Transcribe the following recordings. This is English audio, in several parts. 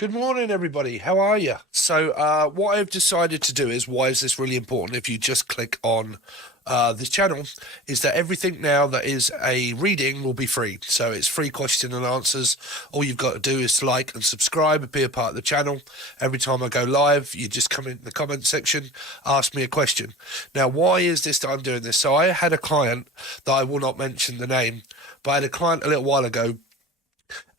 Good morning, everybody. How are you? So, what I've decided to do is, why is this really important? If you just click on this channel, is that everything now that is a reading will be free. So it's free question and answers. All you've got to do is like and subscribe and be a part of the channel. Every time I go live, you just come in the comment section, ask me a question. Now, why is this that I'm doing this? So I had a client that I will not mention the name, but I had a client a little while ago,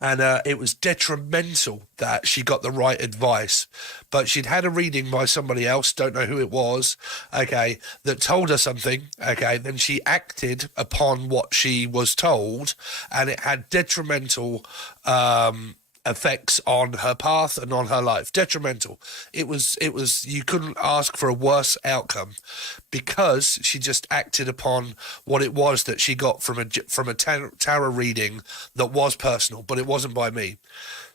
and it was detrimental that she got the right advice. But she'd had a reading by somebody else, don't know who it was, okay, that told her something, okay, then she acted upon what she was told, and it had detrimental effects on her path and on her life. Detrimental. It was you couldn't ask for a worse outcome, because she just acted upon what it was that she got from a tarot reading that was personal, but it wasn't by me.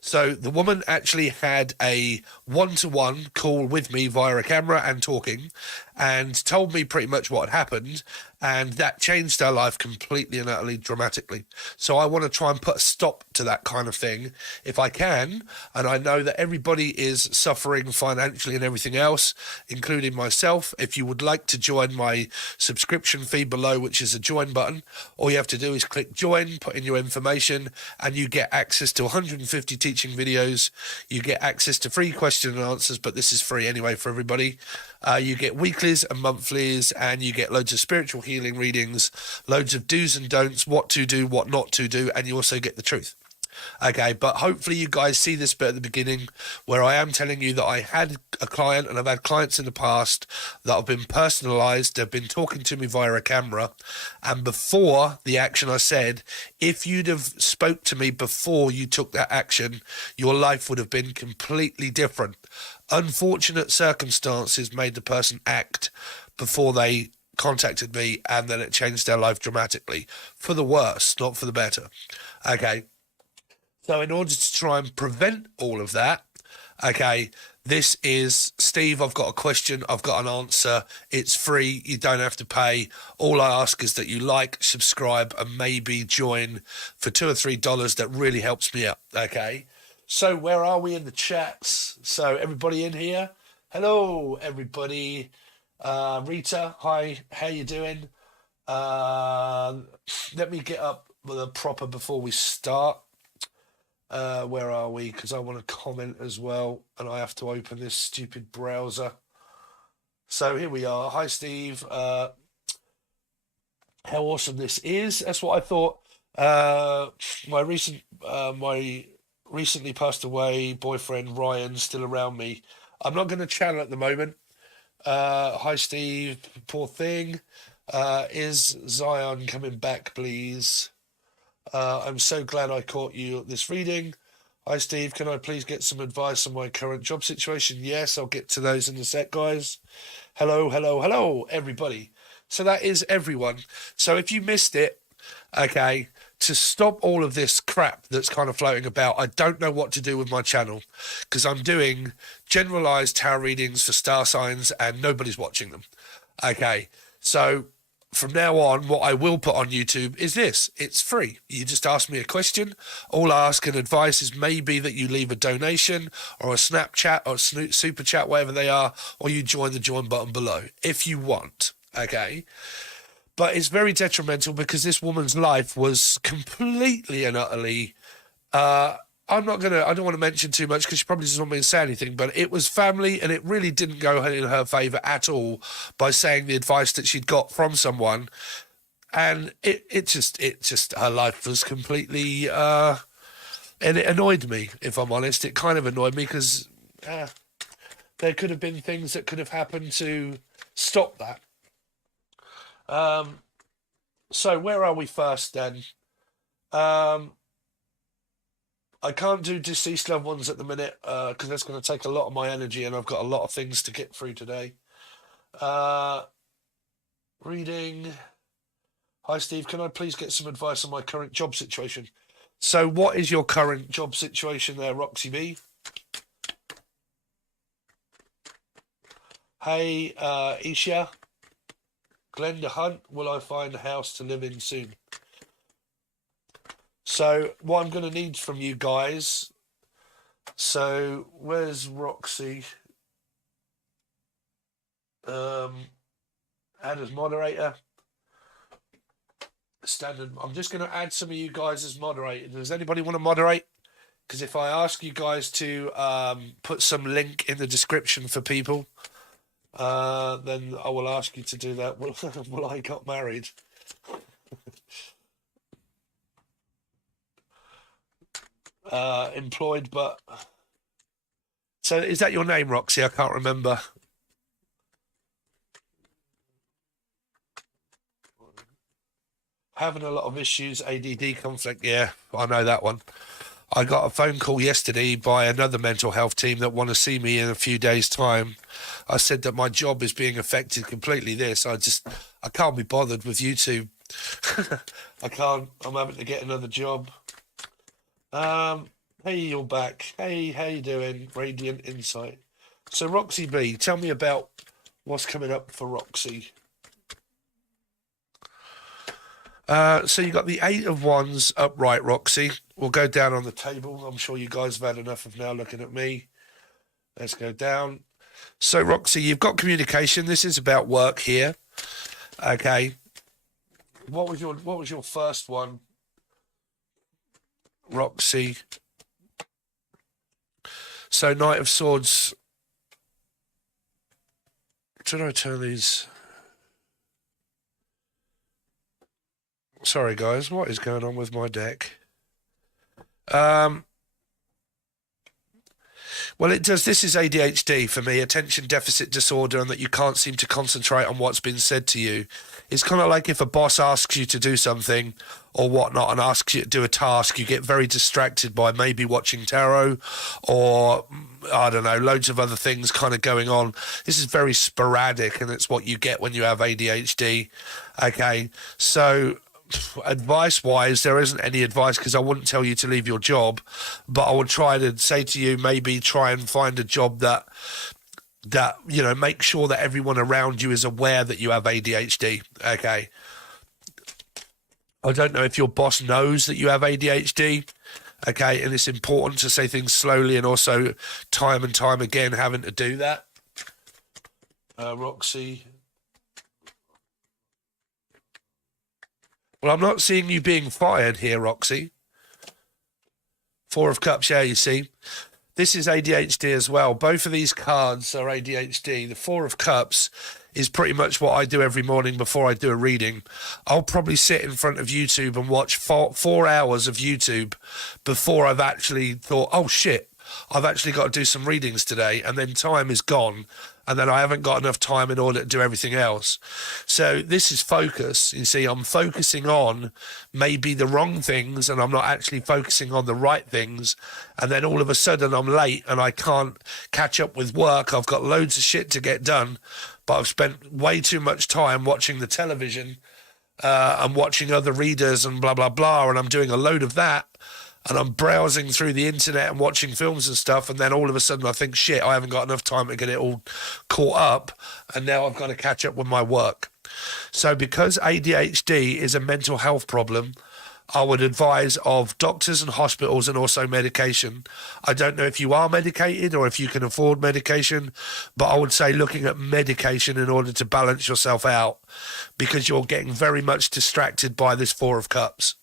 So the woman actually had a one-to-one call with me via a camera and talking, and told me pretty much what had happened, and that changed her life completely and utterly dramatically. So I want to try and put a stop to that kind of thing if I can, and I know that everybody is suffering financially and everything else, including myself. If you would like to join my subscription fee below, which is a join button, all you have to do is click join, put in your information, and you get access to 150 teaching videos. You get access to free question and answers, but this is free anyway for everybody. You get weeklies and monthlies, and you get loads of spiritual healing readings, loads of do's and don'ts, what to do, what not to do, and you also get the truth. Okay, but hopefully you guys see this bit at the beginning where I am telling you that I had a client, and I've had clients in the past that have been personalised. They've been talking to me via a camera, and before the action I said, if you'd have spoke to me before you took that action, your life would have been completely different. Unfortunate circumstances made the person act before they contacted me, and then it changed their life dramatically for the worse, not for the better. Okay. So in order to try and prevent all of that, okay, this is Steve. I've got a question. I've got an answer. It's free. You don't have to pay. All I ask is that you like, subscribe, and maybe join for $2 or $3. That really helps me out. Okay. So where are we in the chats? So everybody in here? Hello, everybody. Rita, hi. How you doing? Let me get up with a proper before we start. Where are we? Because I want to comment as well, and I have to open this stupid browser. So here we are. Hi, Steve. How awesome this is. That's what I thought. My recently passed away boyfriend Ryan still around me. I'm not going to channel at the moment. Hi, Steve. Poor thing. Is Zion coming back, please? I'm so glad I caught you at this reading. Hi, Steve. Can I please get some advice on my current job situation? Yes, I'll get to those in a sec, guys. Hello, hello, hello, everybody. So that is everyone. So if you missed it, okay, to stop all of this crap that's kind of floating about, I don't know what to do with my channel, because I'm doing generalized tarot readings for star signs and nobody's watching them. Okay, so from now on, what I will put on YouTube is this. It's free. You just ask me a question. All I ask in advice is maybe that you leave a donation or a Snapchat or a super chat, whatever they are, or you join the join button below if you want. Okay. But it's very detrimental because this woman's life was completely and utterly, I don't want to mention too much because she probably doesn't want me to say anything, but it was family, and it really didn't go in her favour at all by saying the advice that she'd got from someone. And it just, her life was completely, and it annoyed me, if I'm honest. It kind of annoyed me because there could have been things that could have happened to stop that. So where are we first then? I can't do deceased loved ones at the minute because that's going to take a lot of my energy, and I've got a lot of things to get through today. Reading. Hi, Steve. Can I please get some advice on my current job situation? So what is your current job situation there, Roxy B? Hey, Isha. Glenda Hunt. Will I find a house to live in soon? So what I'm going to need from you guys So where's Roxy? Add as moderator. Standard. I'm just going to add some of you guys as moderator. Does anybody want to moderate? Because if I ask you guys to put some link in the description for people, then I will ask you to do that. Well, I got married. Employed, but so is that your name, Roxy? I can't remember. Having a lot of issues, ADD conflict. Yeah, I know that one. I got a phone call yesterday by another mental health team that want to see me in a few days' time. I said that my job is being affected completely. I can't be bothered with YouTube. I can't. I'm having to get another job. Hey, you're back. Hey, how you doing? Radiant Insight. So Roxy B, tell me about what's coming up for Roxy. So you got the 8 of Wands upright, Roxy. We'll go down on the table. I'm sure you guys have had enough of now looking at me. Let's go down. So Roxy, you've got communication. This is about work here. Okay. What was your first one, Roxy? So Knight of Swords. Did I turn these? Sorry, guys. What is going on with my deck? Well, it does. This is ADHD for me, attention deficit disorder, and that you can't seem to concentrate on what's been said to you. It's kind of like if a boss asks you to do something or whatnot and asks you to do a task, you get very distracted by maybe watching tarot or, I don't know, loads of other things kind of going on. This is very sporadic, and it's what you get when you have ADHD. Okay, so advice wise, there isn't any advice because I wouldn't tell you to leave your job, but I would try to say to you, maybe try and find a job that make sure that everyone around you is aware that you have ADHD. Okay, I don't know if your boss knows that you have ADHD. Okay, and it's important to say things slowly and also time and time again having to do that. Roxy. Well, I'm not seeing you being fired here, Roxy. 4 of Cups, yeah, you see. This is ADHD as well. Both of these cards are ADHD. The 4 of Cups is pretty much what I do every morning before I do a reading. I'll probably sit in front of YouTube and watch 4 hours of YouTube before I've actually thought, oh, shit, I've actually got to do some readings today. And then time is gone. And then I haven't got enough time in order to do everything else. So this is focus. You see, I'm focusing on maybe the wrong things and I'm not actually focusing on the right things. And then all of a sudden I'm late and I can't catch up with work. I've got loads of shit to get done, but I've spent way too much time watching the television and watching other readers and blah, blah, blah. And I'm doing a load of that. And I'm browsing through the internet and watching films and stuff, and then all of a sudden I think, shit, I haven't got enough time to get it all caught up, and now I've got to catch up with my work. So because ADHD is a mental health problem, I would advise of doctors and hospitals and also medication. I don't know if you are medicated or if you can afford medication, but I would say looking at medication in order to balance yourself out because you're getting very much distracted by this 4 of Cups.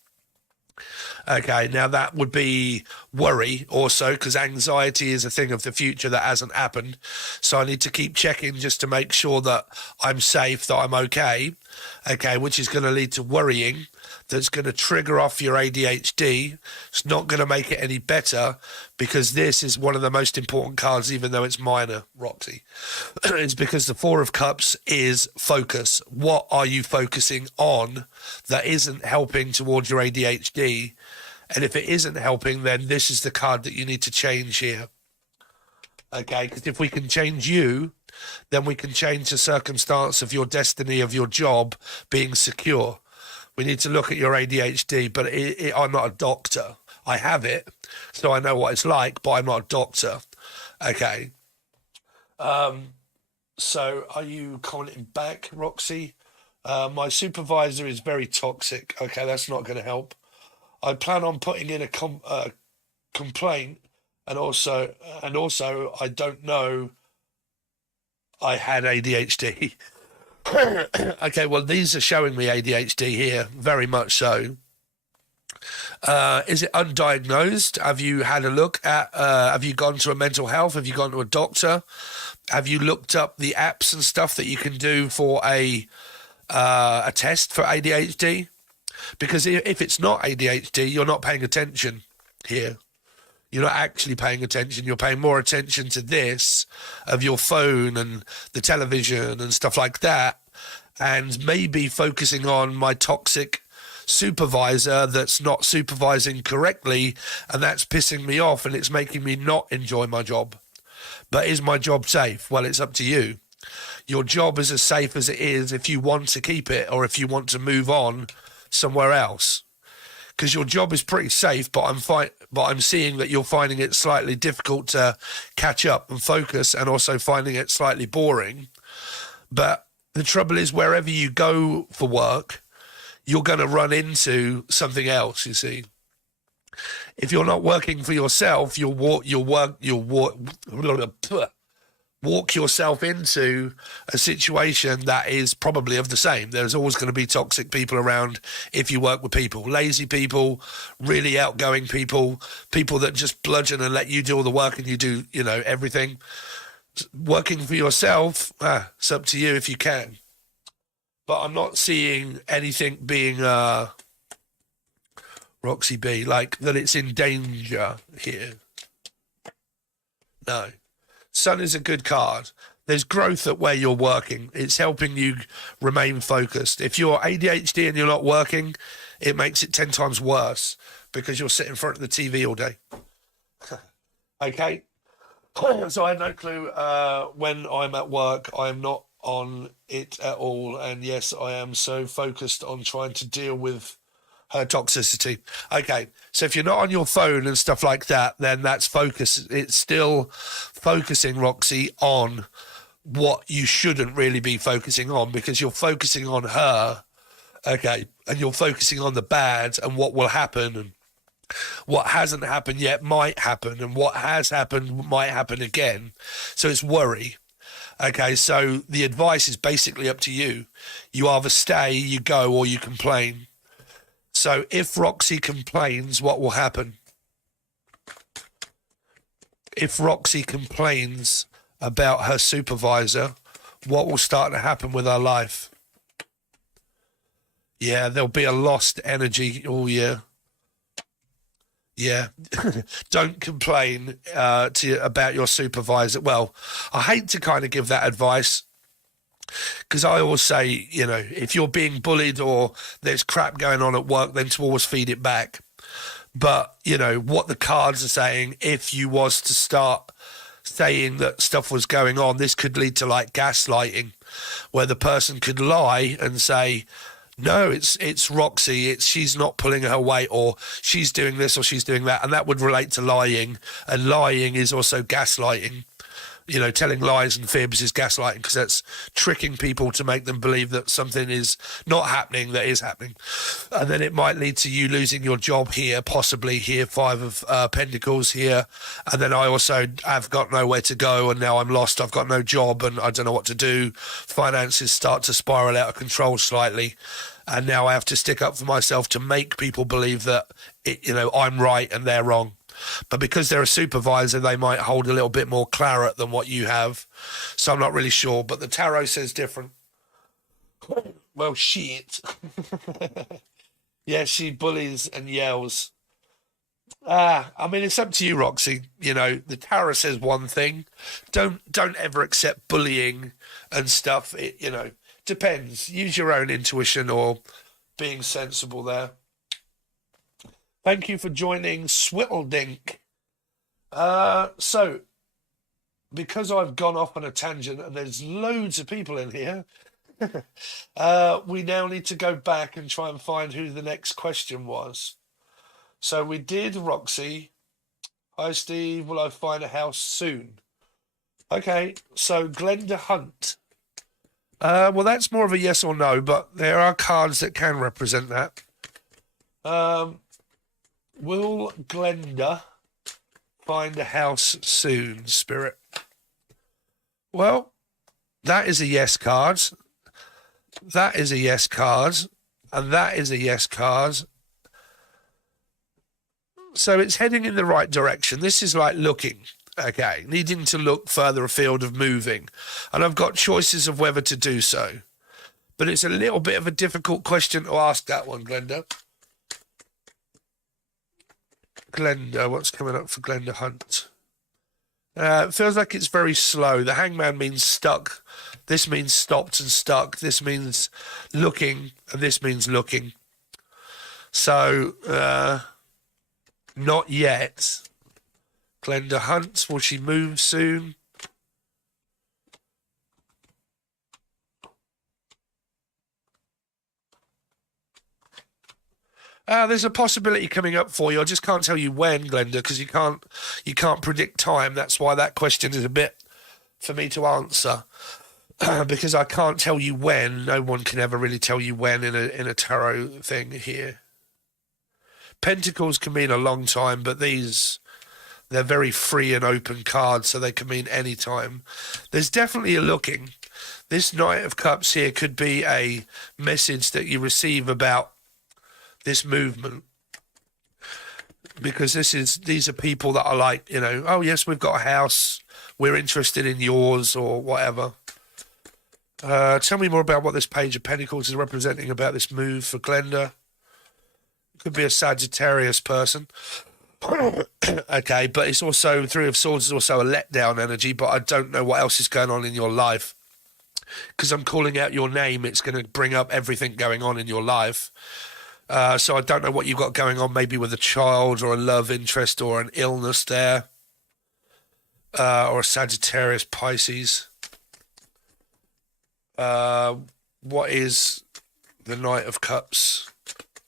Okay, now that would be worry also because anxiety is a thing of the future that hasn't happened. So I need to keep checking just to make sure that I'm safe, that I'm okay. Okay, which is going to lead to worrying. That's going to trigger off your ADHD. It's not going to make it any better because this is one of the most important cards, even though it's minor, Roxy. It's because the 4 of Cups is focus. What are you focusing on that isn't helping towards your ADHD? And if it isn't helping, then this is the card that you need to change here. Okay, because if we can change you, then we can change the circumstance of your destiny of your job being secure. We need to look at your ADHD, but I'm not a doctor. I have it, so I know what it's like, but I'm not a doctor. Okay. So are you commenting back, Roxy? My supervisor is very toxic. Okay, that's not going to help. I plan on putting in a complaint and also, I don't know I had ADHD. Okay, well, these are showing me ADHD here, very much so. Is it undiagnosed? Have you had a look at, have you gone to a mental health? Have you gone to a doctor? Have you looked up the apps and stuff that you can do for a test for ADHD? Because if it's not ADHD, you're not paying attention here. You're not actually paying attention. You're paying more attention to this of your phone and the television and stuff like that, and maybe focusing on my toxic supervisor that's not supervising correctly, and that's pissing me off and it's making me not enjoy my job. But is my job safe? Well, it's up to you. Your job is as safe as it is if you want to keep it or if you want to move on somewhere else. Because your job is pretty safe, but I'm seeing that you're finding it slightly difficult to catch up and focus, and also finding it slightly boring. But the trouble is, wherever you go for work, you're going to run into something else. You see, if you're not working for yourself, walk yourself into a situation that is probably of the same. There's always going to be toxic people around if you work with people. Lazy people, really outgoing people, people that just bludgeon and let you do all the work and you do, everything. Working for yourself, it's up to you if you can. But I'm not seeing anything being Roxy B, like that it's in danger here. No. Sun is a good card. There's growth at where you're working. It's helping you remain focused. If you're ADHD and you're not working, it makes it 10 times worse because you're sitting in front of the TV all day. Okay? So I have no clue when I'm at work. I am not on it at all. And yes, I am so focused on trying to deal with her toxicity. Okay, so if you're not on your phone and stuff like that, then that's focus. It's still focusing, Roxy, on what you shouldn't really be focusing on, because you're focusing on her, okay, and you're focusing on the bad and what will happen, and what hasn't happened yet might happen, and what has happened might happen again. So it's worry. Okay, so the advice is basically up to you. You either stay, you go, or you complain. So if Roxy complains, what will happen? If Roxy complains about her supervisor, what will start to happen with her life? Yeah, there'll be a lost energy. Oh, yeah. Yeah. Don't complain about your supervisor. Well, I hate to kind of give that advice, because I always say, if you're being bullied or there's crap going on at work, then to always feed it back. But, what the cards are saying, if you was to start saying that stuff was going on, this could lead to like gaslighting, where the person could lie and say, no, it's Roxy, she's not pulling her weight, or she's doing this or she's doing that. And that would relate to lying. And lying is also gaslighting. Telling lies and fibs is gaslighting, because that's tricking people to make them believe that something is not happening that is happening. And then it might lead to you losing your job here, possibly here, 5 of Pentacles here. And then I also have got nowhere to go, and now I'm lost. I've got no job and I don't know what to do. Finances start to spiral out of control slightly. And now I have to stick up for myself to make people believe that, I'm right and they're wrong. But because they're a supervisor, they might hold a little bit more claret than what you have. So I'm not really sure. But the tarot says different. Well, shit. Yeah, she bullies and yells. I mean, it's up to you, Roxy. The tarot says one thing. Don't ever accept bullying and stuff. It, depends. Use your own intuition or being sensible there. Thank you for joining, Swittledink. So, because I've gone off on a tangent and there's loads of people in here, we now need to go back and try and find who the next question was. So we did Roxy. Hi, Steve. Will I find a house soon? Okay, so Glenda Hunt. Well, that's more of a yes or no, but there are cards that can represent that. Will Glenda Find a house soon, Spirit. Well, that is a yes card. That is a yes card. And that is a yes card. So it's heading in the right direction. This is like looking, okay, needing to look further afield of moving. And I've got choices of whether to do so. But it's a little bit of a difficult question to ask, that one, Glenda. Glenda, what's coming up for Glenda Hunt? It feels like it's very slow. The hangman means stuck. This means stopped and stuck. This means looking, and this means looking. So, not yet. Glenda Hunt, will she move soon? There's a possibility coming up for you. I just can't tell you when, Glenda, because you can't predict time. That's why that question is a bit for me to answer. Because I can't tell you when. No one can ever really tell you when in a tarot thing here. Pentacles can mean a long time, but they're very free and open cards, so they can mean any time. There's definitely a looking. This Knight of Cups here could be a message that you receive about this movement, because these are people that are like, you know, oh yes, we've got a house, we're interested in yours or whatever. Tell me more about what this Page of Pentacles is representing about this move for Glenda. Could be a Sagittarius person. Okay, but it's also Three of Swords is also a letdown energy, but I don't know what else is going on in your life. Because I'm calling out your name, it's going to bring up everything going on in your life. So I don't know what you've got going on, maybe with a child or a love interest or an illness there. Or a Sagittarius, Pisces. What is the Knight of Cups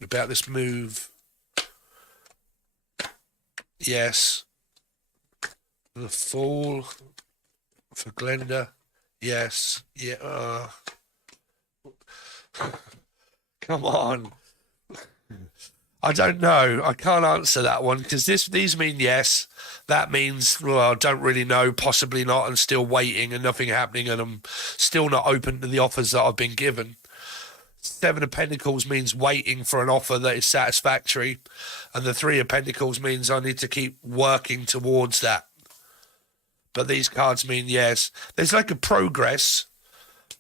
about this move? Yes. The Fool for Glenda. Yes. Yeah. Come on. I don't know. I can't answer that one because these mean yes. That means, well, I don't really know, possibly not, and still waiting and nothing happening, and I'm still not open to the offers that I've been given. Seven of Pentacles means waiting for an offer that is satisfactory, and the Three of Pentacles means I need to keep working towards that. But these cards mean yes. There's like a progress,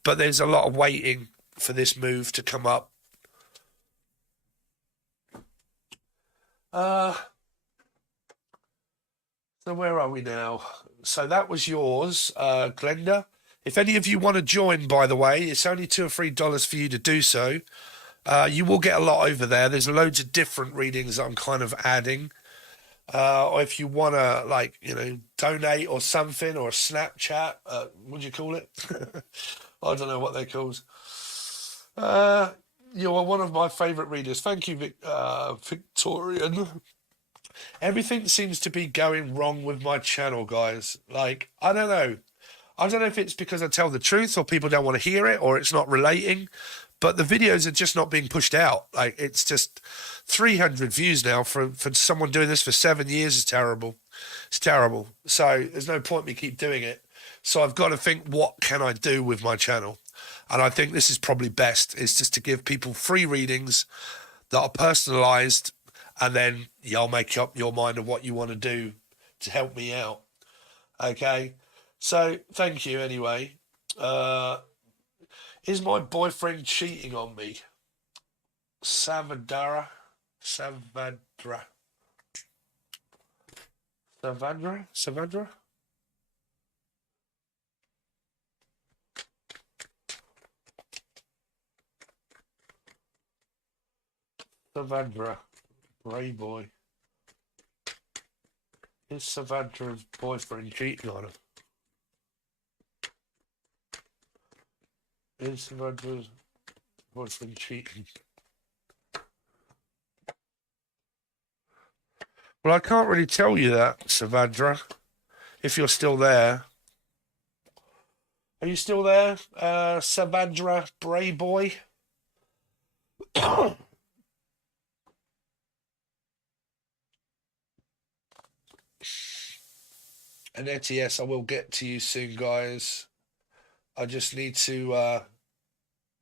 but there's a lot of waiting for this move to come up. So where are we now? So that was yours, Glenda. If any of you want to join, by the way, it's only $2 or $3 for you to do so. You will get a lot over there. There's loads of different readings that I'm kind of adding. Or if you want to, like, you know, donate or something, or a Snapchat, what do you call it? I don't know what they're called. You are one of my favourite readers. Thank you, Victorian. Everything seems to be going wrong with my channel, guys. Like, I don't know. I don't know if it's because I tell the truth or people don't want to hear it or it's not relating, but the videos are just not being pushed out. Like, it's just 300 views now for someone doing this for 7 years is terrible. It's terrible. So there's no point me keep doing it. So I've got to think, what can I do with my channel? And I think this is probably best, is just to give people free readings that are personalised, and then you'll make up your mind of what you want to do to help me out. Okay? So, thank you anyway. Is my boyfriend cheating on me? Savadra? Savadra? Savadra? Savadra? Savadra. Bray boy. Is Savadra's boyfriend cheating on her? Is Savadra's boyfriend cheating? Well, I can't really tell you that, Savadra, if you're still there. Are you still there, Savadra Bray boy? Anetti, yes, I will get to you soon, guys. I just need to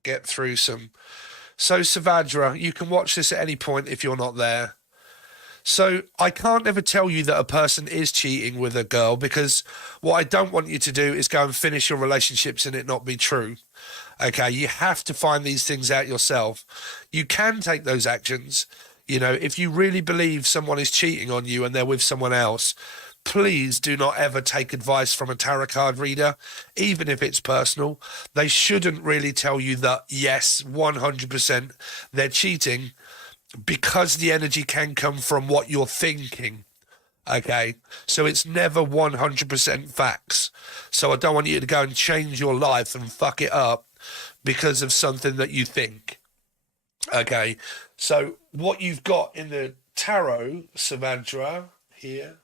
get through some. So, Savandra, you can watch this at any point if you're not there. So, I can't ever tell you that a person is cheating with a girl, because what I don't want you to do is go and finish your relationships and it not be true. Okay, you have to find these things out yourself. You can take those actions. You know, if you really believe someone is cheating on you and they're with someone else, please do not ever take advice from a tarot card reader, even if it's personal. They shouldn't really tell you that, yes, 100% they're cheating, because the energy can come from what you're thinking. Okay, so it's never 100% facts. So I don't want you to go and change your life and fuck it up because of something that you think. Okay, so what you've got in the tarot, Sandra, here,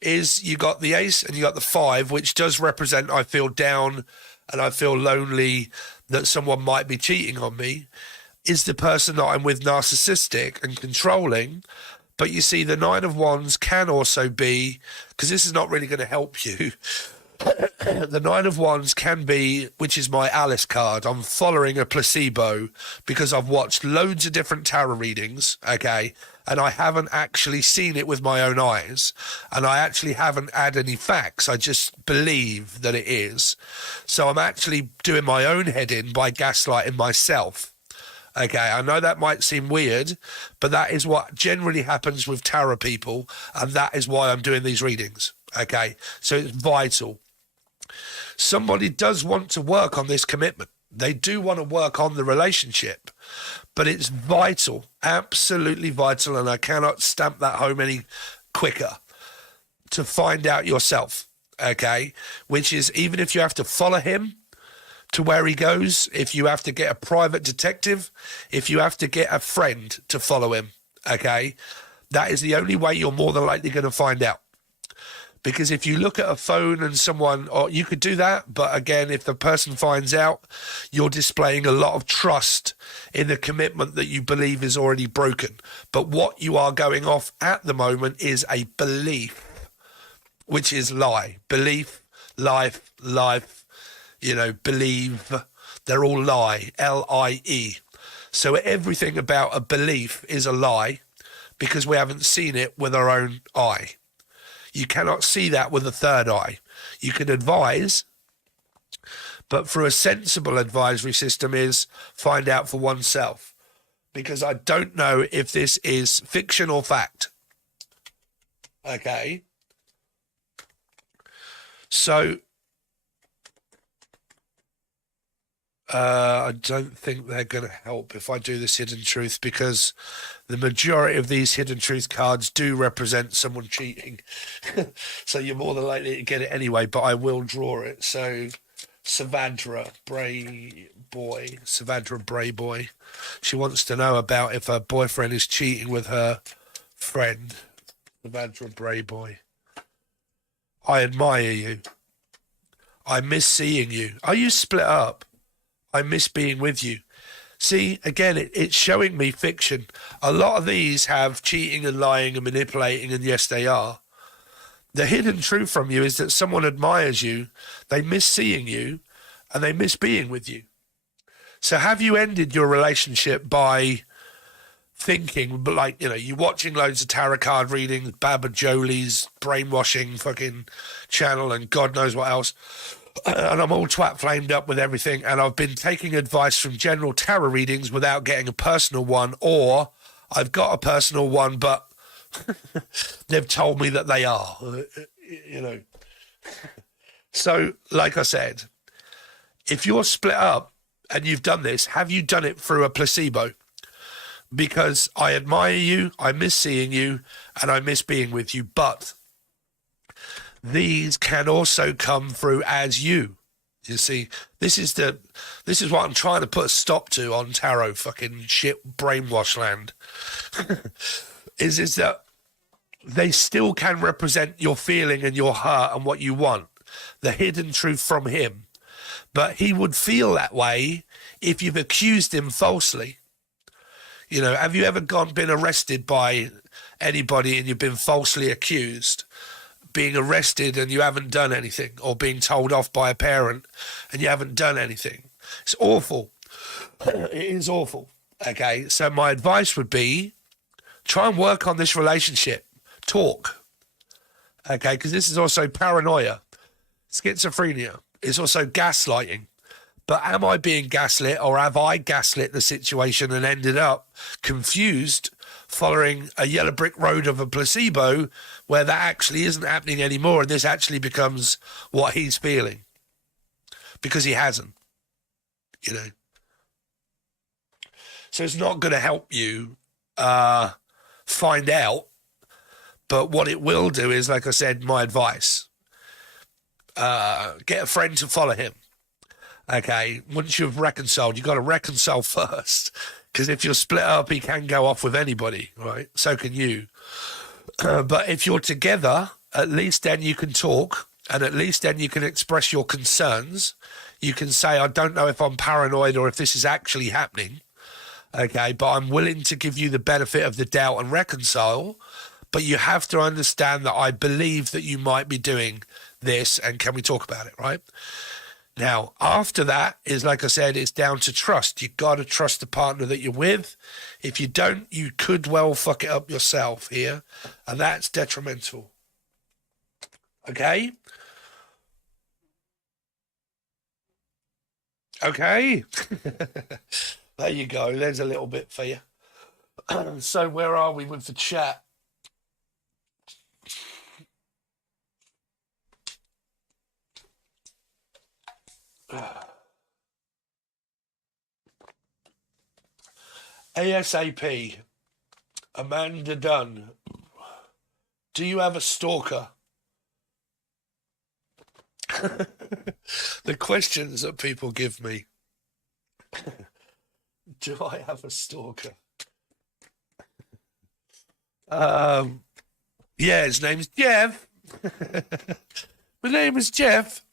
is you got the ace and you got the 5, which does represent I feel down and I feel lonely, that someone might be cheating on me. Is the person that I'm with narcissistic and controlling? But you see, the 9 of Wands can also be, because this is not really going to help you, the 9 of Wands can be, which is my Alice card. I'm following a placebo because I've watched loads of different tarot readings, okay, and I haven't actually seen it with my own eyes, and I actually haven't had any facts. I just believe that it is. So I'm actually doing my own head in by gaslighting myself. Okay, I know that might seem weird, but that is what generally happens with tarot people, and that is why I'm doing these readings. Okay, so it's vital. Somebody does want to work on this commitment. They do want to work on the relationship, but it's vital, absolutely vital, and I cannot stamp that home any quicker, to find out yourself, okay? Which is, even if you have to follow him to where he goes, if you have to get a private detective, if you have to get a friend to follow him, okay? That is the only way you're more than likely going to find out. Because if you look at a phone and someone, or you could do that, but again, if the person finds out, you're displaying a lot of trust in the commitment that you believe is already broken. But what you are going off at the moment is a belief, which is lie. Belief, life, you know, believe, they're all lie, L-I-E. So everything about a belief is a lie because we haven't seen it with our own eye. You cannot see that with a third eye. You can advise, but for a sensible advisory system is find out for oneself, because I don't know if this is fiction or fact. Okay. So I don't think they're going to help if I do this hidden truth, because the majority of these hidden truth cards do represent someone cheating. So you're more than likely to get it anyway, but I will draw it. So Sandra Bray Boy, she wants to know about if her boyfriend is cheating with her friend. Sandra Bray Boy. I admire you. I miss seeing you. Are you split up? I miss being with you. See, again, it's showing me fiction. A lot of these have cheating and lying and manipulating, and yes, they are. The hidden truth from you is that someone admires you, they miss seeing you, and they miss being with you. So have you ended your relationship by thinking, like, you know, you're watching loads of tarot card readings, Baba Jolie's brainwashing fucking channel and God knows what else, and I'm all twat flamed up with everything, and I've been taking advice from general tarot readings without getting a personal one, or I've got a personal one, but they've told me that they are, you know. So, like I said, if you're split up and you've done this, have you done it through a placebo? Because I admire you, I miss seeing you, and I miss being with you, but these can also come through as you. You see, this is what I'm trying to put a stop to on tarot fucking shit brainwash land. is that they still can represent your feeling and your heart and what you want, the hidden truth from him. But he would feel that way if you've accused him falsely. You know, have you ever been arrested by anybody and you've been falsely accused? being arrested and you haven't done anything, or being told off by a parent and you haven't done anything. It's awful. It is awful. Okay, so my advice would be try and work on this relationship. Talk. Okay, because this is also paranoia, schizophrenia. It's also gaslighting. But am I being gaslit, or have I gaslit the situation and ended up confused following a yellow brick road of a placebo where that actually isn't happening anymore, and this actually becomes what he's feeling because he hasn't, you know. So it's not going to help you find out, but what it will do is, like I said, my advice, get a friend to follow him. Okay, once you've reconciled, you've got to reconcile first, because if you're split up, he can go off with anybody, right? So can you. But if you're together, at least then you can talk, and at least then you can express your concerns. You can say, I don't know if I'm paranoid or if this is actually happening, okay, but I'm willing to give you the benefit of the doubt and reconcile, but you have to understand that I believe that you might be doing this, and can we talk about it, right? Now, after that is, like I said, it's down to trust. You've got to trust the partner that you're with. If you don't, you could well fuck it up yourself here, and that's detrimental. Okay? Okay? There you go. There's a little bit for you. So where are we with the chat? ASAP. Amanda Dunn. Do you have a stalker? The questions that people give me. Do I have a stalker? Yeah, his name's Jeff. My name is Jeff.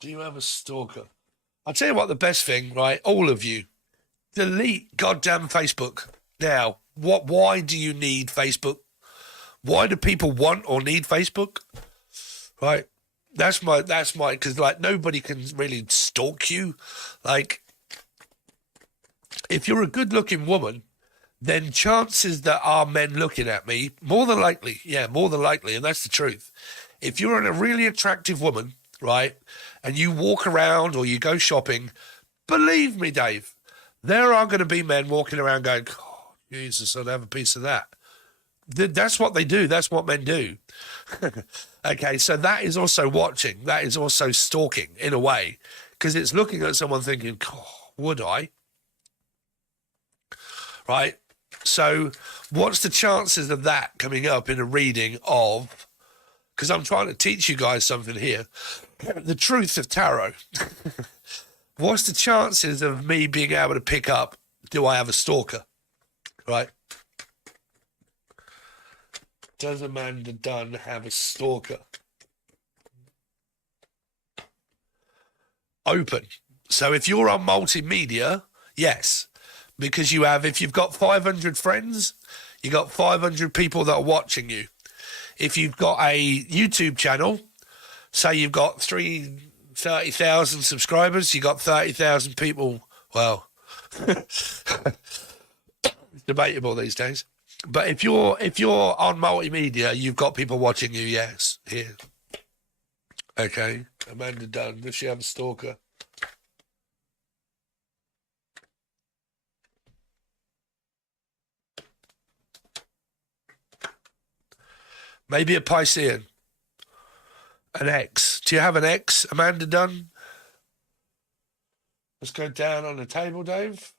Do you have a stalker? I'll tell you what, the best thing, right? All of you, delete goddamn Facebook now. Why do you need Facebook? Why do people want or need Facebook? Right? That's my, because like nobody can really stalk you. Like, if you're a good looking woman, then chances that are men looking at me, more than likely, and that's the truth. If you're a really attractive woman, right, and you walk around or you go shopping, believe me, Dave, there are going to be men walking around going, oh, Jesus, I'd have a piece of that. That's what they do. That's what men do. Okay, so that is also watching. That is also stalking in a way, because it's looking at someone thinking, oh, would I? Right? So what's the chances of that coming up in a reading of, because I'm trying to teach you guys something here, the truth of tarot. What's the chances of me being able to pick up, do I have a stalker? Right? Does Amanda Dunn have a stalker? Open. So if you're on multimedia, yes. Because you have, if you've got 500 friends, you got 500 people that are watching you. If you've got a YouTube channel, say you've got 30,000 subscribers, you got 30,000 people. Well, it's debatable these days. But if you're on multimedia, you've got people watching you. Yes, here. Okay, Amanda Dunn. Does she have a stalker? Maybe a Piscean. An ex. Do you have an ex, Amanda Dunn? Let's go down on the table, Dave.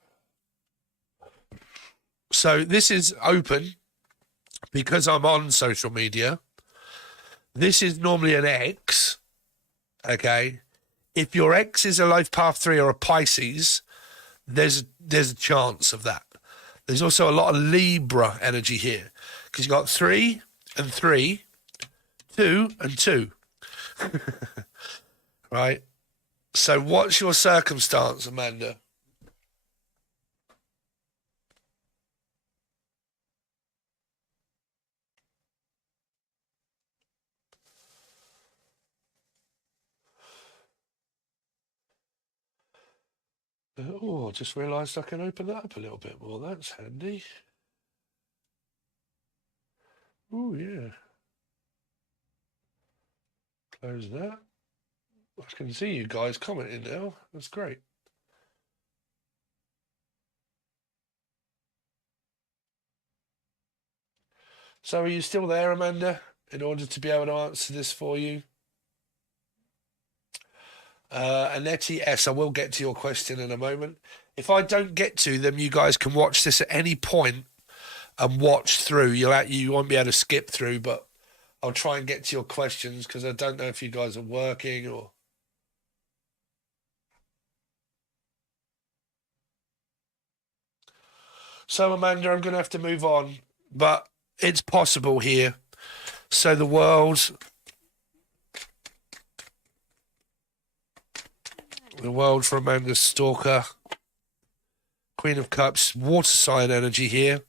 So this is open because I'm on social media. This is normally an ex, okay? If your ex is a life path 3 or a Pisces, there's a chance of that. There's also a lot of Libra energy here because you've got 3 and 3, 2 and 2. Right? So what's your circumstance, Amanda? Oh, I just realised I can open that up a little bit more. That's handy. Oh, yeah. Close that. I can see you guys commenting now. That's great. So are you still there, Amanda, in order to be able to answer this for you? Anetti, yes, I will get to your question in a moment. If I don't get to them, you guys can watch this at any point and watch through. You won't be able to skip through, but I'll try and get to your questions because I don't know if you guys are working or... So, Amanda, I'm going to have to move on, but it's possible here. So the world for Amanda Stalker, Queen of Cups, water sign energy here.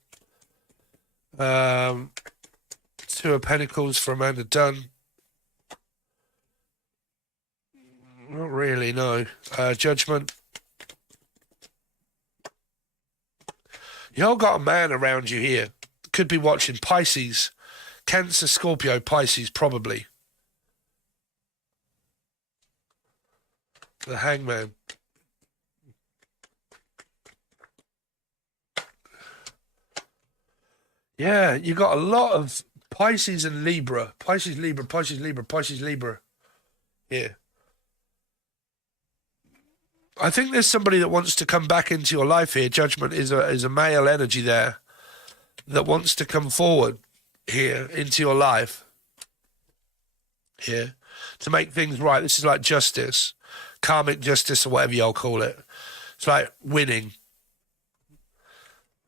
Two of Pentacles for Amanda Dunn. Not really, no. Judgment. You all got a man around you here. Could be watching Pisces, Cancer, Scorpio, Pisces, probably. The Hangman. Yeah, you got a lot of Pisces and Libra. Pisces, Libra, Pisces, Libra, Pisces, Libra. Here. I think there's somebody that wants to come back into your life here. Judgment is a male energy there that wants to come forward here into your life. Here. To make things right. This is like justice. Karmic justice or whatever y'all call it. It's like winning.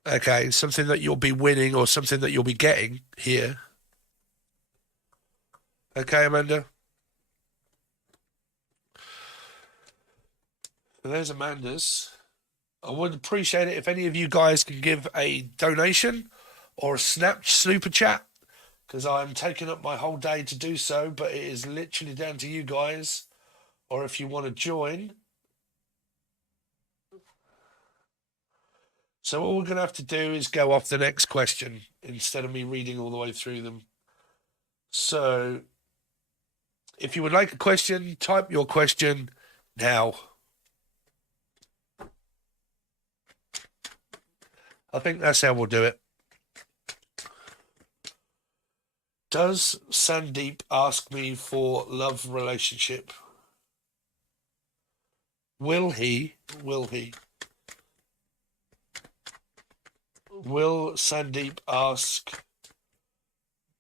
Okay, something that you'll be winning or something that you'll be getting here. Okay, Amanda? So there's Amanda's. I would appreciate it if any of you guys can give a donation or a super chat because I'm taking up my whole day to do so, but it is literally down to you guys. Or if you want to join. So what we're going to have to do is go off the next question instead of me reading all the way through them. So if you would like a question, type your question now. I think that's how we'll do it. Does Sandeep ask me for love relationship? Will he? Will Sandeep ask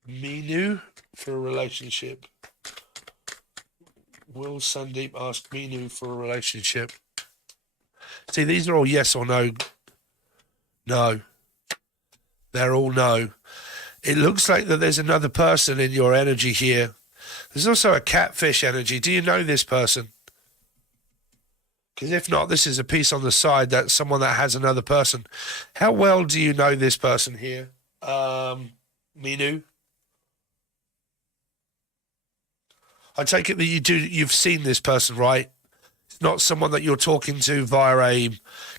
Minu for a relationship? Will Sandeep ask Minu for a relationship? See, these are all yes or no. No. They're all no. It looks like that there's another person in your energy here. There's also a catfish energy. Do you know this person? Because if not, this is a piece on the side that's someone that has another person. How well do you know this person here? Minu? I take it that you've seen this person, right? It's not someone that you're talking to via a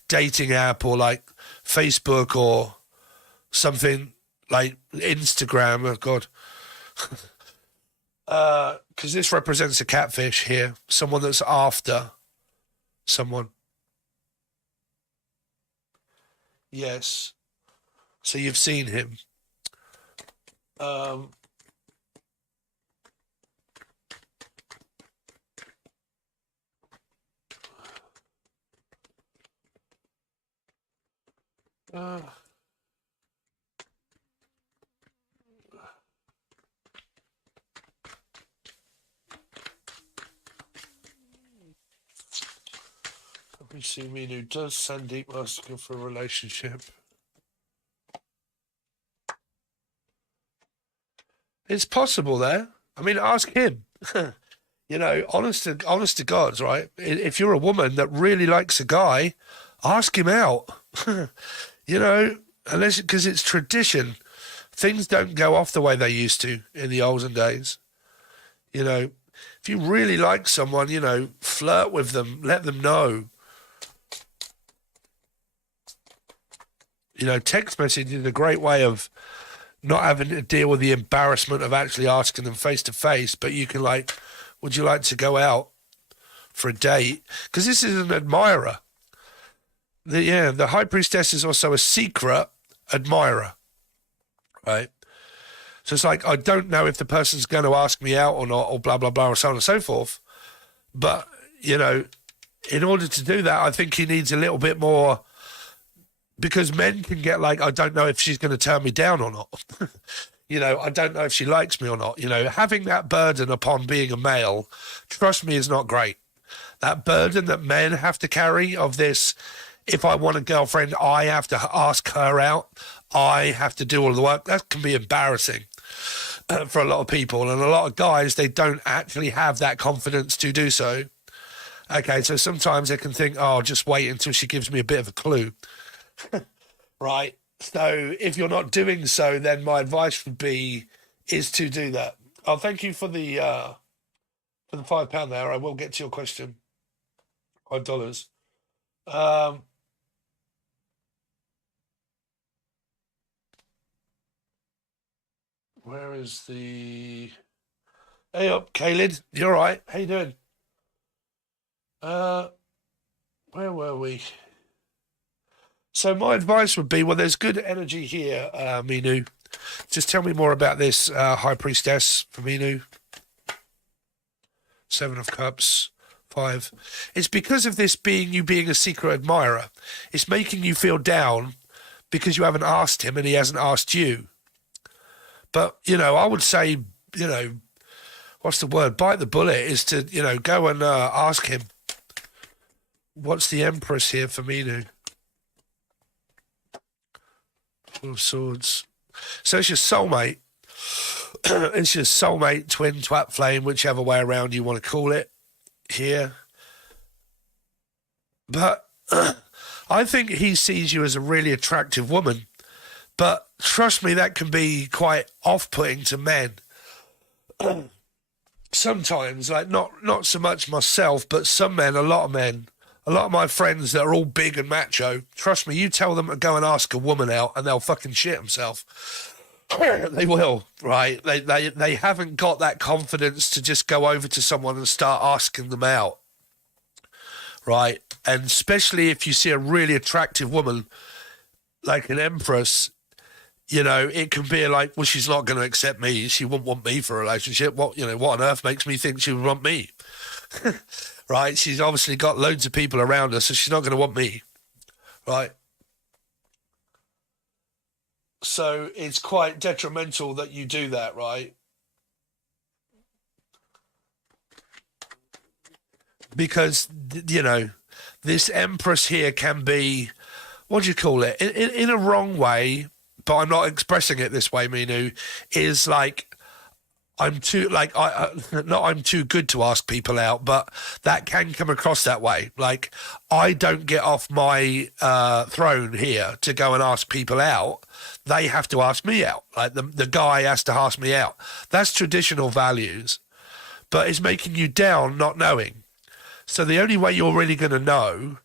dating app or like Facebook or something like Instagram. Oh, God. Because this represents a catfish here. Someone that's after someone. Yes. So you've seen him. Let me see, Minu. Does Sandeep ask her for a relationship? It's possible there. I mean, ask him. You know, honest to God, right? If you're a woman that really likes a guy, ask him out. You know, unless because it's tradition. Things don't go off the way they used to in the olden days. You know, if you really like someone, you know, flirt with them, let them know. text message is a great way of not having to deal with the embarrassment of actually asking them face to face, but you can would you like to go out for a date? Because this is an admirer. The high priestess is also a secret admirer, right? So it's I don't know if the person's going to ask me out or not, or blah, blah, blah, or so on and so forth. But, in order to do that, I think he needs a little bit more, because men can get I don't know if she's going to turn me down or not. I don't know if she likes me or not. Having that burden upon being a male, trust me, is not great. That burden that men have to carry of this, if I want a girlfriend, I have to ask her out. I have to do all the work. That can be embarrassing for a lot of people. And a lot of guys, they don't actually have that confidence to do so. Okay, so sometimes they can think, oh, just wait until she gives me a bit of a clue. Right? So if you're not doing so, then my advice would be is to do that. Oh, thank you for the £5 there. I will get to your question. $5. Where is the... Hey up, Caleb. You all right? How you doing? Where were we? So my advice would be, well, there's good energy here, Minu. Just tell me more about this High Priestess for Minu. 7 of Cups, 5. It's because of this you being a secret admirer. It's making you feel down because you haven't asked him and he hasn't asked you. But, I would say, what's the word? Bite the bullet is to, go and ask him. What's the Empress here for Minu? 4 of Swords. So it's your soulmate. It's your soulmate, twin, twat, flame, whichever way around you want to call it here. But I think he sees you as a really attractive woman. But trust me, that can be quite off-putting to men. Sometimes, not so much myself, but some men, a lot of my friends that are all big and macho, trust me, you tell them to go and ask a woman out and they'll fucking shit themselves. They will, right? They haven't got that confidence to just go over to someone and start asking them out, right? And especially if you see a really attractive woman like an Empress, it can be well, she's not going to accept me. She wouldn't want me for a relationship. What on earth makes me think she would want me? Right? She's obviously got loads of people around her, so she's not going to want me, right? So it's quite detrimental that you do that, right? Because, this Empress here can be, what do you call it? In a wrong way, but I'm not expressing it this way, Minu, is I'm too I'm too good to ask people out, but that can come across that way. I don't get off my throne here to go and ask people out. They have to ask me out. The guy has to ask me out. That's traditional values, but it's making you down not knowing. So the only way you're really going to know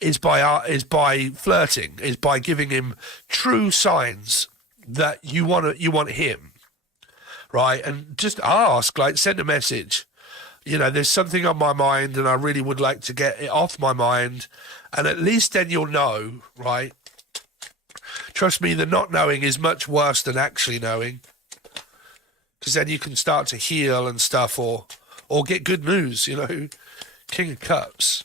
is by flirting, is by giving him true signs that you want him. Right, and just ask, send a message. There's something on my mind and I really would like to get it off my mind. And at least then you'll know, right? Trust me, the not knowing is much worse than actually knowing. Because then you can start to heal and stuff or get good news, King of Cups.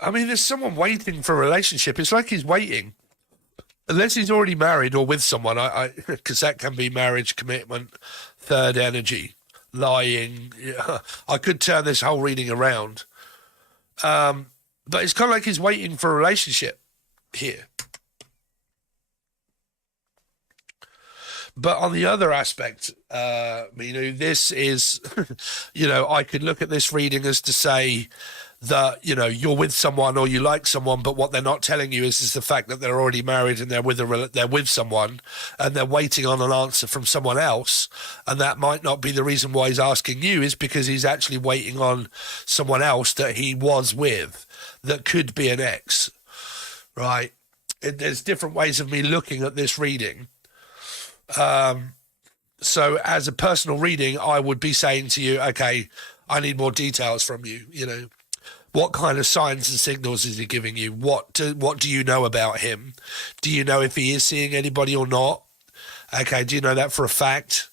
I mean, there's someone waiting for a relationship. It's like he's waiting. Unless he's already married or with someone, because that can be marriage, commitment, third energy, lying. Yeah. I could turn this whole reading around. But it's kind of like he's waiting for a relationship here. But on the other aspect, this is, I could look at this reading as to say that, you're with someone or you like someone, but what they're not telling you is the fact that they're already married and they're with someone and they're waiting on an answer from someone else. And that might not be the reason why he's asking you, is because he's actually waiting on someone else that he was with that could be an ex. right? There's different ways of me looking at this reading. So as a personal reading, I would be saying to you, okay, I need more details from you. You know, what kind of signs and signals is he giving you? What do you know about him? Do you know if he is seeing anybody or not? Okay, do you know that for a fact?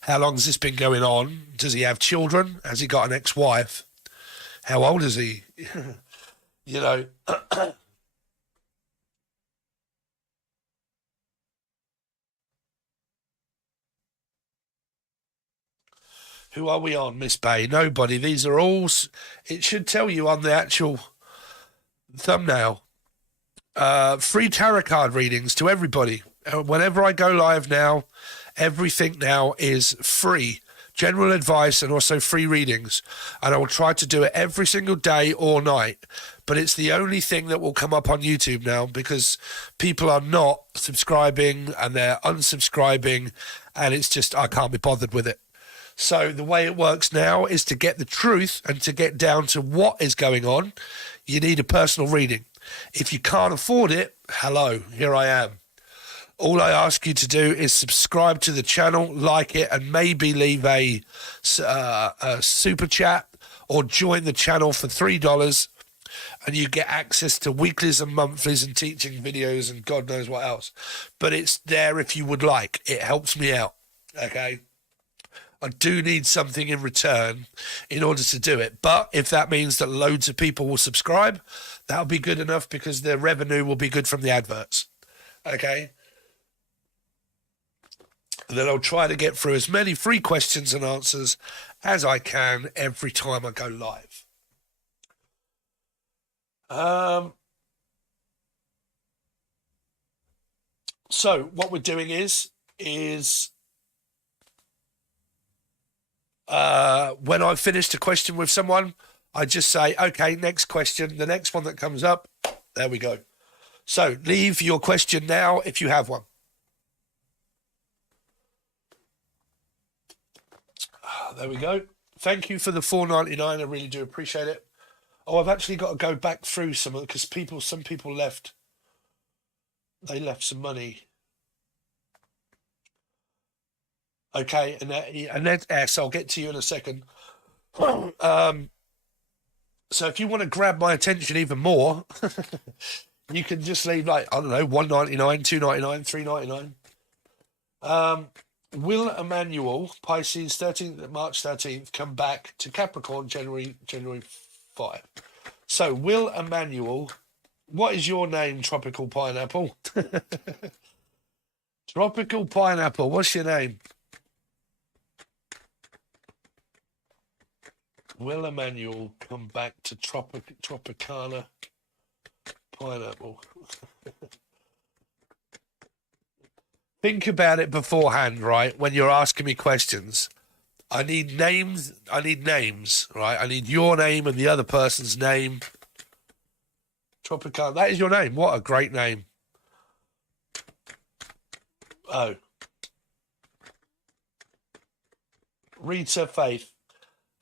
How long has this been going on? Does he have children? Has he got an ex-wife? How old is he? You know. Who are we on, Miss Bay? Nobody. These are all... It should tell you on the actual thumbnail. Free tarot card readings to everybody. Whenever I go live now, everything now is free. General advice and also free readings. And I will try to do it every single day or night. But it's the only thing that will come up on YouTube now because people are not subscribing and they're unsubscribing. And it's just, I can't be bothered with it. So the way it works now is to get the truth and to get down to what is going on, you need a personal reading. If you can't afford it, hello, here I am. All I ask you to do is subscribe to the channel, like it, and maybe leave a super chat or join the channel for $3 and you get access to weeklies and monthlies and teaching videos and God knows what else. But it's there if you would like. It helps me out, okay? I do need something in return in order to do it. But if that means that loads of people will subscribe, that'll be good enough because their revenue will be good from the adverts. Okay? And then I'll try to get through as many free questions and answers as I can every time I go live. So what we're doing is when I've finished a question with someone, I just say, okay, next question. The next one that comes up, there we go. So leave your question now if you have one. There we go. Thank you for the $4.99. I really do appreciate it. Oh, I've actually got to go back through some of it because some people left. They left some money. Okay, Annette S, I'll get to you in a second. So if you want to grab my attention even more, you can just leave like, I don't know, $1.99, $2.99, $3.99. Will Emmanuel, Pisces, 13th March 13th, come back to Capricorn January 5? So Will Emmanuel, what is your name, Tropical Pineapple? Tropical Pineapple, what's your name? Will Emmanuel come back to Tropicana Pineapple? Think about it beforehand, right? When you're asking me questions, I need names, right? I need your name and the other person's name. Tropicana, that is your name. What a great name. Oh. Rita Faith.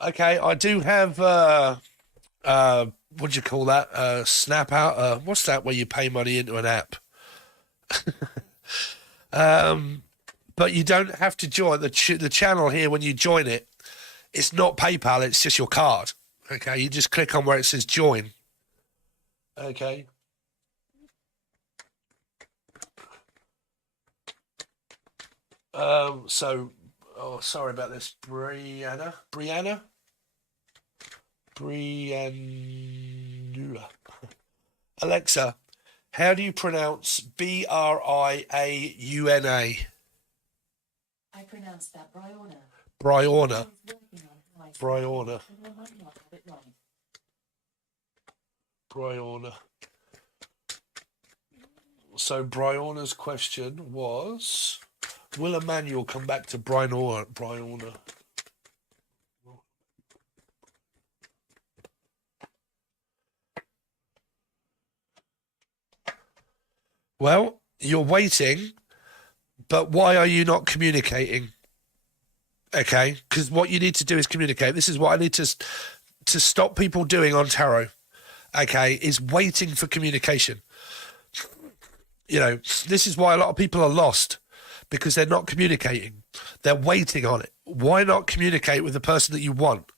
Okay, I do have, what do you call that? Snap out. What's that where you pay money into an app? But you don't have to join the channel here when you join it. It's not PayPal, it's just your card. Okay, you just click on where it says join. Okay. So, oh, sorry about this. Brianna. Alexa, how do you pronounce Briauna? I pronounce that Briauna. Briauna. So Briauna's question was, will Emmanuel come back to Briauna? Well, you're waiting, but why are you not communicating? Okay, because what you need to do is communicate. This is what I need to stop people doing on tarot. Okay, is waiting for communication. You know, this is why a lot of people are lost, because they're not communicating. They're waiting on it. Why not communicate with the person that you want?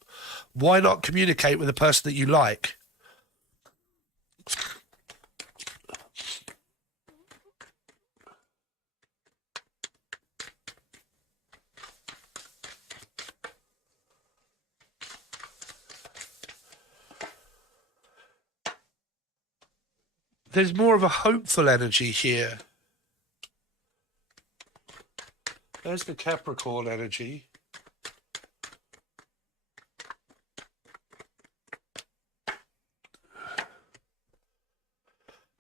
Why not communicate with the person that you like? There's more of a hopeful energy here. There's the Capricorn energy.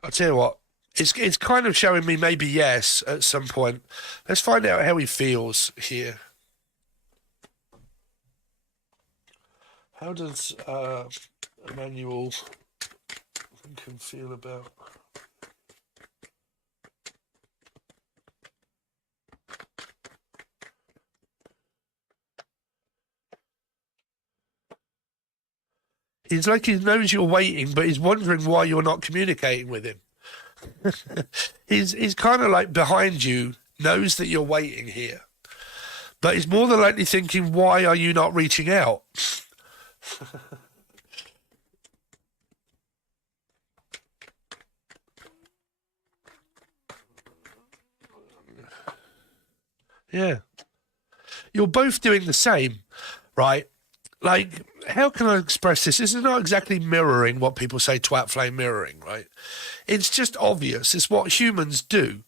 I'll tell you what, it's kind of showing me maybe yes at some point. Let's find out how he feels here. How does Emmanuel think and feel about... It's like he knows you're waiting, but he's wondering why you're not communicating with him. he's kind of like behind you, knows that you're waiting here, but he's more than likely thinking, why are you not reaching out? Yeah. You're both doing the same, right? Like, how can I express this? This is not exactly mirroring what people say, twat flame mirroring, right? It's just obvious. It's what humans do.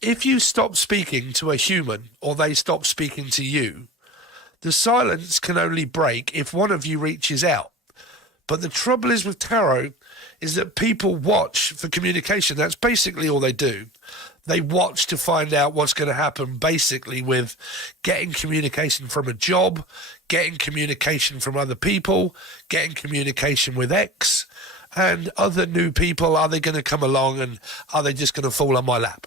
If you stop speaking to a human or they stop speaking to you, the silence can only break if one of you reaches out. But the trouble is with tarot is that people watch for communication. That's basically all they do. They watch to find out what's going to happen, basically with getting communication from a job, getting communication from other people, getting communication with X, and other new people. Are they going to come along and are they just going to fall on my lap?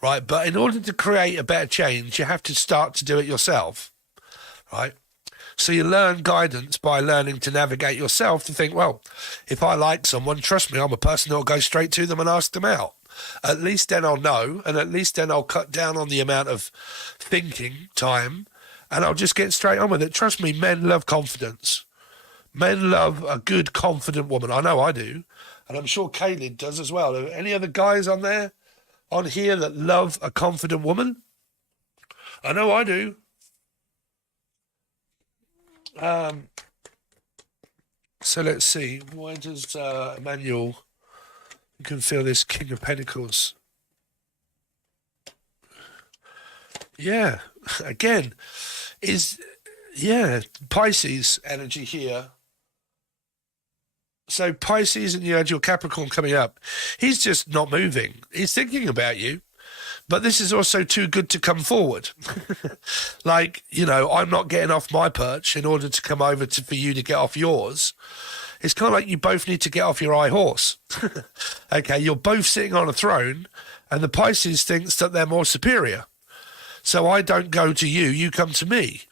Right? But in order to create a better change, you have to start to do it yourself. Right? So you learn guidance by learning to navigate yourself to think, well, if I like someone, trust me, I'm a person that'll go straight to them and ask them out. At least then I'll know, and at least then I'll cut down on the amount of thinking time, and I'll just get straight on with it. Trust me, men love confidence. Men love a good, confident woman. I know I do, and I'm sure Kaylin does as well. Are there any other guys on here that love a confident woman? I know I do. So let's see. Why does Emmanuel... You can feel this King of Pentacles. Yeah, again, Pisces energy here. So Pisces, and you had your Capricorn coming up. He's just not moving. He's thinking about you. But this is also too good to come forward. Like, you know, I'm not getting off my perch in order to come over for you to get off yours. It's kind of like you both need to get off your high horse. Okay, you're both sitting on a throne, and the Pisces thinks that they're more superior. So I don't go to you, you come to me.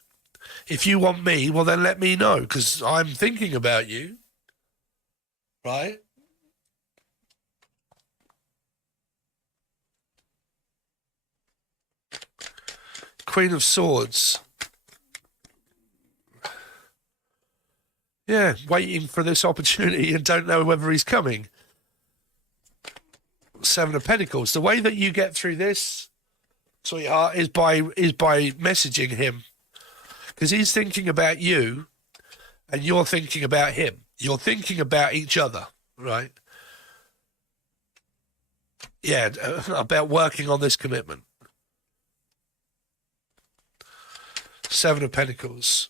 If you want me, well, then let me know, because I'm thinking about you. Right? Queen of Swords. Yeah, waiting for this opportunity and don't know whether he's coming. Seven of Pentacles. The way that you get through this, sweetheart, is by messaging him. Because he's thinking about you and you're thinking about him. You're thinking about each other, right? Yeah, about working on this commitment. Seven of Pentacles.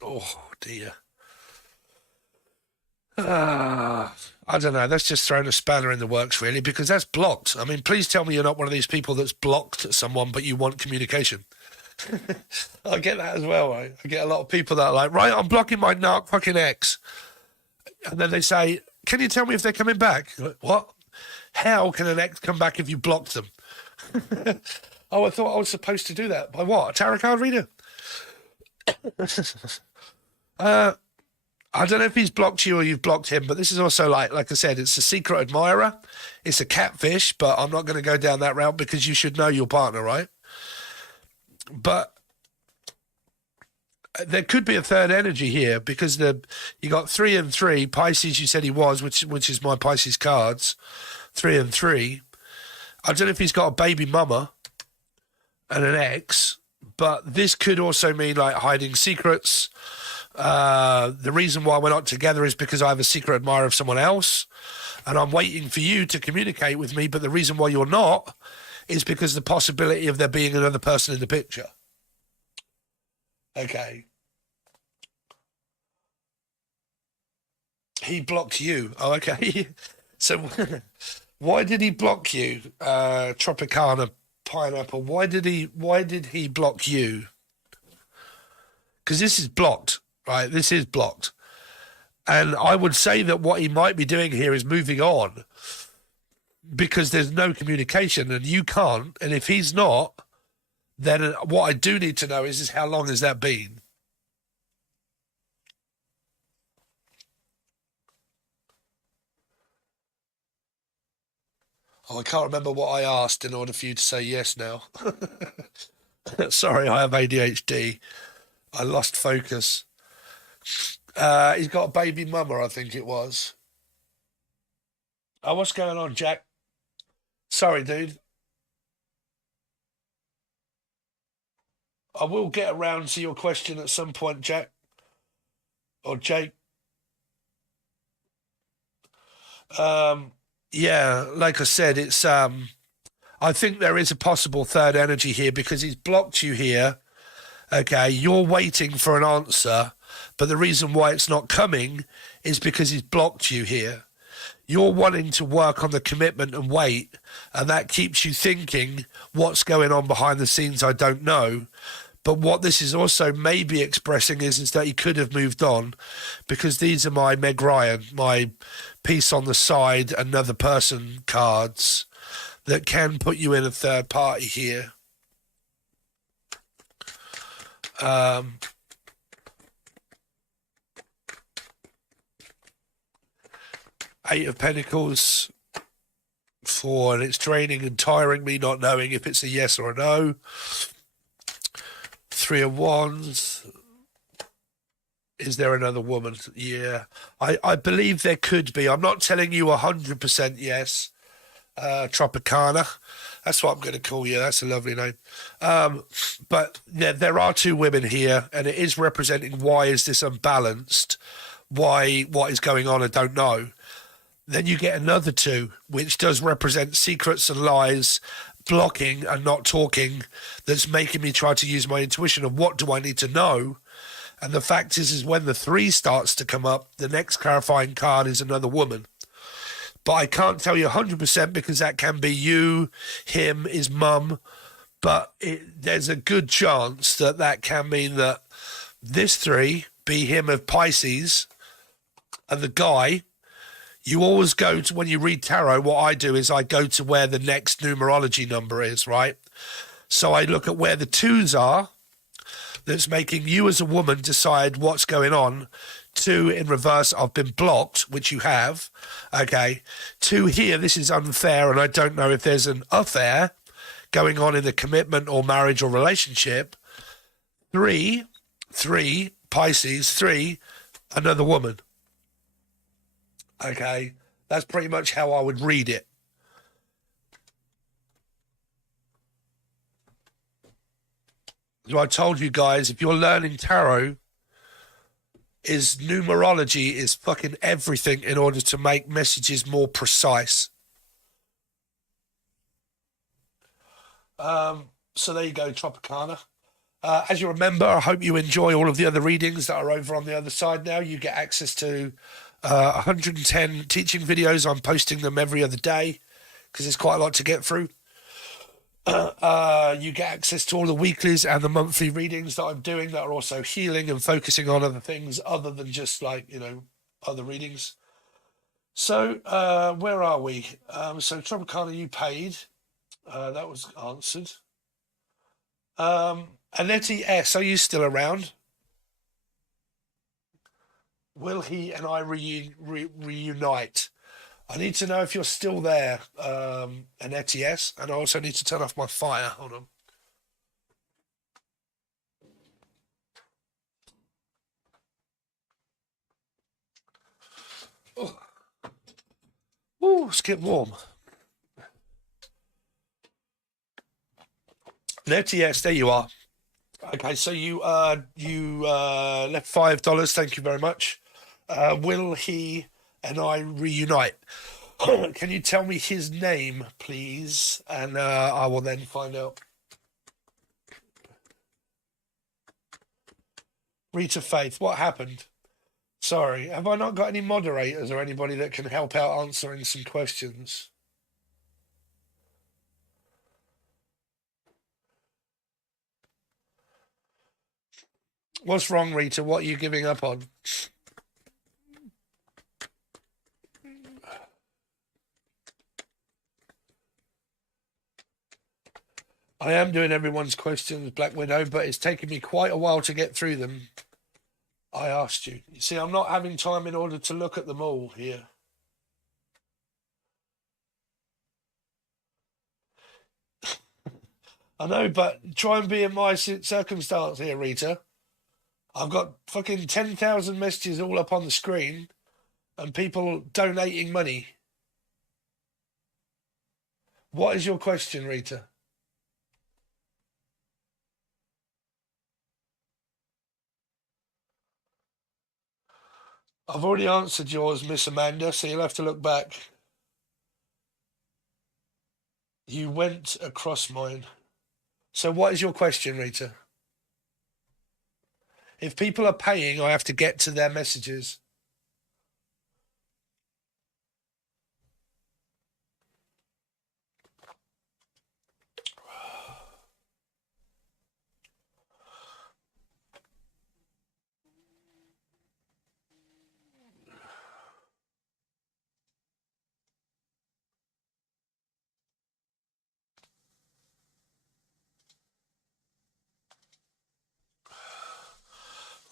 Oh, dear. I don't know. That's just thrown a spanner in the works, really, because that's blocked. I mean, please tell me you're not one of these people that's blocked someone, but you want communication. I get that as well, right? I get a lot of people that are like, right, I'm blocking my narc fucking ex. And then they say, can you tell me if they're coming back? Like, what? How can an ex come back if you blocked them? Oh, I thought I was supposed to do that. By what? A tarot card reader? I don't know if he's blocked you or you've blocked him, but this is also like I said, it's a secret admirer. It's a catfish, but I'm not going to go down that route because you should know your partner, right? But there could be a third energy here because you got 3 and 3 Pisces. You said he was, which is my Pisces cards, 3 and 3. I don't know if he's got a baby mama and an ex, but this could also mean like hiding secrets. The reason why we're not together is because I have a secret admirer of someone else, and I'm waiting for you to communicate with me. But the reason why you're not is because the possibility of there being another person in the picture. Okay. He blocked you. Oh, okay. So why did he block you? Tropicana pineapple. Why did he block you? Because this is blocked, right? This is blocked. And I would say that what he might be doing here is moving on because there's no communication and you can't. And if he's not, then what I do need to know is how long has that been? Oh, I can't remember what I asked in order for you to say yes now. Sorry, I have ADHD. I lost focus. He's got a baby mama, I think it was. Oh, what's going on, Jack? Sorry, dude. I will get around to your question at some point, Jack. Or Jake. Yeah, like I said, it's I think there is a possible third energy here because he's blocked you here. Okay, you're waiting for an answer, but the reason why it's not coming is because he's blocked you here. You're wanting to work on the commitment and wait, and that keeps you thinking, what's going on behind the scenes, I don't know. But what this is also maybe expressing is that he could have moved on because these are my Meg Ryan, my piece on the side, another person cards that can put you in a third party here. Eight of Pentacles, 4, and it's draining and tiring me not knowing if it's a yes or a no. 3 of Wands. Is there another woman? Yeah, I believe there could be. I'm not telling you 100% yes. Tropicana. That's what I'm going to call you. That's a lovely name. But there are 2 women here, and it is representing why is this unbalanced? Why, what is going on? I don't know. Then you get another 2, which does represent secrets and lies, blocking and not talking. That's making me try to use my intuition of what do I need to know. And the fact is when the 3 starts to come up, the next clarifying card is another woman. But I can't tell you 100% because that can be you, him, his mum. But there's a good chance that can mean that this 3 be him of Pisces and the guy. You always go to, when you read tarot, what I do is I go to where the next numerology number is, right? So I look at where the 2s are. That's making you as a woman decide what's going on. 2 in reverse, I've been blocked, which you have. Okay. 2 here, this is unfair, and I don't know if there's an affair going on in the commitment or marriage or relationship. 3, Pisces, 3, another woman. Okay. That's pretty much how I would read it. So I told you guys, if you're learning tarot, is numerology is fucking everything in order to make messages more precise. So there you go, Tropicana. As you remember, I hope you enjoy all of the other readings that are over on the other side now. You get access to 110 teaching videos. I'm posting them every other day because there's quite a lot to get through. You get access to all the weeklies and the monthly readings that I'm doing that are also healing and focusing on other things other than just other readings. So where are we? So Tropicana, you paid. That was answered. Anetti S, are you still around? Will he and I reunite? I need to know if you're still there, Anetti, yes, and I also need to turn off my fire. Hold on. Oh. Ooh, it's getting warm. Anetti, yes, there you are. Okay, so you left $5. Thank you very much. Will he and I reunite? Can you tell me his name, please? And I will then find out. Rita Faith, what happened? Sorry, have I not got any moderators or anybody that can help out answering some questions? What's wrong, Rita? What are you giving up on? I am doing everyone's questions, Black Widow, but it's taken me quite a while to get through them. I asked you. You see, I'm not having time in order to look at them all here. I know, but try and be in my circumstance here, Rita. I've got fucking 10,000 messages all up on the screen and people donating money. What is your question, Rita? I've already answered yours, Miss Amanda, so you'll have to look back. You went across mine. So what is your question, Rita? If people are paying, I have to get to their messages.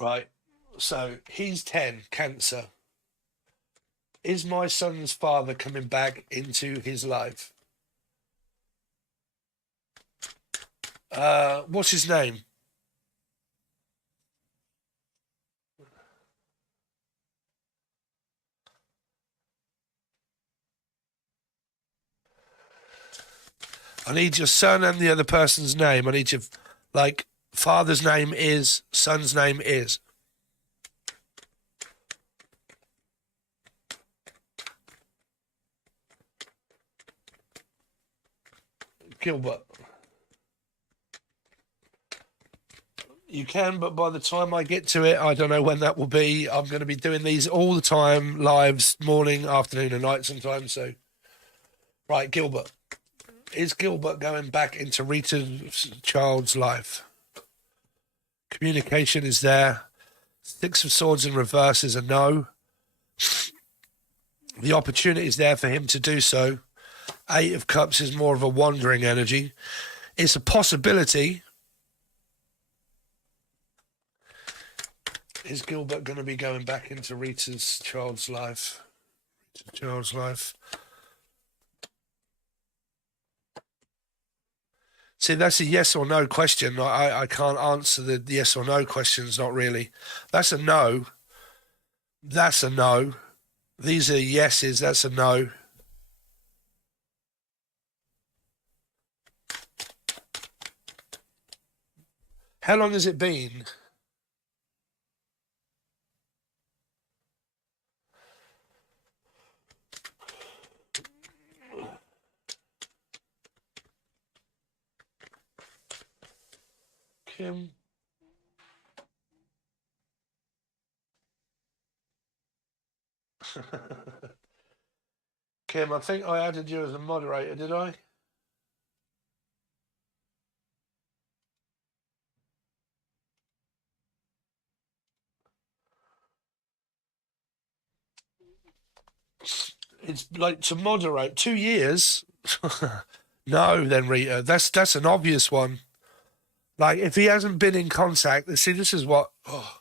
Right. So he's 10, Cancer. Is my son's father coming back into his life? What's his name? I need your son and the other person's name. I need your, like, father's name is, son's name is. Gilbert. You can, but by the time I get to it, I don't know when that will be. I'm going to be doing these all the time, lives, morning, afternoon, and night sometimes. So, right, Gilbert. Is Gilbert going back into Rita's child's life? Communication is there. Six of Swords in reverse is a no. The opportunity is there for him to do so. Eight of Cups is more of a wandering energy. It's a possibility. Is Gilbert going to be going back into Rita's child's life? Child's life. See, that's a yes or no question. I can't answer the yes or no questions, not really. That's a no. That's a no. These are yeses, that's a no. How long has it been? Kim. Kim, I think I added you as a moderator, did I? It's like to moderate 2 years. No, then Rita, that's an obvious one. Like if he hasn't been in contact, see, this is what. Oh.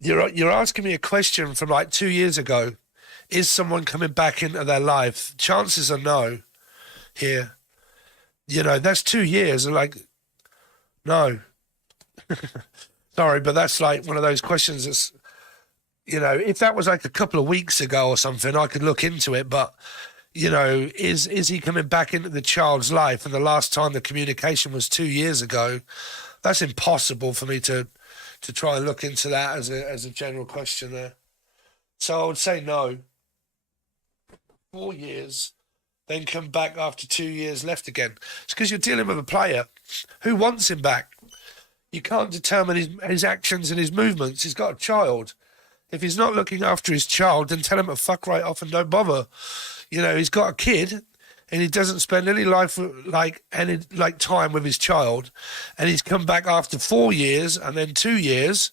You're asking me a question from like 2 years ago. Is someone coming back into their life? Chances are no here. You know, that's 2 years. Like, no. Sorry, but that's like one of those questions that's, you know, if that was like a couple of weeks ago or something, I could look into it. But, you know, is he coming back into the child's life? And the last time the communication was 2 years ago. That's impossible for me to try and look into that as a general question there. So I would say no. 4 years, then come back after 2 years left again. It's because you're dealing with a player who wants him back. You can't determine his actions and his movements. He's got a child. If he's not looking after his child, then tell him to fuck right off and don't bother. You know, he's got a kid and he doesn't spend any time with his child, and he's come back after 4 years and then 2 years.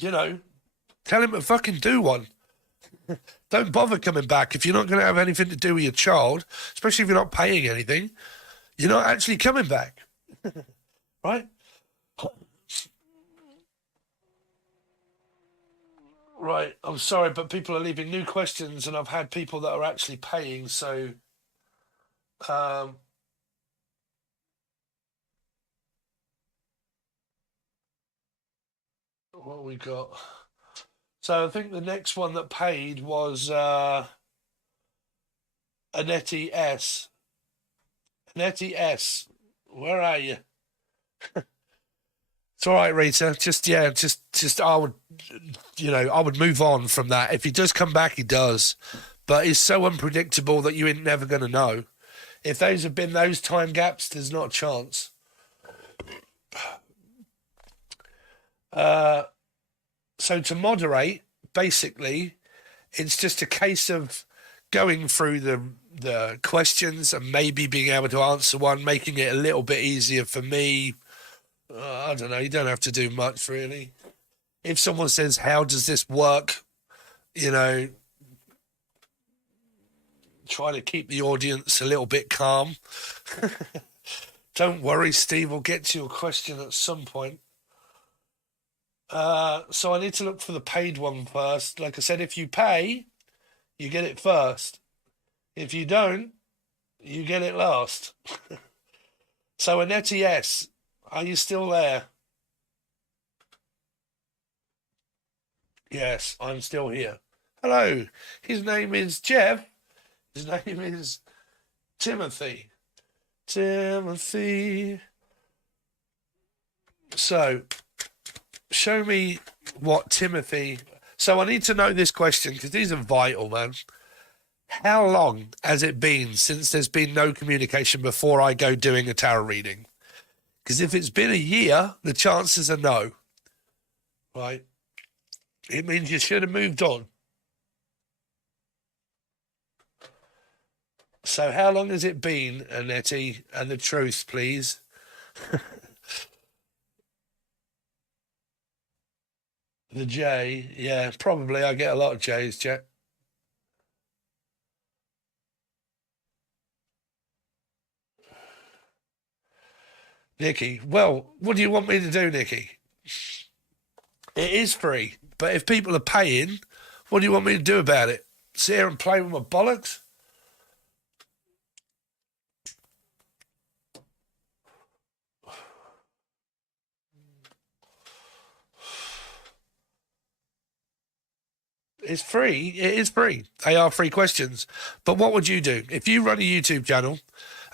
You know, tell him to fucking do one. Don't bother coming back if you're not going to have anything to do with your child, especially if you're not paying anything. You're not actually coming back, right? Right, I'm sorry, but people are leaving new questions, and I've had people that are actually paying. So, um, what we got? So I think the next one that paid was Anetti S. Anetti S. Where are you? It's all right, Rita. Just I would, you know, I would move on from that. If he does come back, he does, but he's so unpredictable that you ain't never gonna know. If those have been those time gaps, there's not a chance. Uh, so to moderate, basically, it's just a case of going through the questions and maybe being able to answer one, making it a little bit easier for me. I don't know. You don't have to do much, really. If someone says, "How does this work?" you know, try to keep the audience a little bit calm. Don't worry, Steve. We'll get to your question at some point. So I need to look for the paid one first. Like I said, if you pay, you get it first. If you don't, you get it last. So Anetti S, are you still there? Yes, I'm still here. Hello. His name is Jeff. His name is Timothy. Timothy. So, show me what Timothy. So, I need to know this question because these are vital, man. How long has it been since there's been no communication before I go doing a tarot reading? Because if it's been a year, the chances are no. Right? It means you should have moved on. So how long has it been, Anetti? And the truth, please. The J, yeah, probably. I get a lot of J's, Jack. Nikki, well, what do you want me to do, Nikki? It is free, but if people are paying, what do you want me to do about it? Sit here and play with my bollocks? It's free. It is free. They are free questions. But what would you do if you run a YouTube channel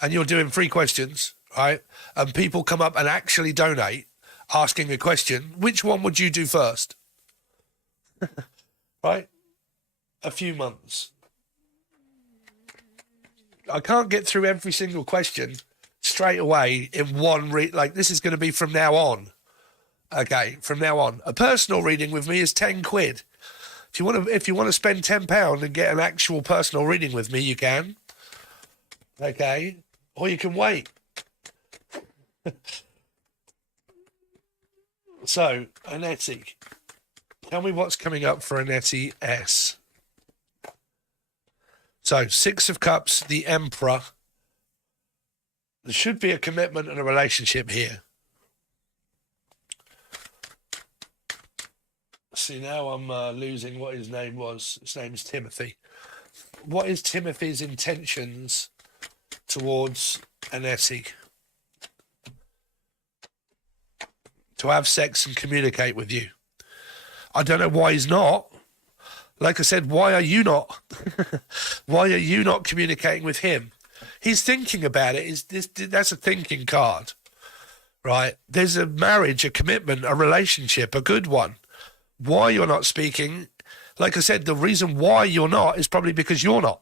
and you're doing free questions, right? And people come up and actually donate asking a question, which one would you do first? Right? A few months. I can't get through every single question straight away in one like this is going to be from now on. Okay, from now on. A personal reading with me is 10 quid. If you want to spend £10 and get an actual personal reading with me, you can. Okay? Or you can wait. So, Anetti. Tell me what's coming up for Anetti S. So, Six of Cups, the Emperor. There should be a commitment and a relationship here. See, now I'm losing what his name was. His name is Timothy. What is Timothy's intentions towards Anetti? To have sex and communicate with you. I don't know why he's not. Like I said, why are you not? Why are you not communicating with him? He's thinking about it. That's a thinking card, right? There's a marriage, a commitment, a relationship, a good one. Why you're not speaking, like I said, the reason why you're not is probably because you're not.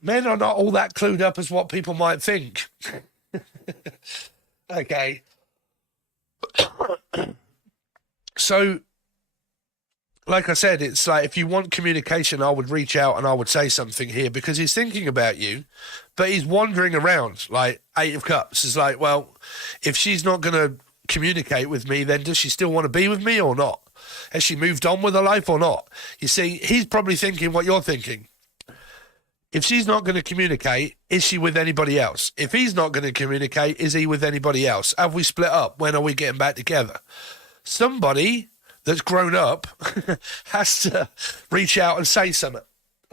Men are not all that clued up as what people might think. Okay. So, like I said, it's like if you want communication, I would reach out and I would say something here because he's thinking about you, but he's wandering around like Eight of Cups. It's like, well, if she's not going to communicate with me, then does she still want to be with me or not? Has she moved on with her life or not? You see, he's probably thinking what you're thinking. If she's not going to communicate, is she with anybody else? If he's not going to communicate, is he with anybody else? Have we split up? When are we getting back together? Somebody that's grown up has to reach out and say something,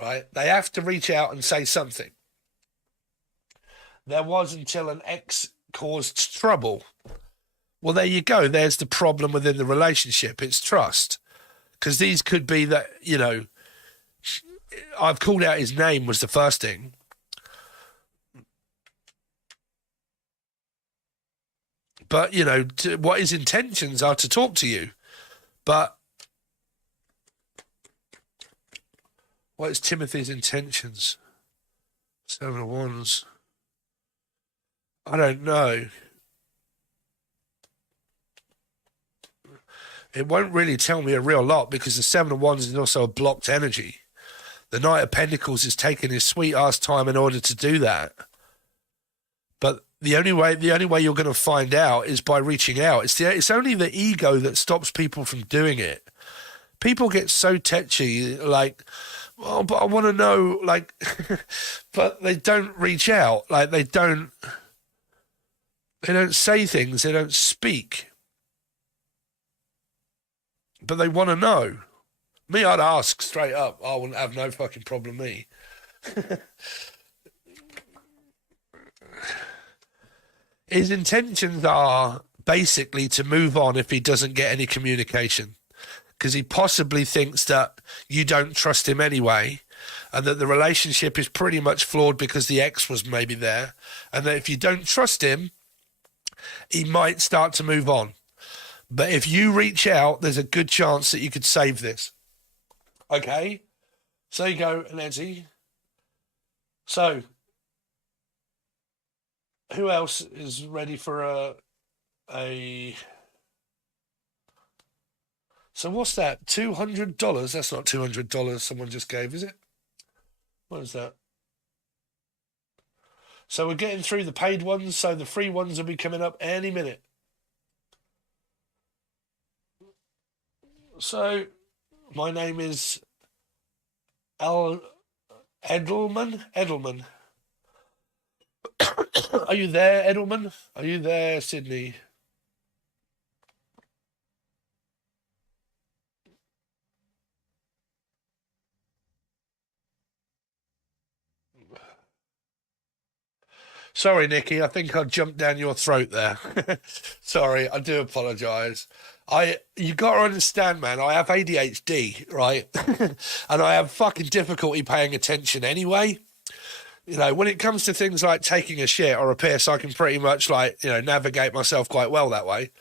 right? They have to reach out and say something. There was until an ex caused trouble. Well, there you go. There's the problem within the relationship. It's trust. Because these could be that, you know, I've called out his name was the first thing. But, you know, what his intentions are to talk to you. But what is Timothy's intentions? Seven of Wands. I don't know. It won't really tell me a real lot because the Seven of Wands is also a blocked energy. The Knight of Pentacles is taking his sweet ass time in order to do that. But the only way you're going to find out is by reaching out. It's only the ego that stops people from doing it. People get so tetchy, like, oh, but I want to know, like, but they don't reach out. Like, they don't say things. They don't speak. But they want to know. Me, I'd ask straight up. I wouldn't have no fucking problem, me. His intentions are basically to move on if he doesn't get any communication. Because he possibly thinks that you don't trust him anyway, and that the relationship is pretty much flawed because the ex was maybe there, and that if you don't trust him, he might start to move on. But if you reach out, there's a good chance that you could save this. Okay? So you go, Anetti. So, who else is ready for a... So what's that? $200? That's not $200 someone just gave, is it? What is that? So we're getting through the paid ones, so the free ones will be coming up any minute. So, my name is Edelman. Edelman. Are you there, Edelman? Are you there, Sydney? Sorry, Nikki. I think I jumped down your throat there. Sorry, I do apologise. You got to understand, man. I have ADHD, right? And I have fucking difficulty paying attention anyway. You know, when it comes to things like taking a shit or a piss, I can pretty much navigate myself quite well that way.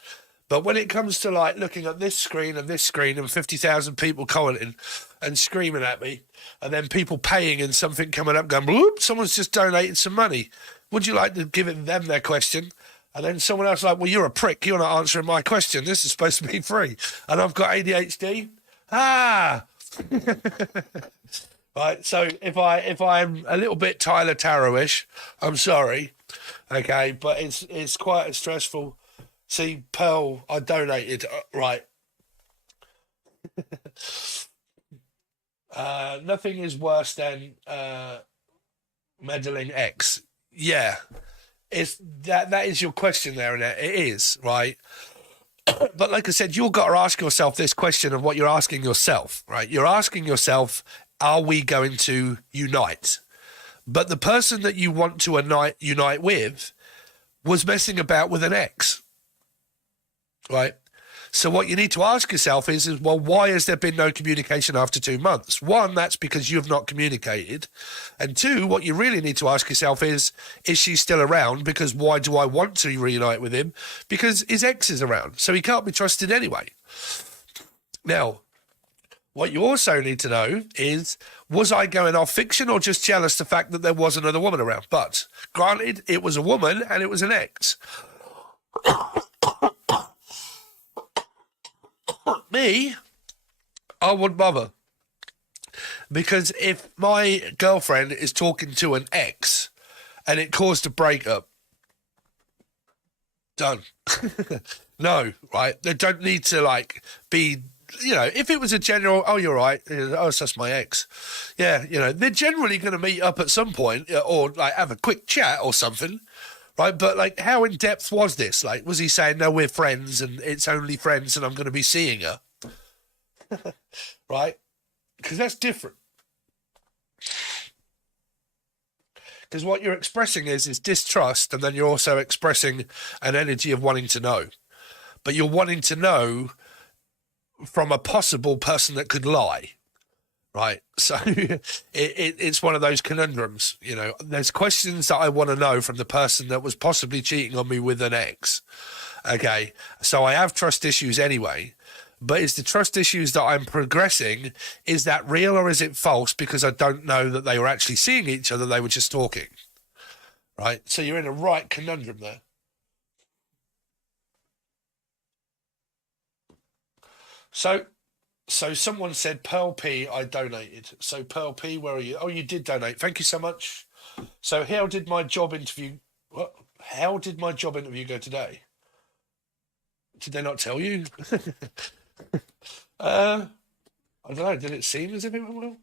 But when it comes to like looking at this screen and 50,000 people commenting and screaming at me, and then people paying and something coming up going, bloop, someone's just donated some money. Would you like to give them their question? And then someone else like, well, you're a prick. You're not answering my question. This is supposed to be free. And I've got ADHD. Ah. Right. So if I'm a little bit Tyler Tarrow-ish, I'm sorry. Okay. But it's quite stressful. See, Pearl, I donated. Right. Nothing is worse than meddling X. Yeah. It's that is your question there, Annette. It is, right? But like I said, you've got to ask yourself this question of what you're asking yourself, right? You're asking yourself, are we going to unite? But the person that you want to unite with was messing about with an ex, right? So what you need to ask yourself is, well, why has there been no communication after 2 months? One, that's because you have not communicated. And two, what you really need to ask yourself is she still around? Because why do I want to reunite with him? Because his ex is around, so he can't be trusted anyway. Now, what you also need to know is, was I going off fiction or just jealous the fact that there was another woman around? But granted, it was a woman and it was an ex. Me, I wouldn't bother. Because if my girlfriend is talking to an ex and it caused a breakup, done. No, right? They don't need to, be, if it was a general, oh, you're right, oh, it's just my ex. Yeah, they're generally going to meet up at some point or, have a quick chat or something. Right, but how in depth was this? Was he saying, no, we're friends and it's only friends and I'm going to be seeing her? Right? Because that's different. Because what you're expressing is distrust, and then you're also expressing an energy of wanting to know. But you're wanting to know from a possible person that could lie. Right, so it's one of those conundrums, There's questions that I want to know from the person that was possibly cheating on me with an ex. Okay, so I have trust issues anyway, but is the trust issues that I'm progressing, is that real or is it false? Because I don't know that they were actually seeing each other, they were just talking. Right, so you're in a right conundrum there. So someone said, Pearl P, I donated. So Pearl P, where are you? Oh, you did donate. Thank you so much. So how did my job interview go today? Did they not tell you? I don't know. Did it seem as if it went well?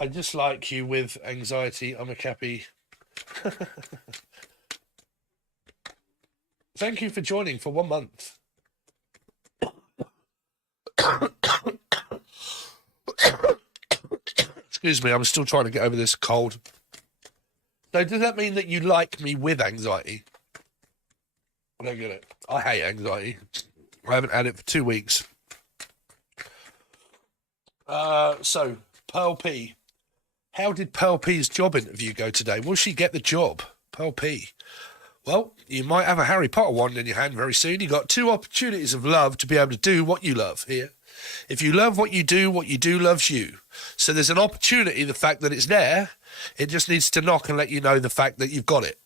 I just like you with anxiety. I'm a cappy. Thank you for joining for 1 month. Excuse me, I'm still trying to get over this cold. So does that mean that you like me with anxiety? I don't get it. I hate anxiety. I haven't had it for 2 weeks. So, Pearl P. How did Pearl P's job interview go today? Will she get the job? Pearl P. Well, you might have a Harry Potter wand in your hand very soon. You've got 2 opportunities of love to be able to do what you love here. If you love what you do loves you. So there's an opportunity, the fact that it's there, it just needs to knock and let you know the fact that you've got it.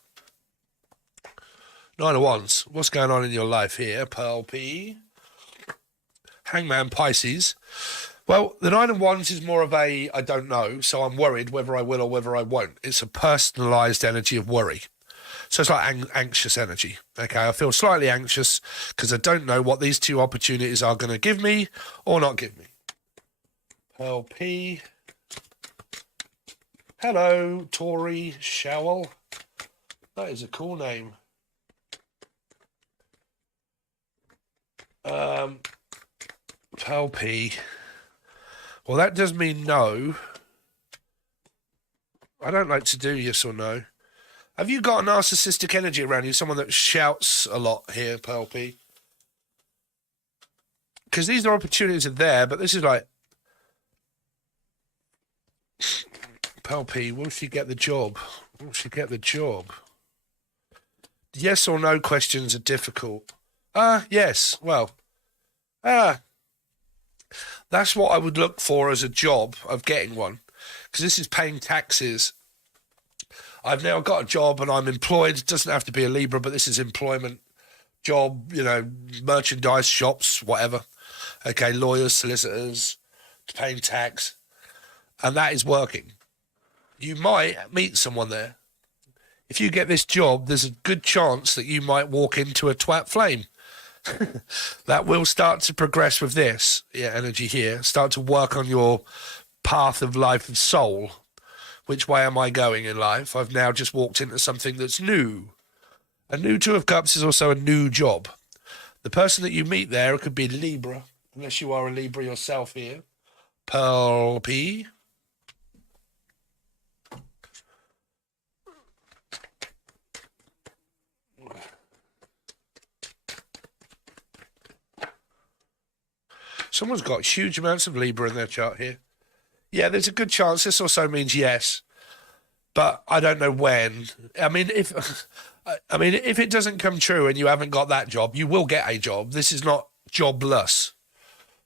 9 of Wands. What's going on in your life here, Pearl P? Hangman Pisces. Well, the 9 of Wands is more of a, I don't know, so I'm worried whether I will or whether I won't. It's a personalised energy of worry. So it's like anxious energy. Okay, I feel slightly anxious because I don't know what these 2 opportunities are going to give me or not give me. Pearl P. Hello, Tori Showell. That is a cool name. Pearl P. Well, that does mean no. I don't like to do yes or no. Have you got a narcissistic energy around you? Someone that shouts a lot here, Pearl P? Because these are opportunities are there, but this is like... Pearl P, will she get the job? Will she get the job? Yes or no questions are difficult. Yes. Well, that's what I would look for as a job of getting one. Because this is paying taxes. I've now got a job and I'm employed. It doesn't have to be a Libra, but this is employment, job, merchandise, shops, whatever. Okay, lawyers, solicitors, paying tax. And that is working. You might meet someone there. If you get this job, there's a good chance that you might walk into a twat flame. That will start to progress with this energy here. Start to work on your path of life and soul which way am I going in life? I've now just walked into something that's new. A new Two of Cups is also a new job. The person that you meet there could be Libra, unless you are a Libra yourself here. Pearl P. Someone's got huge amounts of Libra in their chart here. Yeah, there's a good chance. This also means yes, but I don't know when. I mean, if it doesn't come true and you haven't got that job, you will get a job. This is not jobless.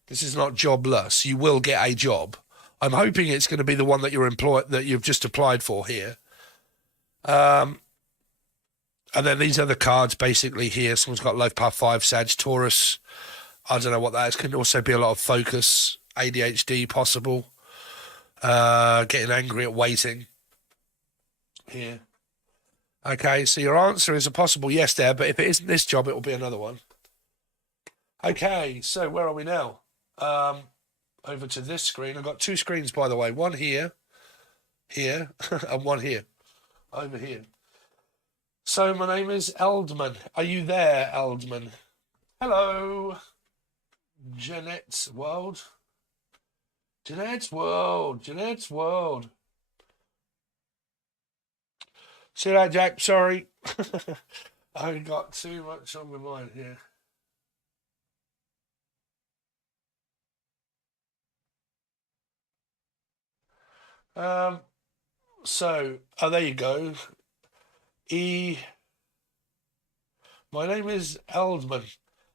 This is not jobless. You will get a job. I'm hoping it's going to be the one that you've just applied for here. And then these are the cards basically here. Someone's got Life Path 5, Sag, Taurus. I don't know what that is. Can also be a lot of focus, ADHD possible. Getting angry at waiting. Here. Okay, so your answer is a possible yes there, but if it isn't this job, it will be another one. Okay, so where are we now? Over to this screen. I've got two screens, by the way. One here, and one here, over here. So my name is Eldman. Are you there, Eldman? Hello. Jeanette's World. Jeanette's World. Jeanette's World. See that, Jack? Sorry. I got too much on my mind here. So, there you go. My name is Eldman.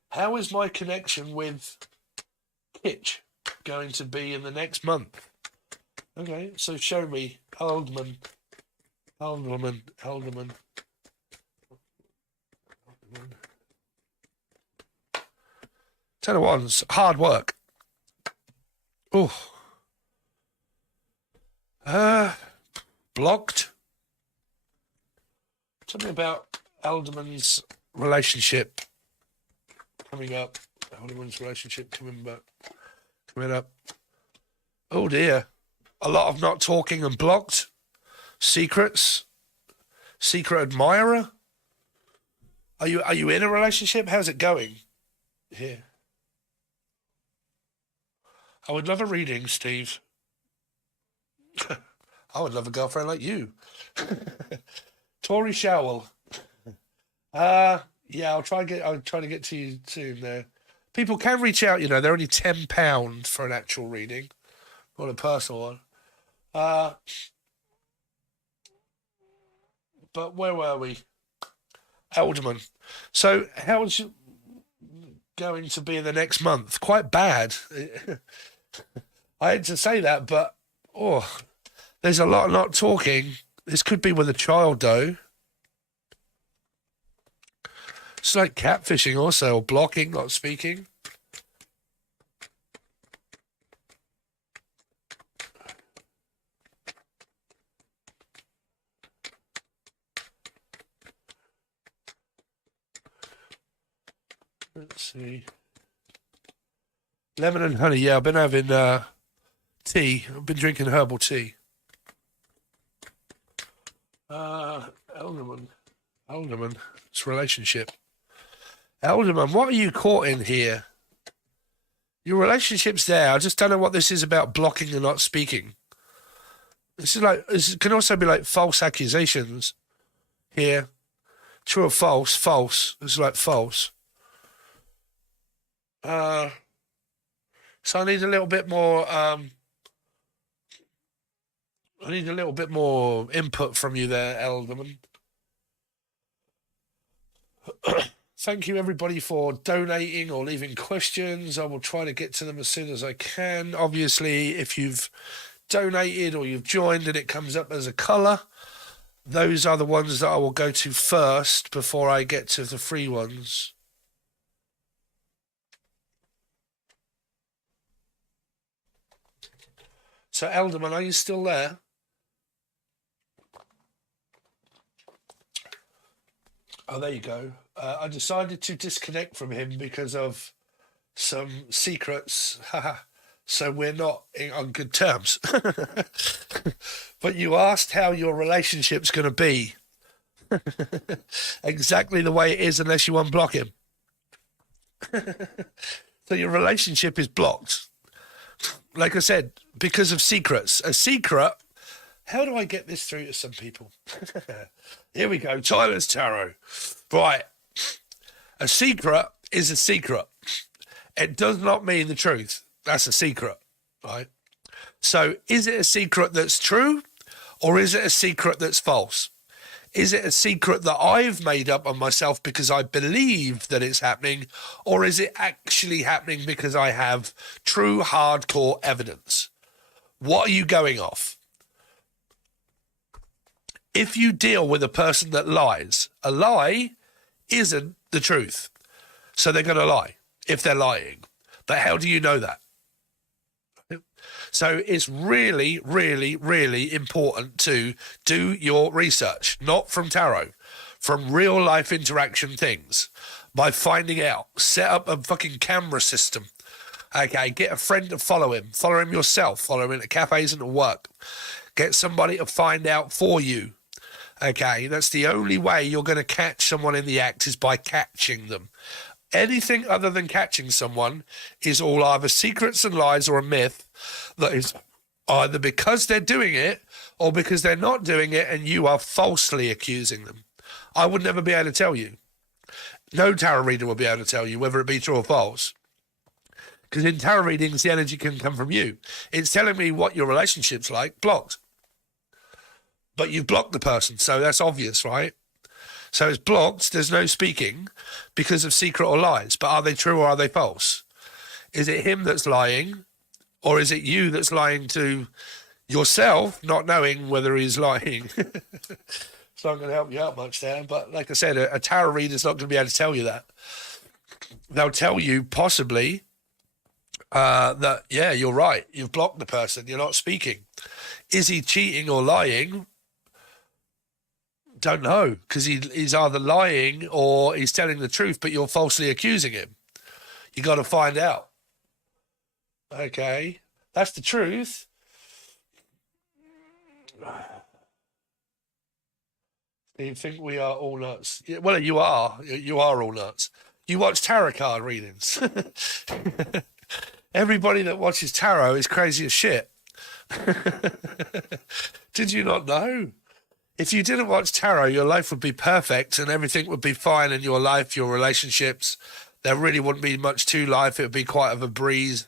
How is my connection with Kitch going to be in the next month? Okay, so show me Eldman. Ten of Wands, hard work. Oh. Blocked. Tell me about Alderman's relationship coming up. Alderman's relationship coming up. Oh dear. A lot of not talking and blocked. Secrets. Secret admirer. Are you in a relationship? How's it going? Here. I would love a reading, Steve. I would love a girlfriend like you. Tori Showell. Yeah, I'll try to get to you soon there. People can reach out, they're only £10 for an actual reading, not a personal one. But where were we? Alderman. So how's it going to be in the next month? Quite bad. I hate to say that, but there's a lot of not talking. This could be with a child, though. It's like catfishing also, or blocking, not speaking. Let's see. Lemon and honey. Yeah, I've been having tea. I've been drinking herbal tea. Alderman. It's relationship. Alderman, what are you caught in here? Your relationship's there. I just don't know what this is about blocking and not speaking. This can also be like false accusations here. True or false? False. It's like false. So I need a little bit more input from you there, Elderman. Thank you, everybody, for donating or leaving questions. I will try to get to them as soon as I can. Obviously, if you've donated or you've joined and it comes up as a colour, those are the ones that I will go to first before I get to the free ones. So, Elderman, are you still there? Oh, there you go. I decided to disconnect from him because of some secrets. So we're not on good terms. But you asked how your relationship's going to be. Exactly the way it is unless you unblock him. So your relationship is blocked. Like I said, because of secrets. A secret. How do I get this through to some people? Here we go. Tyler's Tarot. Right. A secret is a secret. It does not mean the truth. That's a secret, right? So is it a secret that's true, or is it a secret that's false? Is it a secret that I've made up on myself because I believe that it's happening, or is it actually happening because I have true hardcore evidence? What are you going off? If you deal with a person that lies, a lie isn't the truth. So they're going to lie if they're lying. But how do you know that? So it's really, really, really important to do your research, not from tarot, from real life interaction things, by finding out. Set up a fucking camera system. Okay, get a friend to follow him yourself, follow him at cafes and at work. Get somebody to find out for you. Okay, that's the only way you're going to catch someone in the act, is by catching them. Anything other than catching someone is all either secrets and lies or a myth that is either because they're doing it or because they're not doing it and you are falsely accusing them. I would never be able to tell you. No tarot reader will be able to tell you whether it be true or false. Because in tarot readings, the energy can come from you. It's telling me what your relationship's like, blocked. But you've blocked the person, so that's obvious, right? So it's blocked, there's no speaking because of secret or lies. But are they true or are they false? Is it him that's lying, or is it you that's lying to yourself, not knowing whether he's lying? It's not going to help you out much there. But like I said, a tarot reader's not going to be able to tell you that. They'll tell you possibly that, yeah, you're right. You've blocked the person. You're not speaking. Is he cheating or lying? Don't know, because he's either lying or he's telling the truth, but you're falsely accusing him. You got to find out. Okay, that's the truth. You think we are all nuts? Yeah, well, you are. You are all nuts. You watch tarot card readings. Everybody that watches tarot is crazy as shit. Did you not know? If you didn't watch tarot, your life would be perfect and everything would be fine in your life, your relationships. There really wouldn't be much to life. It would be quite of a breeze,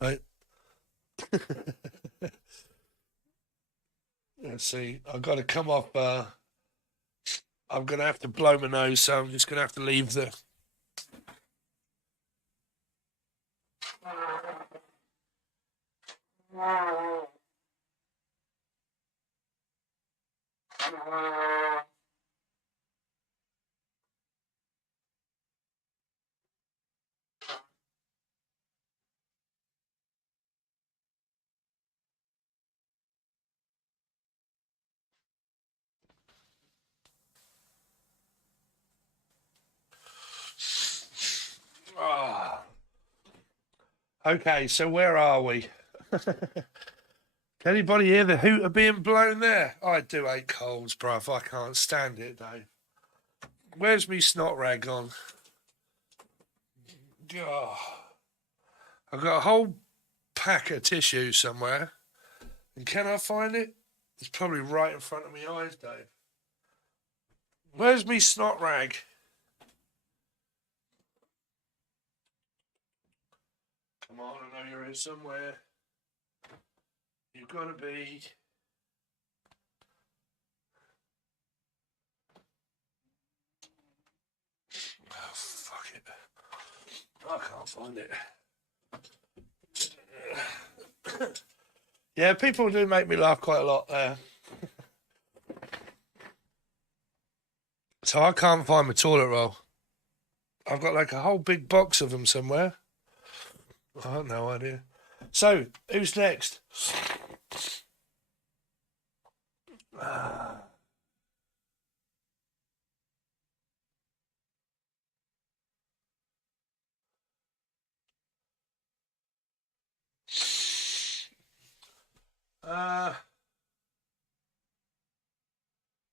right? Let's see. I've got to come off. I'm going to have to blow my nose, so I'm just going to have to leave the... Ah. Okay, so where are we? Can anybody hear the hooter being blown there? I do hate colds, bruv. I can't stand it, though. Where's me snot rag on? Oh. I've got a whole pack of tissue somewhere. And can I find it? It's probably right in front of my eyes, Dave. Where's me snot rag? Come on, I know you're here somewhere. You've got to be. Oh, fuck it. I can't find it. Yeah, people do make me laugh quite a lot there. So I can't find my toilet roll. I've got like a whole big box of them somewhere. I have no idea. So, who's next? Uh,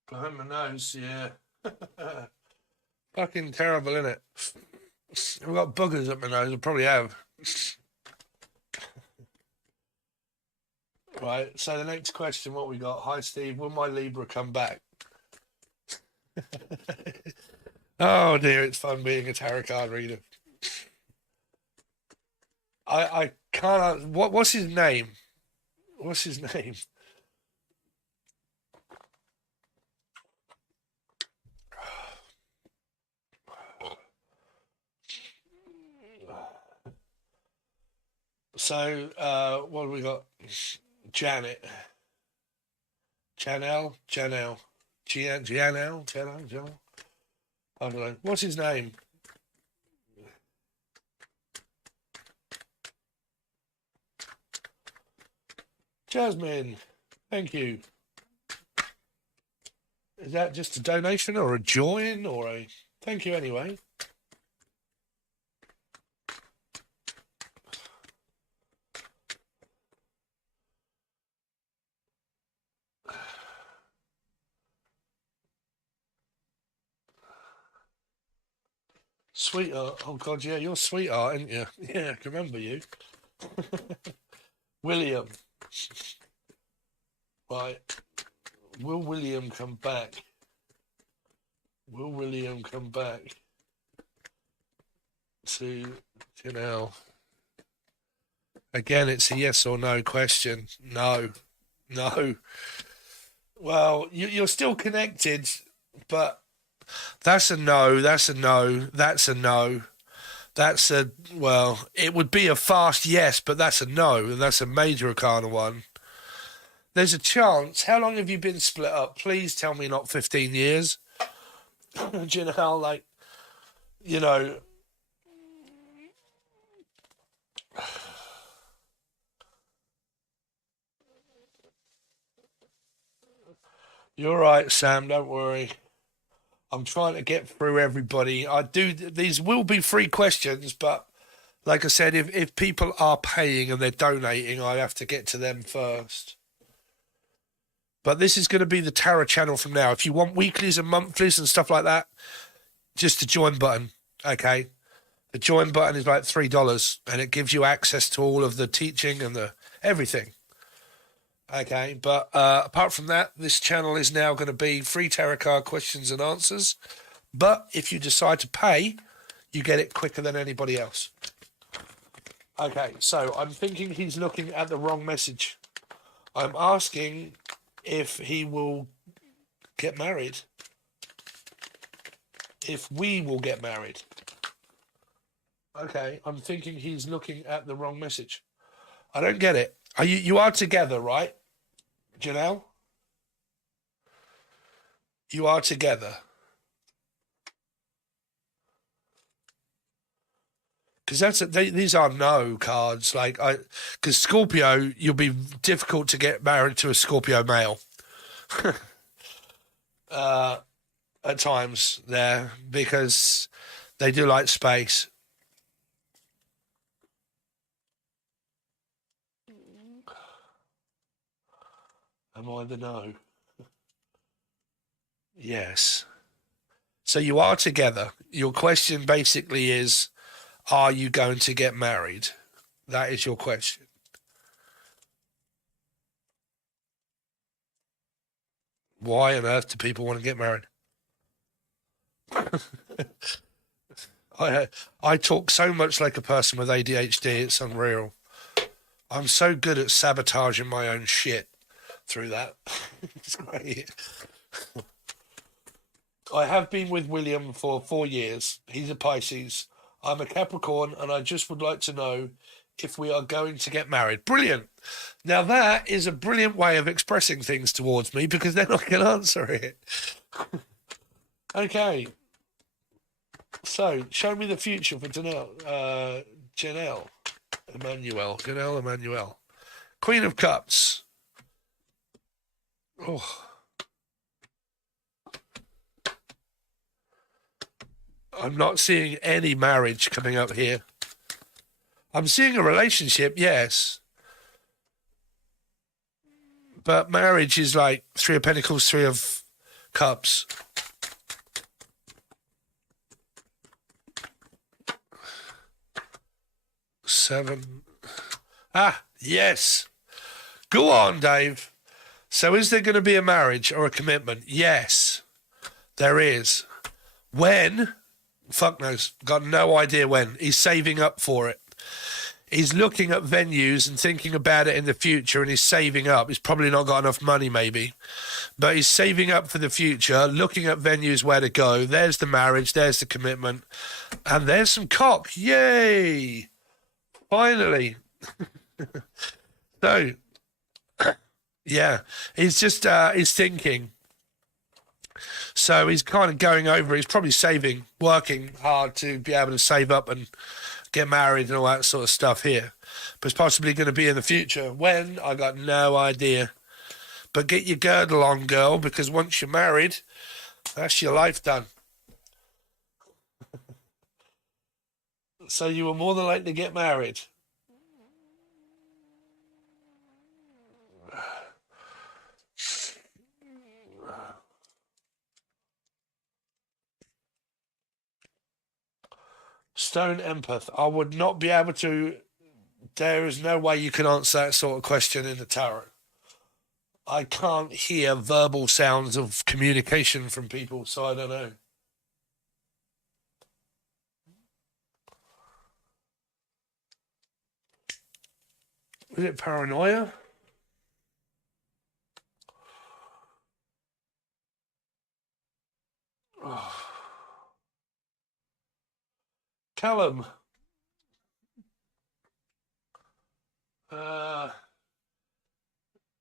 behind my nose, yeah. Fucking terrible, innit? I've got boogers up my nose. I probably have. Right. So the next question, what we got? Hi, Steve. Will my Libra come back? Oh dear, it's fun being a tarot card reader. I can't. What's his name? What's his name? So, what have we got? Janet. Janelle? Janelle. Janelle? I don't know. What's his name? Jasmine. Thank you. Is that just a donation or a join or a... Thank you anyway. Sweetheart. Oh, God, yeah, you're sweetheart, aren't you? Yeah, I can remember you. William. Right. Will William come back? Will William come back to Janelle? Again, it's a yes or no question. No. No. Well, you're still connected, but that's a no. That's a no. That's a no. That's a, well, it would be a fast yes, but that's a no, and that's a major arcana one. There's a chance. How long have you been split up? Please tell me not 15 years. Do you know, like, you know. You're right, Sam, don't worry. I'm trying to get through everybody. These will be free questions, but like I said, if people are paying and they're donating, I have to get to them first. But this is going to be the Tarot channel from now. If you want weeklies and monthlies and stuff like that, just the join button, okay? The join button is like $3, and it gives you access to all of the teaching and the everything. Okay, but apart from that, this channel is now going to be free tarot card questions and answers. But if you decide to pay, you get it quicker than anybody else. Okay, so I'm thinking he's looking at the wrong message. I'm asking if he will get married. If we will get married. Okay, I'm thinking he's looking at the wrong message. I don't get it. You are together, right? Janelle? You are together. Because these are no cards. Because Scorpio, you'll be difficult to get married to a Scorpio male. At times there, because they do like space. Am I the no? Yes. So you are together. Your question basically is, are you going to get married? That is your question. Why on earth do people want to get married? I talk so much like a person with ADHD, it's unreal. I'm so good at sabotaging my own shit through that. It's great. I have been with William for 4 years. He's a Pisces. I'm a Capricorn, and I just would like to know if we are going to get married. Brilliant. Now that is a brilliant way of expressing things towards me, because then I can answer it. Okay. So, show me the future for Janelle Emmanuel. Queen of Cups. Oh. I'm not seeing any marriage coming up here. I'm seeing a relationship, yes. But marriage is like Three of Pentacles, Three of Cups. Seven. Ah, yes. Go on, Dave. So is there going to be a marriage or a commitment? Yes, there is. When? Fuck knows. Got no idea when. He's saving up for it. He's looking at venues and thinking about it in the future, and he's saving up. He's probably not got enough money, maybe. But he's saving up for the future, looking at venues where to go. There's the marriage. There's the commitment. And there's some cock. Yay! Finally. So, yeah, he's just, he's thinking. So he's kind of going over, he's probably saving, working hard to be able to save up and get married and all that sort of stuff here. But it's possibly going to be in the future. When? I got no idea. But get your girdle on, girl, because once you're married, that's your life done. So you were more than likely to get married. Stone empath. I would not be able to. There is no way you can answer that sort of question in the tarot. I can't hear verbal sounds of communication from people, so I don't know. Is it paranoia? Oh. Callum.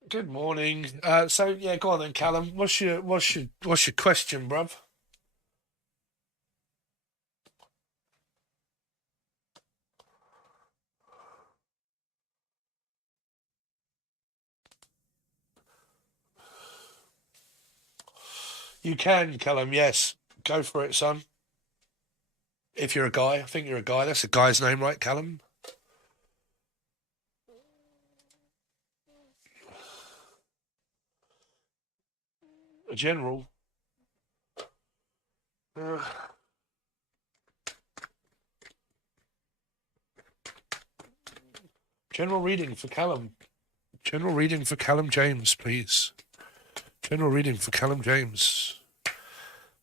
Good morning. So yeah, go on then, Callum. What's your question, bruv? You can, Callum. Yes, go for it, son. If you're a guy, I think you're a guy. That's a guy's name, right, Callum? A general. General reading for Callum. General reading for Callum James, please. General reading for Callum James.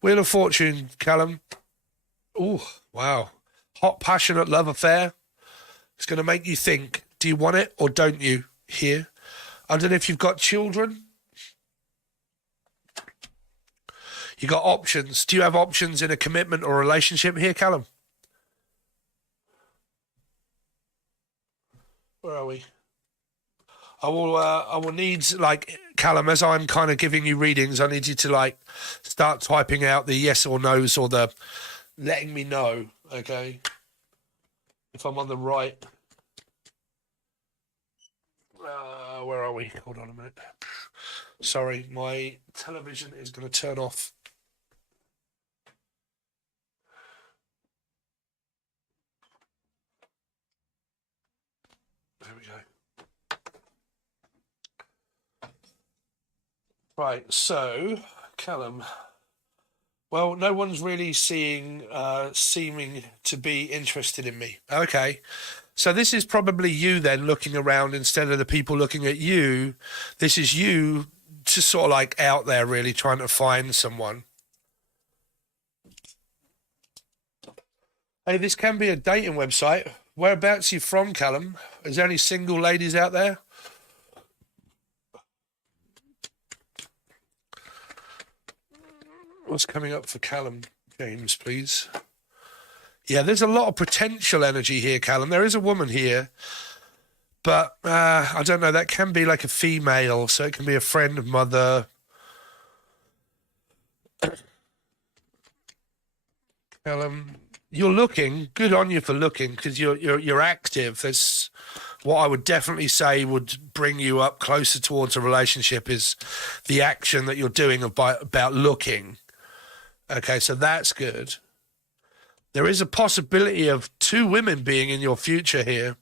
Wheel of Fortune, Callum. Oh, wow. Hot, passionate love affair. It's going to make you think, do you want it or don't you here? I don't know if you've got children. You got options. Do you have options in a commitment or relationship here, Callum? Where are we? I will need, like, Callum, as I'm kind of giving you readings, I need you to, like, start typing out the yes or no's or the letting me know, okay? If I'm on the right. Where are we? Hold on a minute. Sorry, my television is going to turn off. There we go. Right, so, Callum. Well, no one's really seeming to be interested in me. Okay. So this is probably you then looking around instead of the people looking at you. This is you just sort of like out there really trying to find someone. Hey, this can be a dating website. Whereabouts are you from, Callum? Is there any single ladies out there? What's coming up for Callum James, please? Yeah, there's a lot of potential energy here, Callum. There is a woman here, but I don't know. That can be like a female, so it can be a friend, mother. Callum, you're looking. Good on you for looking, because you're active. That's what I would definitely say would bring you up closer towards a relationship is the action that you're doing about looking. Okay, so that's good. There is a possibility of two women being in your future here.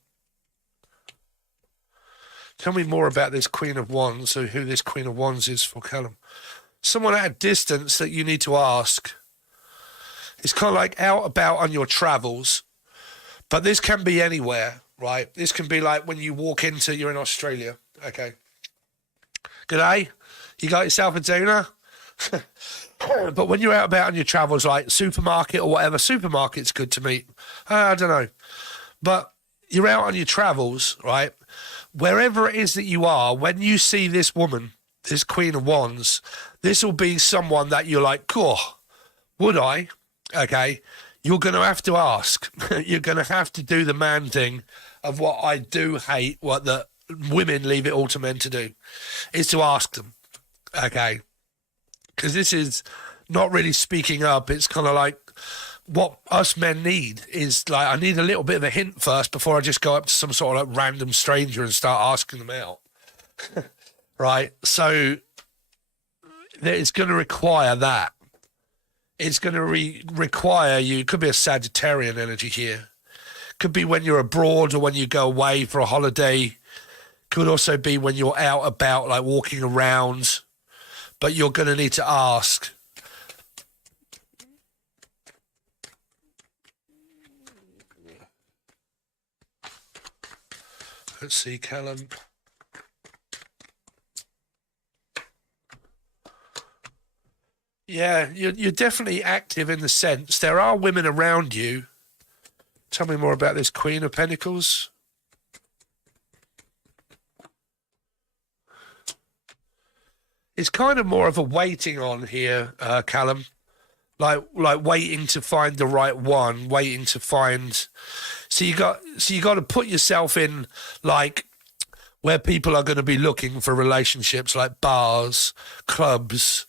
Tell me more about this Queen of Wands, so who this Queen of Wands is for Callum. Someone at a distance that you need to ask. It's kind of like out about on your travels, but this can be anywhere, right? This can be like when you walk into, you're in Australia, okay. G'day, you got yourself a tuna? But when you're out about on your travels, like supermarket or whatever, supermarket's good to meet. I don't know. But you're out on your travels, right? Wherever it is that you are, when you see this woman, this Queen of Wands, this will be someone that you're like, oh, would I? Okay. You're going to have to ask. You're going to have to do the man thing of what I do hate, what the women leave it all to men to do, is to ask them. Okay. Because this is not really speaking up. It's kind of like what us men need is like, I need a little bit of a hint first before I just go up to some sort of like random stranger and start asking them out. Right? So it's going to require that. It's going to require you, it could be a Sagittarian energy here. Could be when you're abroad or when you go away for a holiday. Could also be when you're out about, like walking around. But you're going to need to ask. Let's see, Callum. Yeah, you're definitely active in the sense there are women around you. Tell me more about this Queen of Pentacles. It's kind of more of a waiting on here, Callum. Like waiting to find the right one, waiting to find. So you got to put yourself in like where people are going to be looking for relationships, like bars, clubs,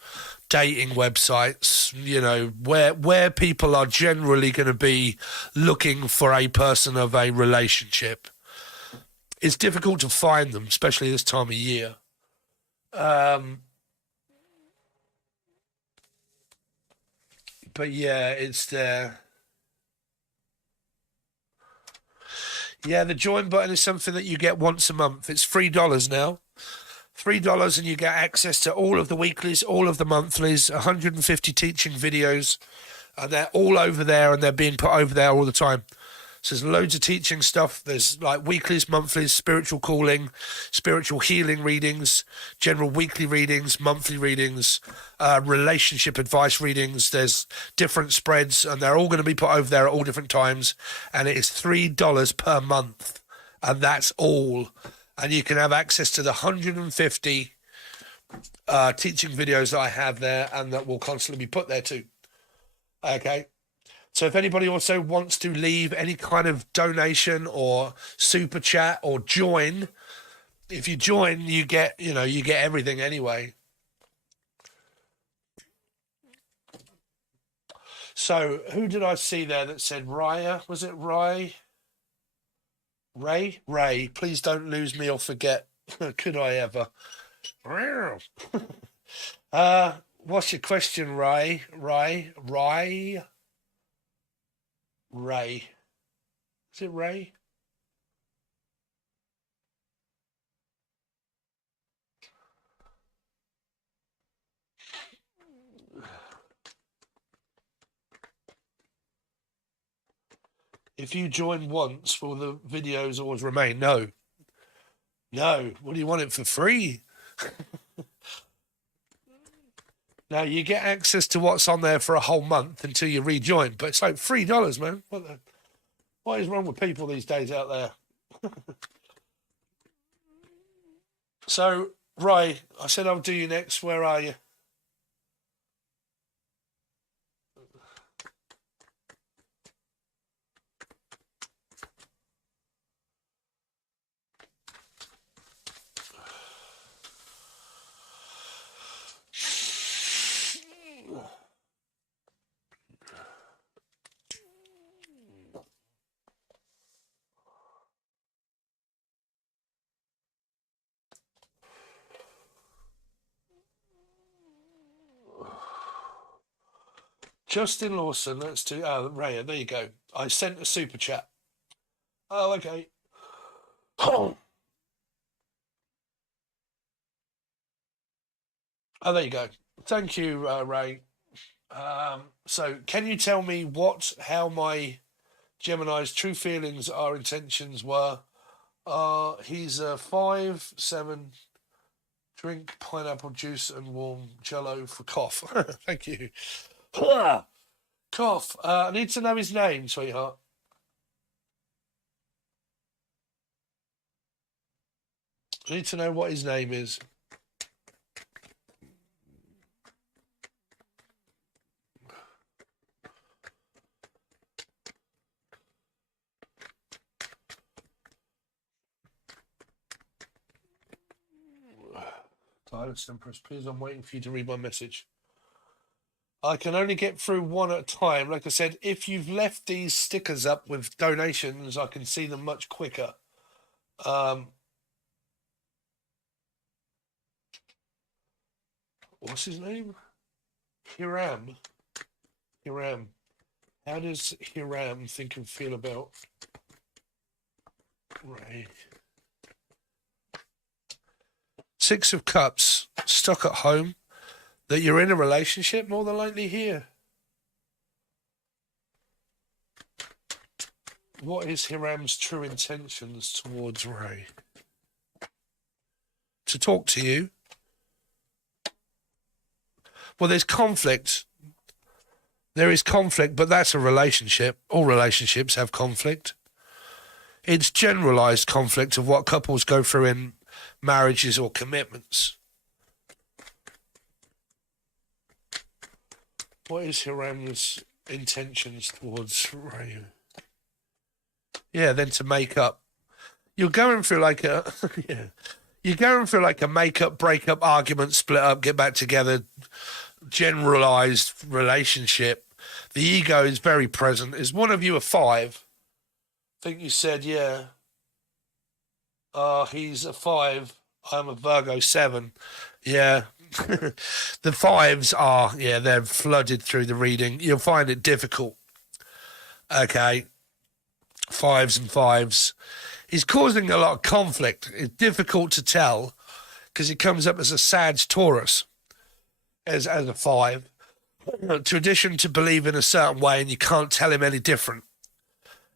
dating websites. You know where people are generally going to be looking for a person of a relationship. It's difficult to find them, especially this time of year. But yeah, it's there. Yeah, the join button is something that you get once a month. It's $3 now. $3 and you get access to all of the weeklies, all of the monthlies, 150 teaching videos. And they're all over there and they're being put over there all the time. So there's loads of teaching stuff. There's like weeklies, monthlies, spiritual calling, spiritual healing readings, general weekly readings, monthly readings, relationship advice readings. There's different spreads and they're all going to be put over there at all different times. And it is $3 per month. And that's all. And you can have access to the 150 teaching videos that I have there and that will constantly be put there too. Okay. So if anybody also wants to leave any kind of donation or super chat or join, if you join, you get everything anyway. So who did I see there that said Raya? Was it Ray? Ray, please don't lose me or forget. Could I ever? What's your question, Ray? Ray. Is it Ray? If you join once, will the videos always remain? No. No. What do you want it for free? Now you get access to what's on there for a whole month until you rejoin, but it's like $3, man. What is wrong with people these days out there? So, Ray, I said I'll do you next. Where are you? Justin Lawson, let's do. Oh, Raya, there you go. I sent a super chat. Oh, okay. Oh, there you go. Thank you, Ray. So, can you tell me how my Gemini's true feelings or intentions were? He's a 5'7", drink pineapple juice and warm jello for cough. Thank you. Cough. I need to know his name, sweetheart. I need to know what his name is. Silence, Empress. Please, I'm waiting for you to read my message. I can only get through one at a time. Like I said, if you've left these stickers up with donations, I can see them much quicker. What's his name? Hiram. Hiram. How does Hiram think and feel about Ray? Six of Cups. Stuck at home. That you're in a relationship, more than likely here. What is Hiram's true intentions towards Ray? To talk to you. Well, there's conflict. There is conflict, but that's a relationship. All relationships have conflict. It's generalized conflict of what couples go through in marriages or commitments. What is Hiram's intentions towards Ray? Yeah, then to make up. You're going through like a yeah. You're going through like a make-up, break-up, argument, split up, get back together, generalized relationship. The ego is very present. Is one of you a 5? I think you said, yeah. He's a 5. I'm a Virgo 7. Yeah. The 5s are, yeah, they're flooded through the reading. You'll find it difficult. Okay. 5s and 5s. He's causing a lot of conflict. It's difficult to tell because he comes up as a Sag Taurus, as a 5. Tradition to believe in a certain way and you can't tell him any different.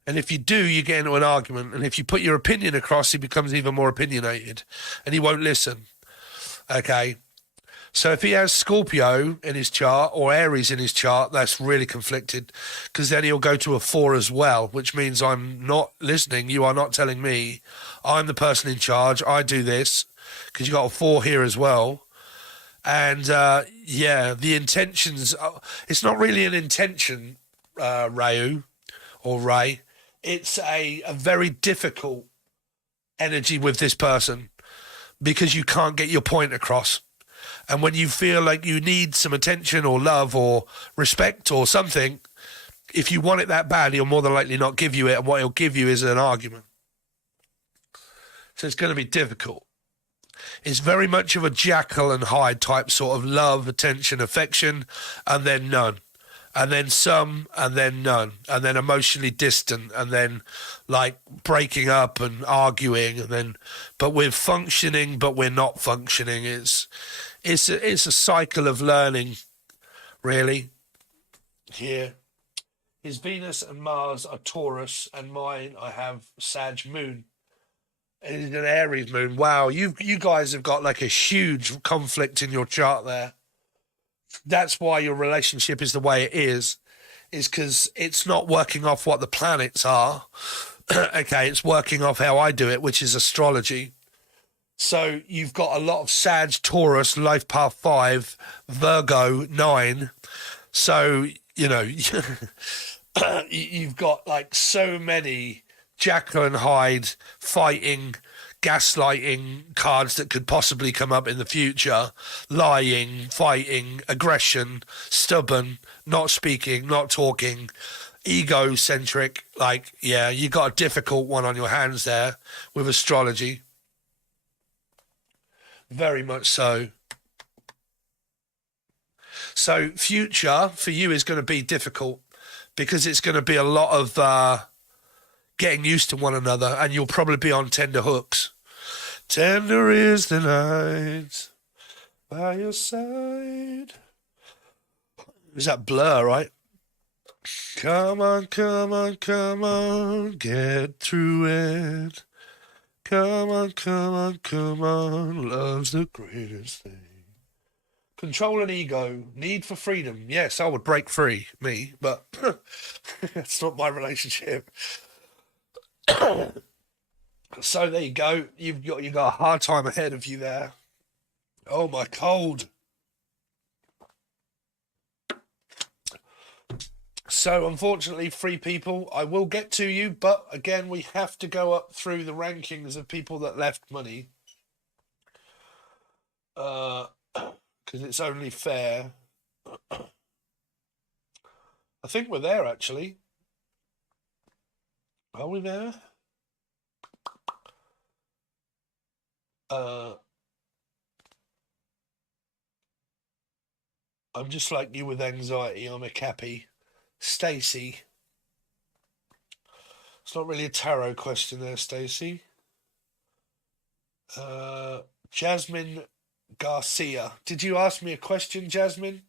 And if you do, you get into an argument. And if you put your opinion across, he becomes even more opinionated and he won't listen. Okay. So if he has Scorpio in his chart or Aries in his chart, that's really conflicted because then he'll go to a 4 as well, which means I'm not listening. You are not telling me. I'm the person in charge. I do this because you got a 4 here as well. And, yeah, the intentions, it's not really an intention, Rayu or Ray. It's a very difficult energy with this person because you can't get your point across. And when you feel like you need some attention or love or respect or something, if you want it that bad, he'll more than likely not give you it. And what he'll give you is an argument. So it's going to be difficult. It's very much of a Jekyll and Hyde type sort of love, attention, affection, and then none. And then some, and then none. And then emotionally distant, and then like breaking up and arguing, and then, but we're functioning, but we're not functioning. It's a cycle of learning, really. Here. His Venus and Mars are Taurus, and mine I have Sag Moon. And it's an Aries moon. Wow, you guys have got like a huge conflict in your chart there. That's why your relationship is the way it is because it's not working off what the planets are. Okay, it's working off how I do it, which is astrology. So you've got a lot of Sag, Taurus, Life Path 5, Virgo 9. So, you know, you've got like so many Jekyll and Hyde fighting, gaslighting cards that could possibly come up in the future. Lying, fighting, aggression, stubborn, not speaking, not talking, egocentric. Like, yeah, you got a difficult one on your hands there with astrology. Very much so. So future for you is going to be difficult because it's going to be a lot of getting used to one another and you'll probably be on tender hooks. Tender is the night. by your side. Is that Blur, right? Come on, come on, come on, get through it. Come on, come on, come on, love's the greatest thing. Control and ego, need for freedom. Yes, I would break free, me, but that's not my relationship. So there you go. You got a hard time ahead of you there. Oh my cold. So unfortunately, 3 people. I will get to you, but again, we have to go up through the rankings of people that left money. Because it's only fair. I think we're there actually. Are we there? I'm just like you with anxiety. I'm a cappy. Stacey. It's not really a tarot question there, Stacey. Jasmine Garcia. Did you ask me a question, Jasmine?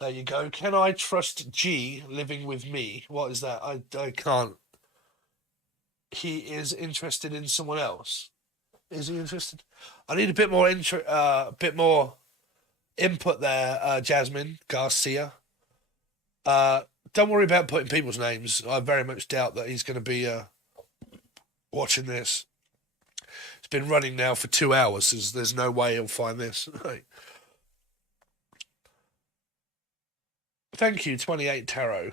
There you go. Can I trust G living with me? What is that? I can't. He is interested in someone else. Is he interested? I need a bit more input there, Jasmine Garcia. Don't worry about putting people's names. I very much doubt that he's going to be watching this. It's been running now for 2 hours. There's no way he'll find this. Thank you, 28 Tarot.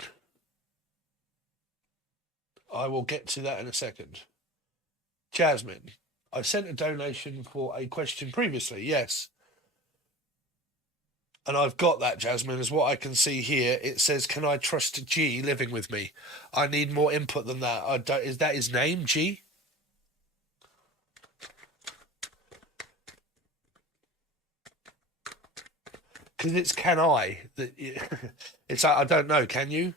I will get to that in a second. Jasmine, I sent a donation for a question previously, yes. And I've got that, Jasmine, is what I can see here. It says, can I trust G living with me? I need more input than that. Is that his name, G? Because it's can I. It's like, I don't know, can you?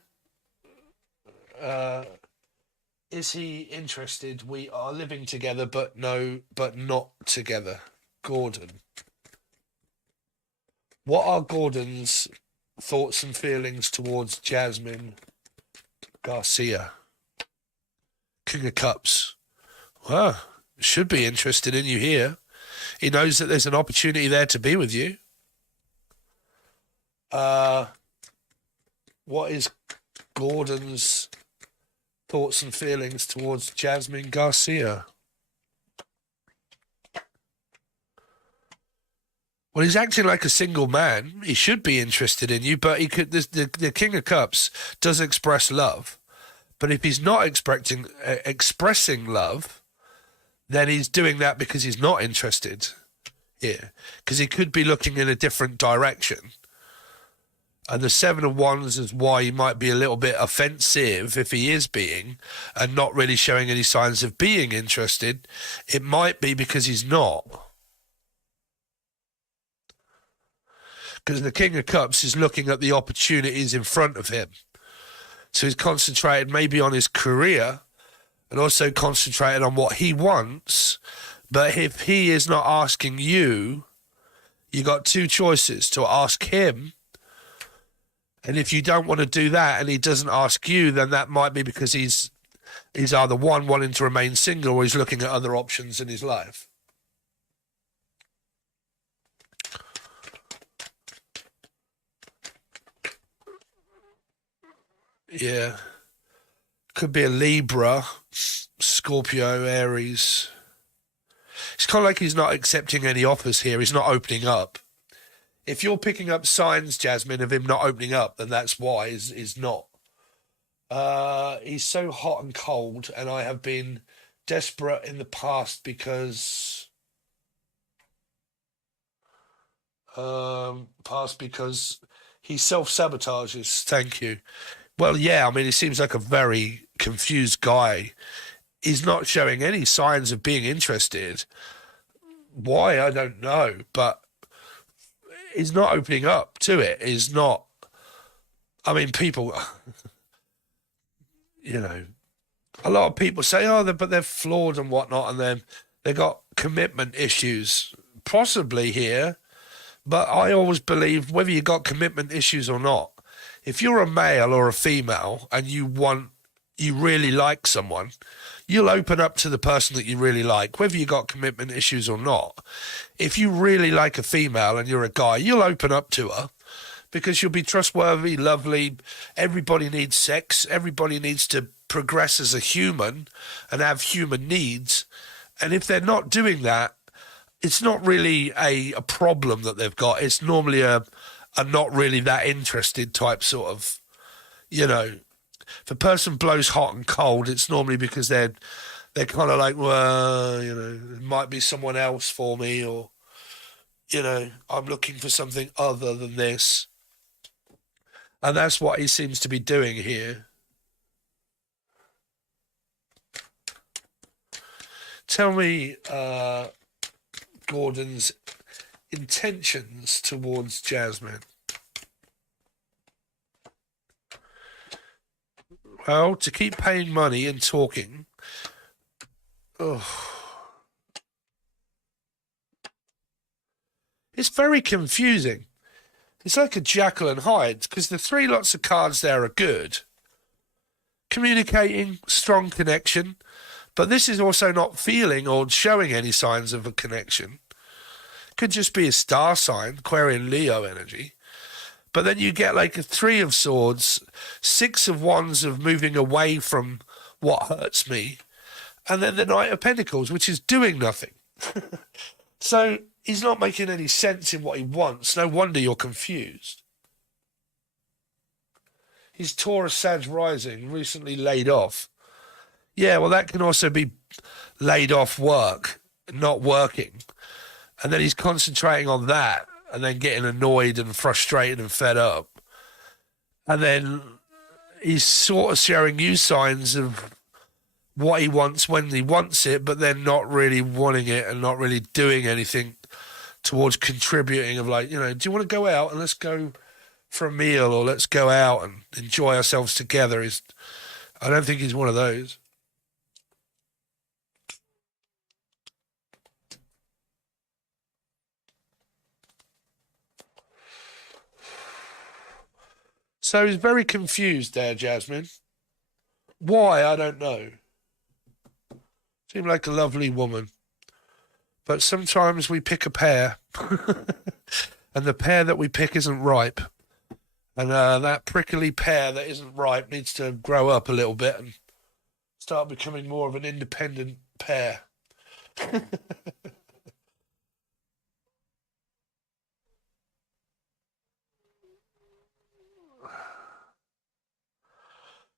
Is he interested? We are living together, but not together. Gordon. What are Gordon's thoughts and feelings towards Jasmine Garcia? King of Cups. Well, should be interested in you here. He knows that there's an opportunity there to be with you. What is Gordon's thoughts and feelings towards Jasmine Garcia? Well, he's acting like a single man. He should be interested in you, but he could. The King of Cups does express love, but if he's not expressing love, then he's doing that because he's not interested. Yeah, because he could be looking in a different direction. And the 7 of Wands is why he might be a little bit offensive if he is being, and not really showing any signs of being interested. It might be because he's not. Because the King of Cups is looking at the opportunities in front of him. So he's concentrated maybe on his career and also concentrated on what he wants. But if he is not asking you, you got 2 choices: to ask him. And if you don't want to do that and he doesn't ask you, then that might be because he's either one, wanting to remain single, or he's looking at other options in his life. Yeah. Could be a Libra, Scorpio, Aries. It's kind of like he's not accepting any offers here. He's not opening up. If you're picking up signs, Jasmine, of him not opening up, then that's why he's not. He's so hot and cold, and I have been desperate in the past because he self-sabotages. Thank you. Well, yeah, I mean, he seems like a very confused guy. He's not showing any signs of being interested. Why, I don't know, but he's not opening up to it. He's not. I mean, people, a lot of people say, but they're flawed and whatnot, and they got commitment issues. Possibly here, But I always believe, whether you got commitment issues or not, if you're a male or a female and you really like someone, you'll open up to the person that you really like, whether you got commitment issues or not. If you really like a female and you're a guy, you'll open up to her because you'll be trustworthy, lovely. Everybody needs sex. Everybody needs to progress as a human and have human needs. And if they're not doing that, it's not really a problem that they've got. It's normally a not really that interested type sort of, you know, if a person blows hot and cold, it's normally because they're kind of like, well, you know, it might be someone else for me, or, you know, I'm looking for something other than this. And that's what he seems to be doing here. Tell me Gordon's intentions towards Jasmine. Well, to keep paying money and talking. Oh. It's very confusing. It's like a Jekyll and Hyde, because the three lots of cards there are good. Communicating, strong connection, but this is also not feeling or showing any signs of a connection. Could just be a star sign, Aquarian Leo energy. But then you get like a Three of Swords, Six of Wands of moving away from what hurts me, and then the Knight of Pentacles, which is doing nothing. So he's not making any sense in what he wants. No wonder you're confused. He's Taurus Sag rising, recently laid off. Yeah, well, that can also be laid off work, not working. And then he's concentrating on that and then getting annoyed and frustrated and fed up. And then he's sort of showing you signs of what he wants when he wants it, but then not really wanting it and not really doing anything towards contributing of like, you know, do you want to go out and let's go for a meal, or let's go out and enjoy ourselves together? I don't think he's one of those. So he's very confused there, Jasmine. Why, I don't know. Seemed like a lovely woman. But sometimes we pick a pear, and the pear that we pick isn't ripe. And that prickly pear that isn't ripe needs to grow up a little bit and start becoming more of an independent pear.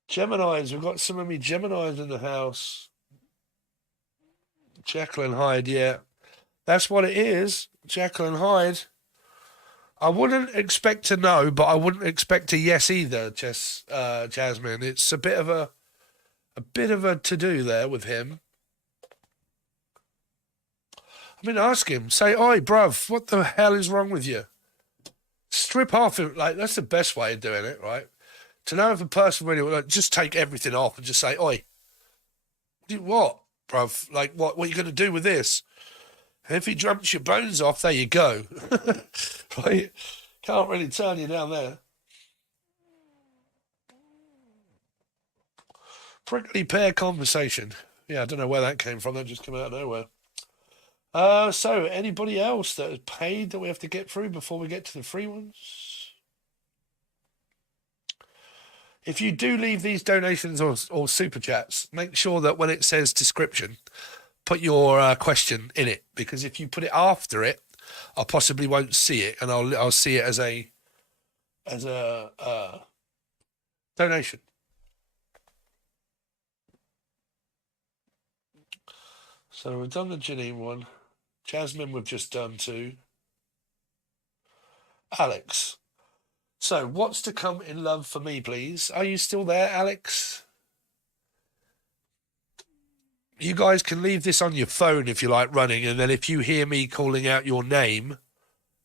Geminis, we've got some of me Geminis in the house. Jekyll and Hyde, yeah. That's what it is, Jekyll and Hyde. I wouldn't expect to know, but I wouldn't expect a yes either, Jasmine. It's a bit of a to-do there with him. I mean, ask him. Say, oi, bruv, what the hell is wrong with you? Strip off him. Like, that's the best way of doing it, right? To know if a person really, like, just take everything off and just say, oi, what, bruv? Like, what are you going to do with this? And if he jumps your bones off, there you go. Right? Can't really turn you down there. Prickly pear conversation. Yeah, I don't know where that came from. That just came out of nowhere. So anybody else that is paid that we have to get through before we get to the free ones? If you do leave these donations or super chats, make sure that when it says description, put your question in it, because if you put it after it, I possibly won't see it, and I'll see it as a donation. So we've done the Janine one. Jasmine we've just done too. Alex. So what's to come in love for me, please? Are you still there, Alex? You guys can leave this on your phone if you like running, and then if you hear me calling out your name,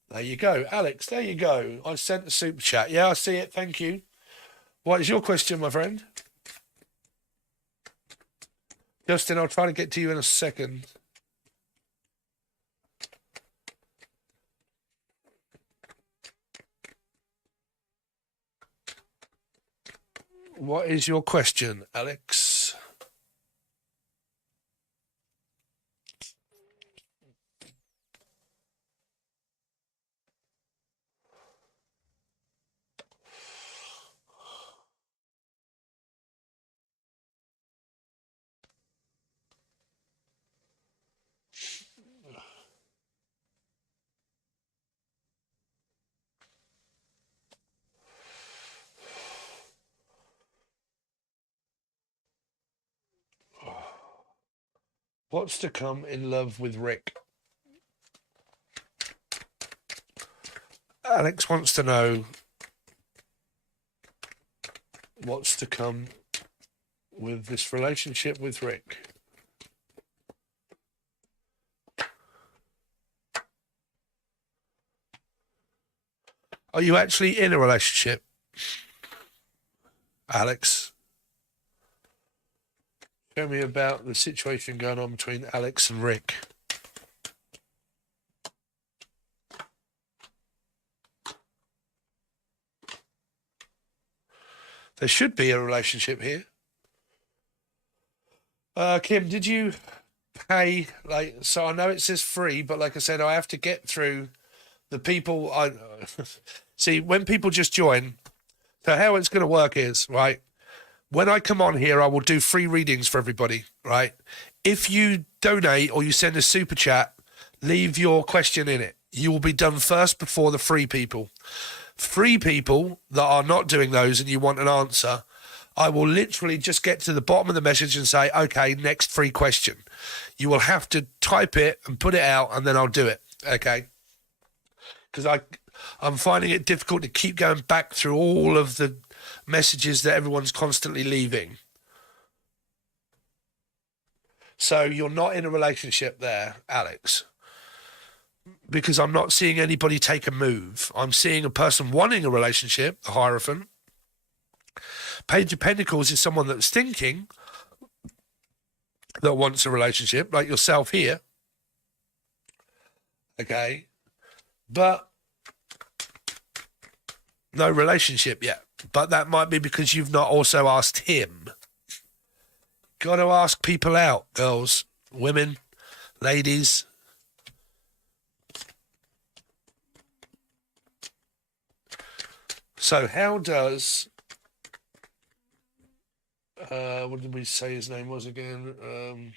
there you go. Alex, there you go. I sent the super chat. Yeah, I see it. Thank you. What is your question, my friend? Justin, I'll try to get to you in a second. What is your question, Alex? What's to come in love with Rick? Alex wants to know what's to come with this relationship with Rick. Are you actually in a relationship, Alex? Tell me about the situation going on between Alex and Rick. There should be a relationship here. Kim, did you pay, so I know it says free, but like I said, I have to get through the people. See, when people just join, so how it's going to work is, right, when I come on here, I will do free readings for everybody, right? If you donate or you send a super chat, leave your question in it. You will be done first before the free people. Free people that are not doing those and you want an answer, I will literally just get to the bottom of the message and say, okay, next free question. You will have to type it and put it out and then I'll do it, okay? Because I'm finding it difficult to keep going back through all of the messages that everyone's constantly leaving. So you're not in a relationship there, Alex, because I'm not seeing anybody take a move. I'm seeing a person wanting a relationship, the Hierophant. Page of Pentacles is someone that's thinking that wants a relationship, like yourself here. Okay. But no relationship yet. But that might be because you've not also asked him. Got to ask people out, girls, women, ladies. So how does, what did we say his name was again?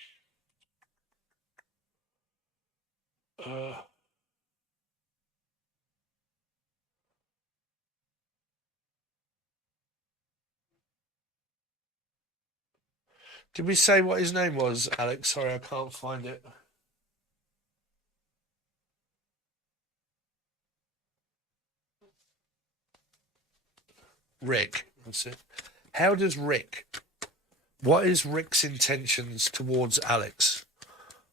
Did we say what his name was, Alex? Sorry, I can't find it. Rick, that's it. How does Rick, what is Rick's intentions towards Alex?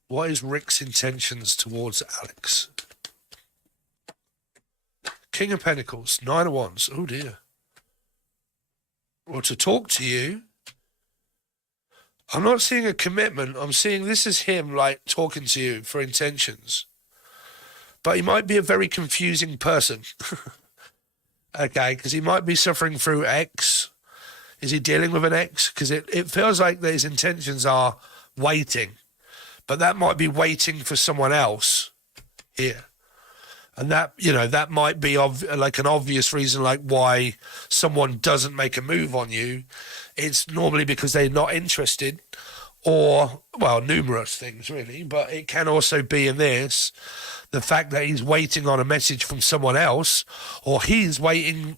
What is Rick's intentions towards Alex? King of Pentacles, Nine of Wands. Oh dear. Well, to talk to you, I'm not seeing a commitment. I'm seeing this is him like talking to you for intentions. But he might be a very confusing person. Okay, because he might be suffering through X. Is he dealing with an X? Because it feels like that his intentions are waiting. But that might be waiting for someone else here. And that, you know, that might be like an obvious reason like why someone doesn't make a move on you. It's normally because they're not interested or, well, numerous things really. But it can also be in this, the fact that he's waiting on a message from someone else or he's waiting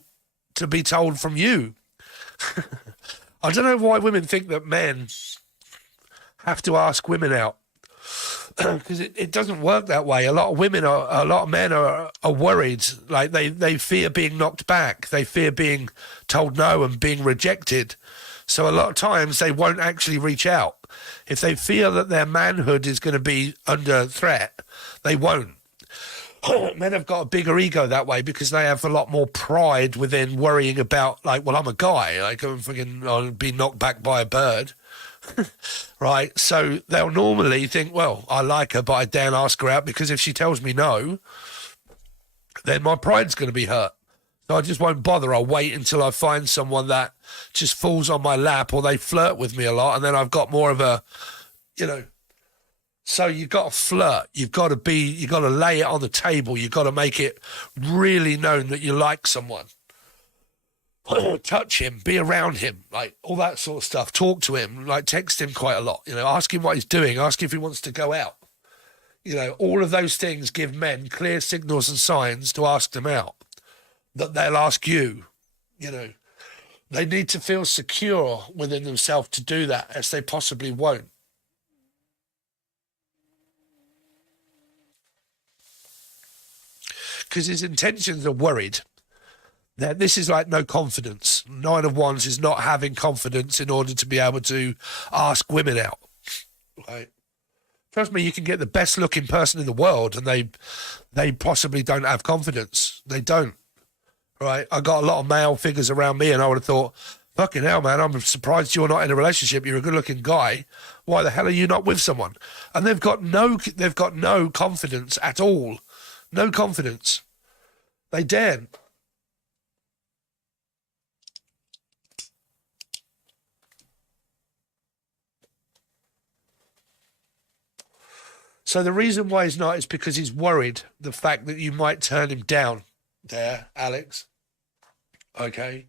to be told from you. I don't know why women think that men have to ask women out. Because it doesn't work that way. A lot of men are worried. Like they fear being knocked back. They fear being told no and being rejected. So a lot of times they won't actually reach out. If they feel that their manhood is going to be under threat, they won't. Men have got a bigger ego that way because they have a lot more pride within worrying about, like, well, I'm a guy. Like, I'll be knocked back by a bird. Right, so they'll normally think, well, I like her, but I daren't ask her out because if she tells me no, then my pride's going to be hurt. So I just won't bother. I'll wait until I find someone that just falls on my lap, or they flirt with me a lot, and then I've got more of a, you know. So you've got to flirt. You've got to lay it on the table. You've got to make it really known that you like someone. Touch him, be around him, like all that sort of stuff. Talk to him, like text him quite a lot. You know, ask him what he's doing. Ask if he wants to go out. You know, all of those things give men clear signals and signs to ask them out. That they'll ask you. You know, they need to feel secure within themselves to do that, as they possibly won't. Because his intentions are worried. That this is like no confidence. 9 of Wands is not having confidence in order to be able to ask women out. Right? Trust me, you can get the best looking person in the world and they possibly don't have confidence. They don't. Right? I got a lot of male figures around me, and I would have thought, fucking hell, man, I'm surprised you're not in a relationship. You're a good looking guy. Why the hell are you not with someone? And they've got no confidence at all. No confidence. They daren't. So the reason why he's not is because he's worried the fact that you might turn him down there, Alex. Okay.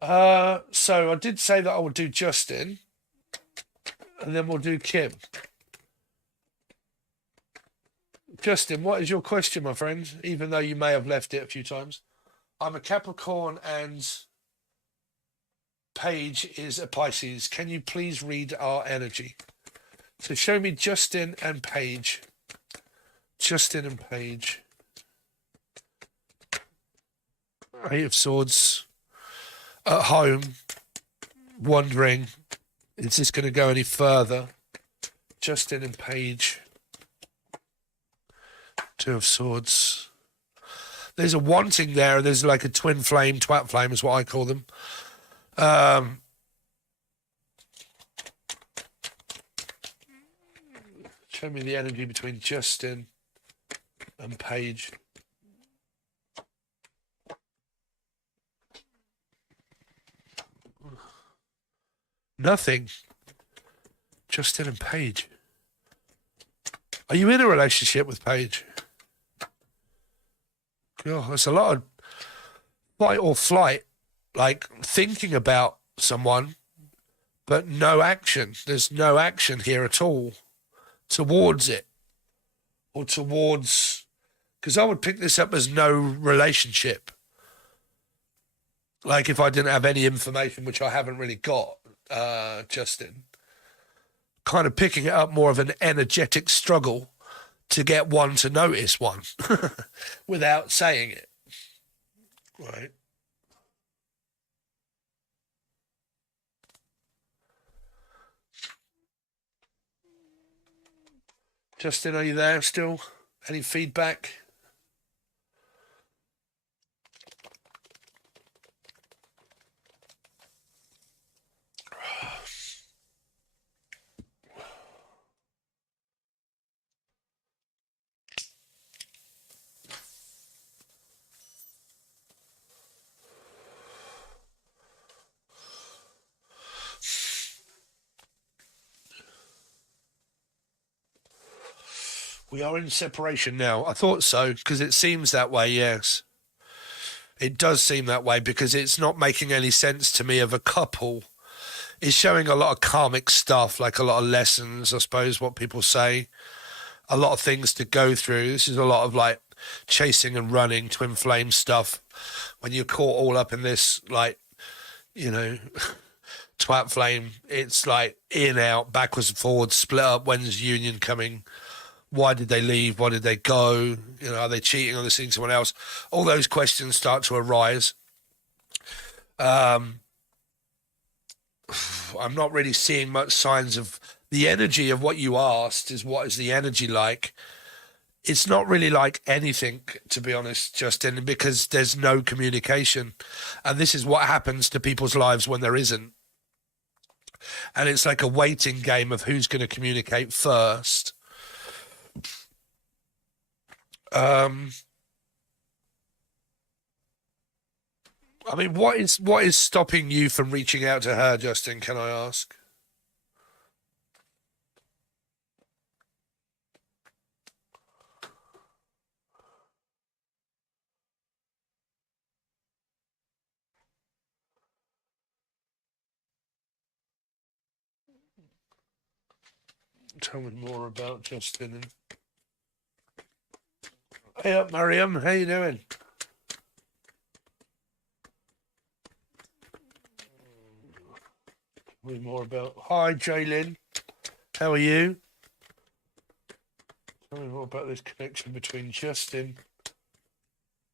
So I did say that I would do Justin, and then we'll do Kim. Justin, what is your question, my friend? Even though you may have left it a few times. I'm a Capricorn and Paige is a Pisces. Can you please read our energy? So show me Justin and Paige. Justin and Paige. 8 of Swords. At home. Wondering, is this going to go any further? Justin and Paige. 2 of Swords. There's a wanting there. There's like a twin flame, twat flame is what I call them. Show me the energy between Justin and Paige. Nothing. Justin and Paige. Are you in a relationship with Paige? God, there's a lot of fight or flight, like thinking about someone, but no action. There's no action here at all towards it, or towards, because I would pick this up as no relationship. Like if I didn't have any information, which I haven't really got, Justin, kind of picking it up more of an energetic struggle to get one to notice one without saying it. Right. Justin, are you there still? Any feedback? We are in separation now. I thought so, because it seems that way, yes. It does seem that way, because it's not making any sense to me of a couple. It's showing a lot of karmic stuff, like a lot of lessons, I suppose, what people say. A lot of things to go through. This is a lot of, like, chasing and running, twin flame stuff. When you're caught all up in this, like, you know, twat flame, it's like in, out, backwards and forwards, split up, when's union coming? Why did they leave? Why did they go? You know, are they cheating? Are they seeing someone else? All those questions start to arise. I'm not really seeing much signs of the energy of what you asked. Is what is the energy like? It's not really like anything, to be honest, Justin, because there's no communication. And this is what happens to people's lives when there isn't. And it's like a waiting game of who's going to communicate first. I mean, what is stopping you from reaching out to her, Justin? Can I ask? Tell me more about Justin. Hey up, Mariam. How you doing? Tell me more about. Hi, Jaylin. How are you? Tell me more about this connection between Justin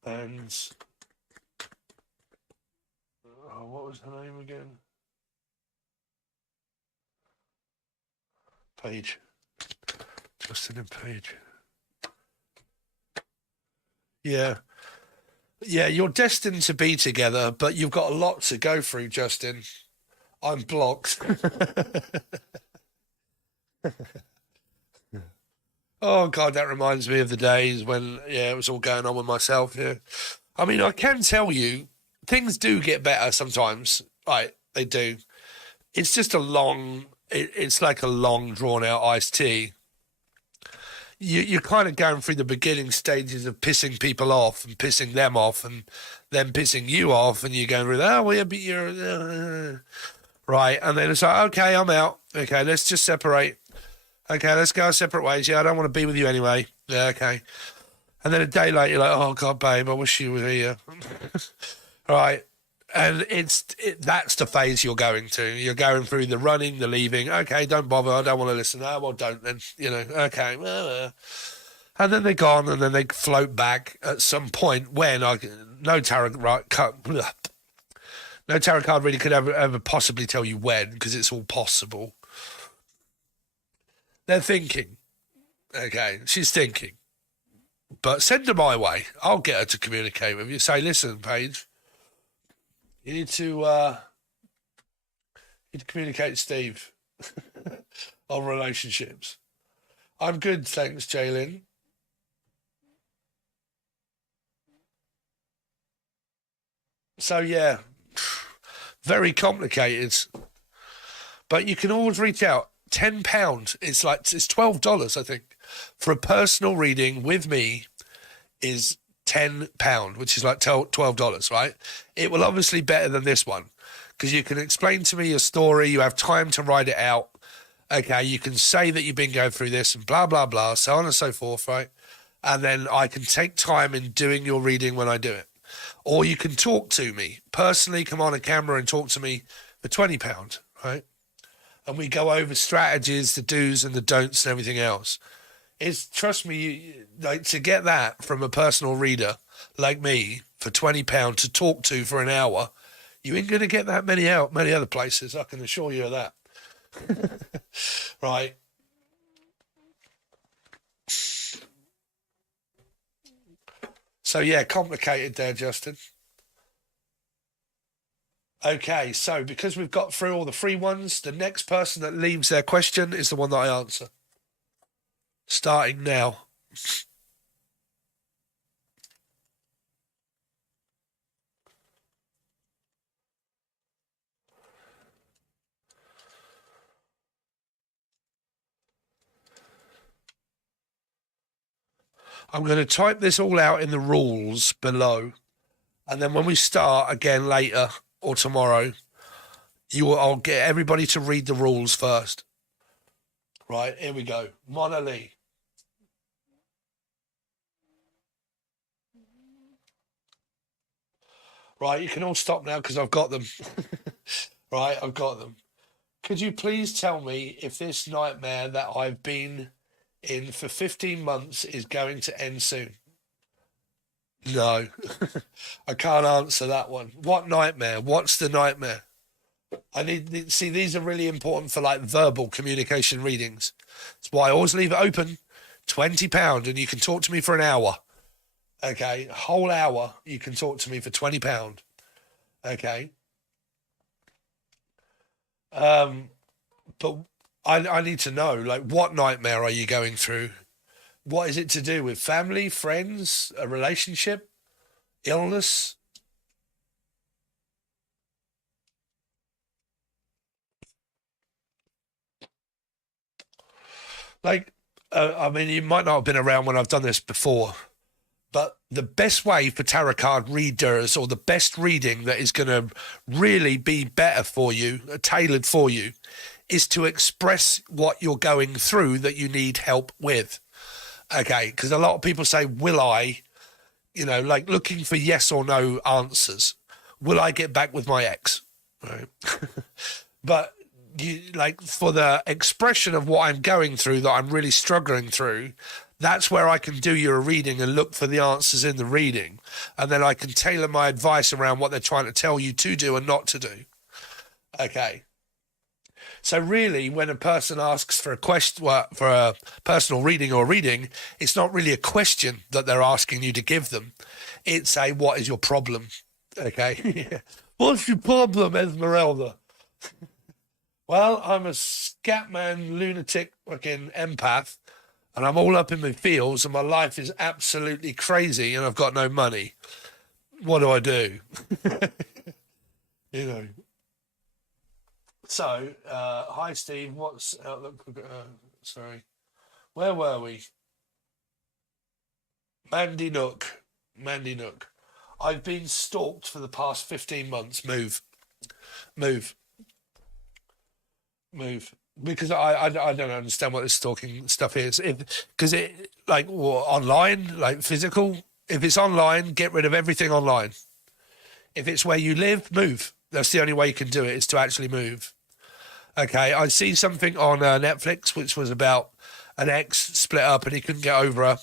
and. Oh, what was her name again? Paige. Justin and Paige. Yeah. Yeah, you're destined to be together, but you've got a lot to go through, Justin. I'm blocked. Oh God, that reminds me of the days when, yeah, it was all going on with myself. Yeah, I mean, I can tell you, things do get better sometimes. Right, they do. It's just a long. It's like a long, drawn out iced tea. You're kind of going through the beginning stages of pissing people off and pissing them off and then pissing you off, and you're going through, oh, well, yeah, but you're right, and then it's like, okay, I'm out. Okay, let's just separate. Okay, let's go our separate ways. Yeah, I don't want to be with you anyway. Yeah, okay. And then a day later, you're like, oh God, babe, I wish you were here. Right. And that's the phase you're going to. You're going through the running, the leaving. Okay, don't bother. I don't want to listen. Oh, well, don't then. Okay. And then they're gone, and then they float back at some point when no tarot card really could ever possibly tell you when, because it's all possible. They're thinking. Okay, she's thinking. But send her my way. I'll get her to communicate with you. Say, listen, Paige, you need to communicate to Steve on relationships. I'm good, thanks, Jaylin. So yeah, very complicated. But you can always reach out. £10. It's $12, I think, for a personal reading with me is £10, which is like $12, right? It will obviously be better than this one because you can explain to me your story. You have time to write it out. Okay, you can say that you've been going through this and blah, blah, blah, so on and so forth, right? And then I can take time in doing your reading when I do it. Or you can talk to me personally, come on a camera and talk to me for £20, right? And we go over strategies, the do's and the don'ts and everything else. Trust me, like to get that from a personal reader like me for £20 to talk to for an hour, you ain't going to get that many other places. I can assure you of that. Right. So yeah, complicated there, Justin. Okay, so because we've got through all the free ones, the next person that leaves their question is the one that I answer. Starting now. I'm going to type this all out in the rules below. And then when we start again later or tomorrow, I'll get everybody to read the rules first. Right, here we go. Mona Lee. Right, you can all stop now because I've got them. Right, I've got them. Could you please tell me if this nightmare that I've been in for 15 months is going to end soon? No, I can't answer that one. What nightmare? What's the nightmare? See, these are really important for like verbal communication readings. That's why I always leave it open. £20 and you can talk to me for an hour. Okay, a whole hour you can talk to me for £20. Okay. But I need to know, like, what nightmare are you going through? What is it to do with family, friends, a relationship, illness? Like, I mean, you might not have been around when I've done this before, but the best way for tarot card readers, or the best reading that is going to really be better for you, tailored for you, is to express what you're going through that you need help with. Okay, because a lot of people say, will I, like looking for yes or no answers. Will I get back with my ex? Right. But like for the expression of what I'm going through, that I'm really struggling through, that's where I can do you a reading and look for the answers in the reading. And then I can tailor my advice around what they're trying to tell you to do and not to do. Okay. So really, when a person asks for a question, for a personal reading or reading, it's not really a question that they're asking you to give them. It's a, what is your problem? Okay. What's your problem, Esmeralda? Well, I'm a scatman, lunatic, fucking empath, and I'm all up in my feels, and my life is absolutely crazy, and I've got no money. What do I do? you know. So, hi, Steve. What's outlook? Sorry. Where were we? Mandy Nook. Mandy Nook. I've been stalked for the past 15 months. Move. Move. Move. Because I don't understand what this stalking stuff is. Because it, like, what, online, like physical? If it's online, get rid of everything online. If it's where you live, move. That's the only way you can do it, is to actually move. Okay, I see something on Netflix which was about an ex split up and he couldn't get over her,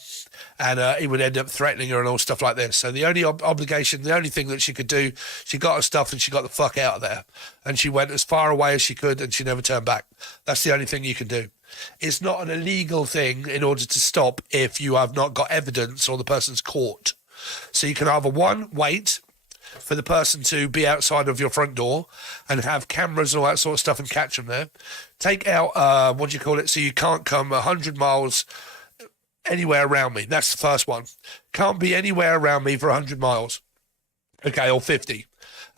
and he would end up threatening her and all stuff like this. So the only obligation, the only thing that she could do, she got her stuff and she got the fuck out of there. And she went as far away as she could and she never turned back. That's the only thing you can do. It's not an illegal thing in order to stop if you have not got evidence or the person's caught. So you can either, one, wait for the person to be outside of your front door and have cameras and all that sort of stuff and catch them there. Take out, so you can't come 100 miles anywhere around me. That's the first one. Can't be anywhere around me for 100 miles. Okay, or 50.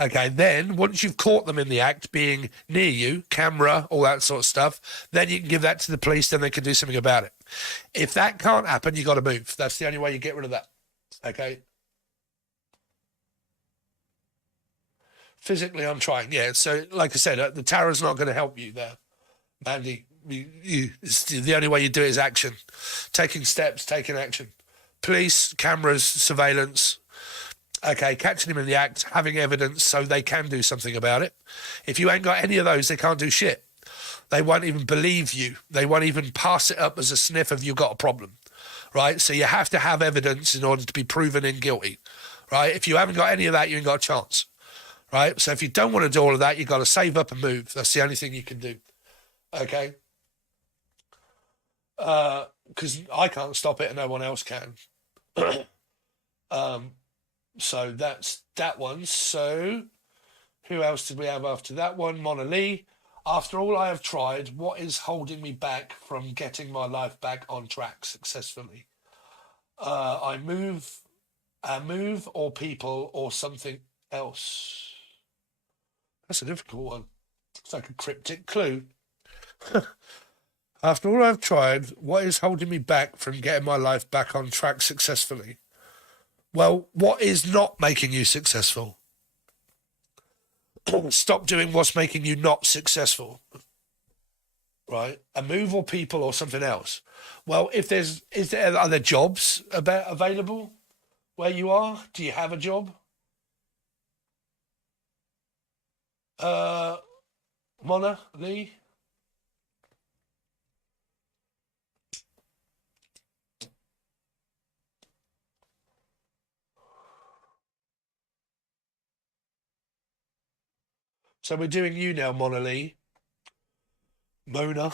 Okay, then once you've caught them in the act, being near you, camera, all that sort of stuff, then you can give that to the police, then they can do something about it. If that can't happen, you got to move. That's the only way you get rid of that. Okay. Physically, I'm trying. Yeah. So, like I said, the tarot's not going to help you there, Mandy. It's the only way you do it is action, taking steps, taking action. Police, cameras, surveillance. Okay, catching him in the act, having evidence so they can do something about it. If you ain't got any of those, they can't do shit. They won't even believe you. They won't even pass it up as a sniff of you've got a problem, right? So you have to have evidence in order to be proven in guilty, right? If you haven't got any of that, you ain't got a chance. Right, so if you don't want to do all of that, you've got to save up and move. That's the only thing you can do. Okay? Because I can't stop it and no one else can. So that's that one. So who else did we have after that one? Mona Lee. After all I have tried, what is holding me back from getting my life back on track successfully? I move or people or something else. That's a difficult one. It's like a cryptic clue. After all I've tried, what is holding me back from getting my life back on track successfully? Well, what is not making you successful? Stop doing what's making you not successful. Right? A move or people or something else. Well, are there jobs available where you are? Do you have a job? Mona Lee. So we're doing you now, Mona Lee. Mona.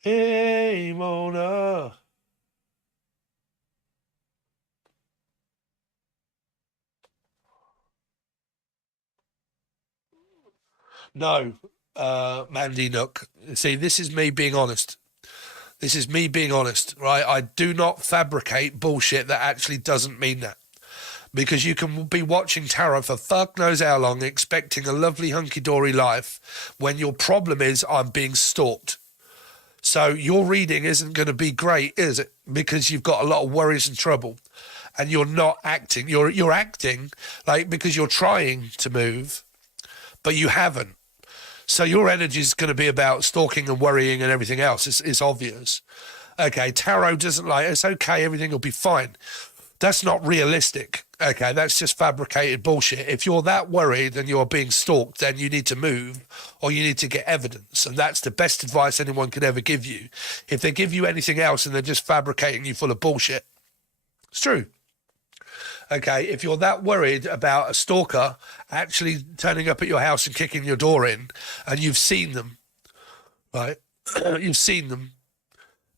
Hey, Mona. No, Mandy Nook. See, this is me being honest. This is me being honest, right? I do not fabricate bullshit that actually doesn't mean that. Because you can be watching tarot for fuck knows how long, expecting a lovely hunky-dory life, when your problem is I'm being stalked. So your reading isn't going to be great, is it? Because you've got a lot of worries and trouble, and you're not acting. You're acting like because you're trying to move, but you haven't. So your energy is going to be about stalking and worrying and everything else. It's obvious. Okay, tarot doesn't like it's okay. Everything will be fine. That's not realistic. Okay, that's just fabricated bullshit. If you're that worried and you're being stalked, then you need to move or you need to get evidence. And that's the best advice anyone could ever give you. If they give you anything else and they're just fabricating you full of bullshit, it's true. Okay, if you're that worried about a stalker actually turning up at your house and kicking your door in and you've seen them, right? You've seen them.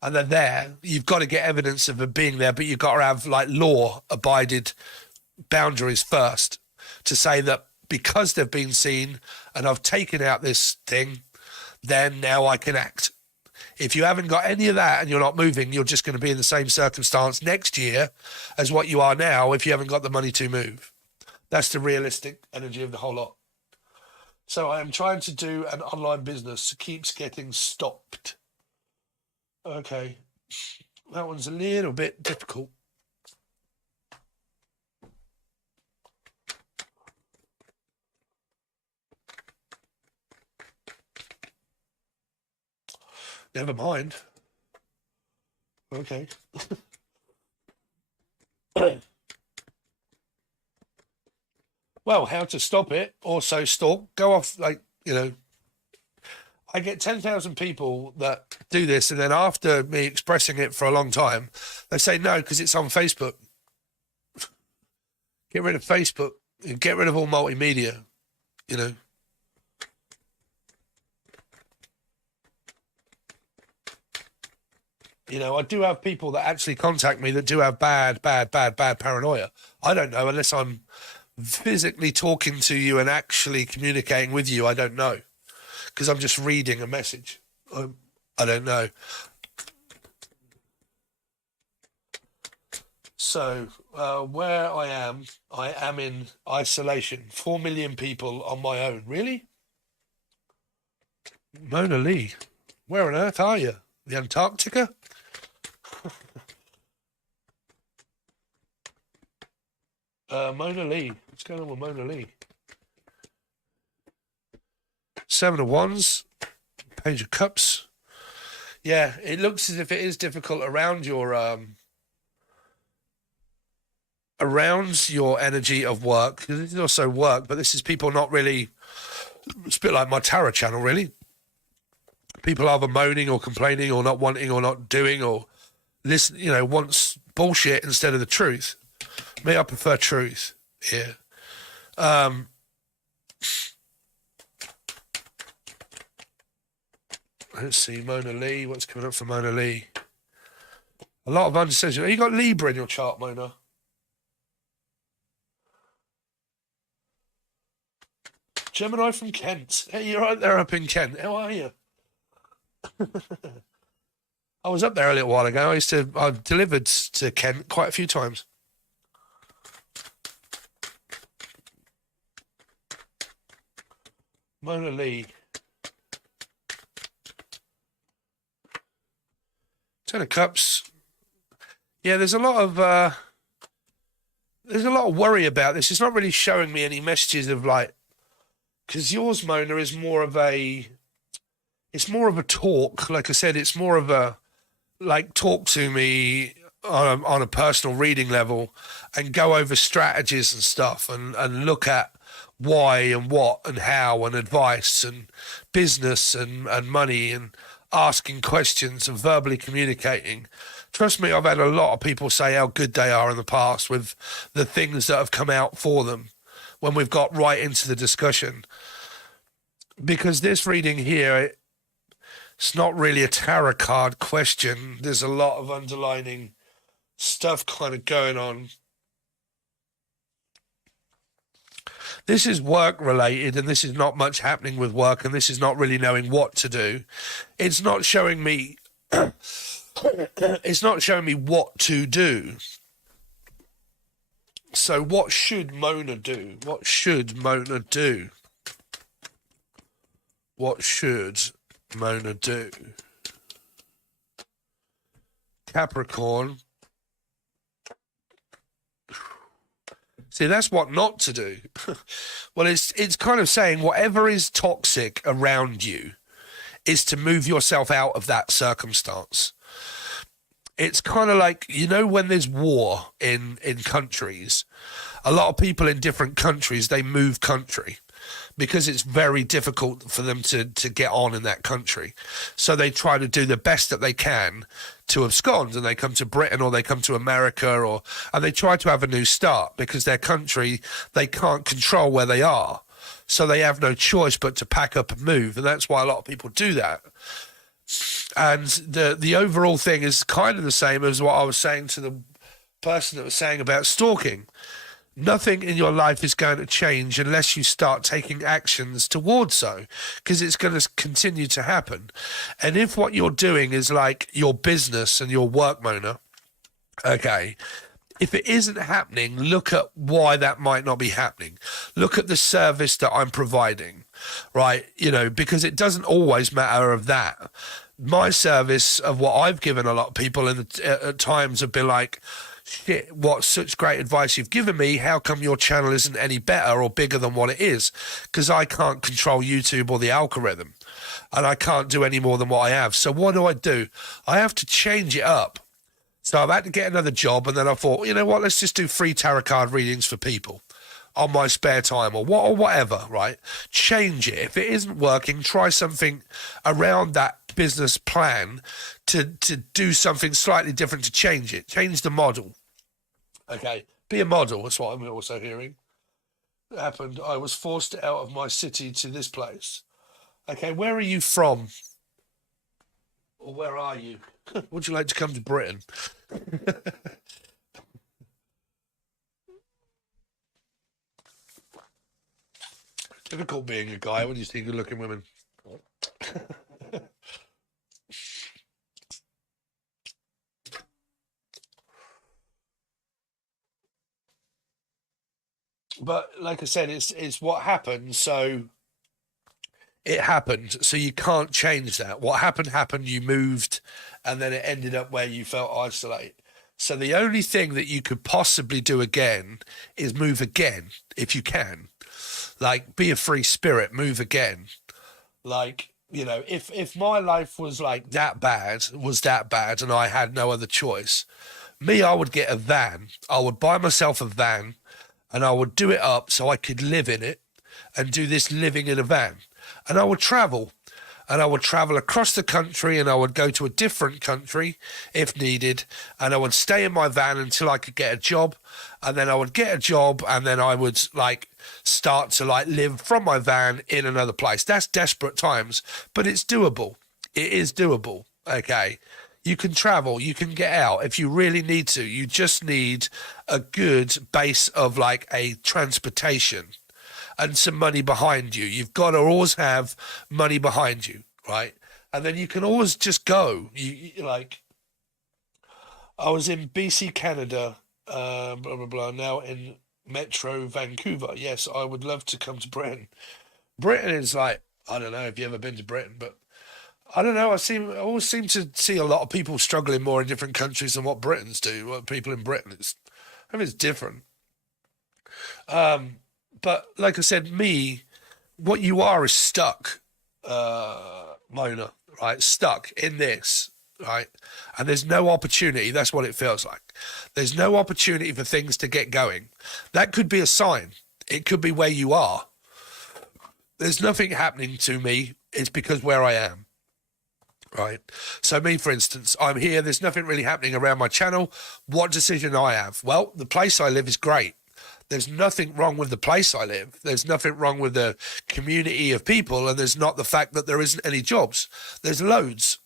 And they're there, you've got to get evidence of them being there, but you've got to have like law-abided boundaries first to say that because they've been seen and I've taken out this thing, then now I can act. If you haven't got any of that and you're not moving, you're just going to be in the same circumstance next year as what you are now if you haven't got the money to move. That's the realistic energy of the whole lot. So I am trying to do an online business. It keeps getting stopped. Okay, that one's a little bit difficult. Never mind. Okay. Well, how to stop it? Also stalk. Go off, like, you know. I get 10,000 people that do this, and then after me expressing it for a long time, they say no because it's on Facebook. Get rid of Facebook and get rid of all multimedia, you know. You know, I do have people that actually contact me that do have bad paranoia. I don't know unless I'm physically talking to you and actually communicating with you. I don't know. Because I'm just reading a message. I don't know. So, where I am in isolation. 4 million people on my own. Really? Mona Lee, where on earth are you? The Antarctica? Mona Lee. What's going on with Mona Lee? 7 of Wands, Page of Cups. Yeah, it looks as if it is difficult around your energy of work, because this is also work, but this is people not really. It's a bit like my tarot channel, really. People either moaning or complaining or not wanting or not doing or listen, you know, wants bullshit instead of the truth. Me, I prefer truth here. Let's see, Mona Lee. What's coming up for Mona Lee? A lot of undecision. You got Libra in your chart, Mona. Gemini from Kent. Hey, you're right there up in Kent. How are you? I was up there a little while ago. I've delivered to Kent quite a few times. Mona Lee. 10 of Cups. Yeah, there's a lot of worry about this. It's not really showing me any messages of like, because yours, Mona, is more of a talk. Like I said, it's more of a like talk to me on a personal reading level and go over strategies and stuff and look at why and what and how and advice and business and money and asking questions and verbally communicating. Trust me, I've had a lot of people say how good they are in the past with the things that have come out for them when we've got right into the discussion. Because this reading here, it's not really a tarot card question. There's a lot of underlining stuff kind of going on. This is work related, and this is not much happening with work, and this is not really knowing what to do. It's not showing me it's not showing me what to do. So what should Mona do? What should Mona do? What should Mona do? Capricorn. See, that's what not to do. Well, it's kind of saying whatever is toxic around you is to move yourself out of that circumstance. It's kind of like, you know, when there's war in countries, a lot of people in different countries, they move country because it's very difficult for them to get on in that country. So they try to do the best that they can to abscond, and they come to Britain or they come to America, and they try to have a new start because their country, they can't control where they are. So they have no choice but to pack up and move. And that's why a lot of people do that. And the overall thing is kind of the same as what I was saying to the person that was saying about stalking. Nothing in your life is going to change unless you start taking actions towards so, because it's going to continue to happen. And if what you're doing is like your business and your work, Mona, okay, if it isn't happening, look at why that might not be happening. Look at the service that I'm providing, right? You know, because it doesn't always matter of that. My service of what I've given a lot of people at times have been like, shit, what such great advice you've given me. How come your channel isn't any better or bigger than what it is? Because I can't control YouTube or the algorithm, and I can't do any more than what I have. So what do? I have to change it up. So I've had to get another job, and then I thought, you know what, let's just do free tarot card readings for people on my spare time or whatever, right? Change it. If it isn't working, try something around that business plan to do something slightly different to change it. Change the model. Okay, be a model. That's what I'm also hearing. It happened. I was forced out of my city to this place. Okay, where are you from? Or where are you? Would you like to come to Britain? Difficult being a guy when you see good-looking women. But like I said, it's what happened. So it happened. So you can't change that. What happened. You moved, and then it ended up where you felt isolated. So the only thing that you could possibly do again is move again, if you can. Like, be a free spirit, move again. Like, you know, if my life was like that bad, and I had no other choice, I would get a van. I would buy myself a van, and I would do it up so I could live in it and do this living in a van. And I would travel. And I would travel across the country, and I would go to a different country if needed. And I would stay in my van until I could get a job. And then I would get a job, and then I would like start to like live from my van in another place. That's desperate times, but it's doable. It is doable. Okay. You can travel, you can get out if you really need to. You just need a good base of like a transportation and some money behind you. You've got to always have money behind you, right? And then you can always just go. You like, I was in BC, Canada, blah, blah, blah, now in Metro Vancouver. Yes, I would love to come to Britain. Britain is like, I don't know if you've ever been to Britain, but I don't know. I always seem to see a lot of people struggling more in different countries than what Britons do. What people in Britain, I mean, it's different. But like I said, what you are is stuck, Mona, right? Stuck in this, right? And there's no opportunity. That's what it feels like. There's no opportunity for things to get going. That could be a sign. It could be where you are. There's nothing happening to me. It's because where I am. Right. So me, for instance, I'm here. There's nothing really happening around my channel. What decision I have? Well, the place I live is great. There's nothing wrong with the place I live. There's nothing wrong with the community of people. And there's not the fact that there isn't any jobs. There's loads.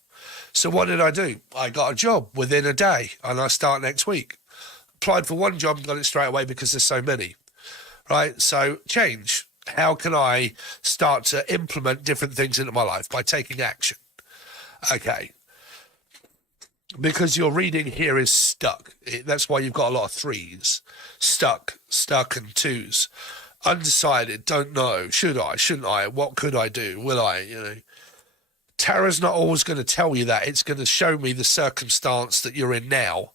So what did I do? I got a job within a day, and I start next week. Applied for one job and got it straight away because there's so many. Right. So change. How can I start to implement different things into my life? By taking action. Okay, because your reading here is stuck. That's why you've got a lot of threes. Stuck, and twos. Undecided, don't know. Should I, shouldn't I? What could I do? Will I, Tarot's not always going to tell you that. It's going to show me the circumstance that you're in now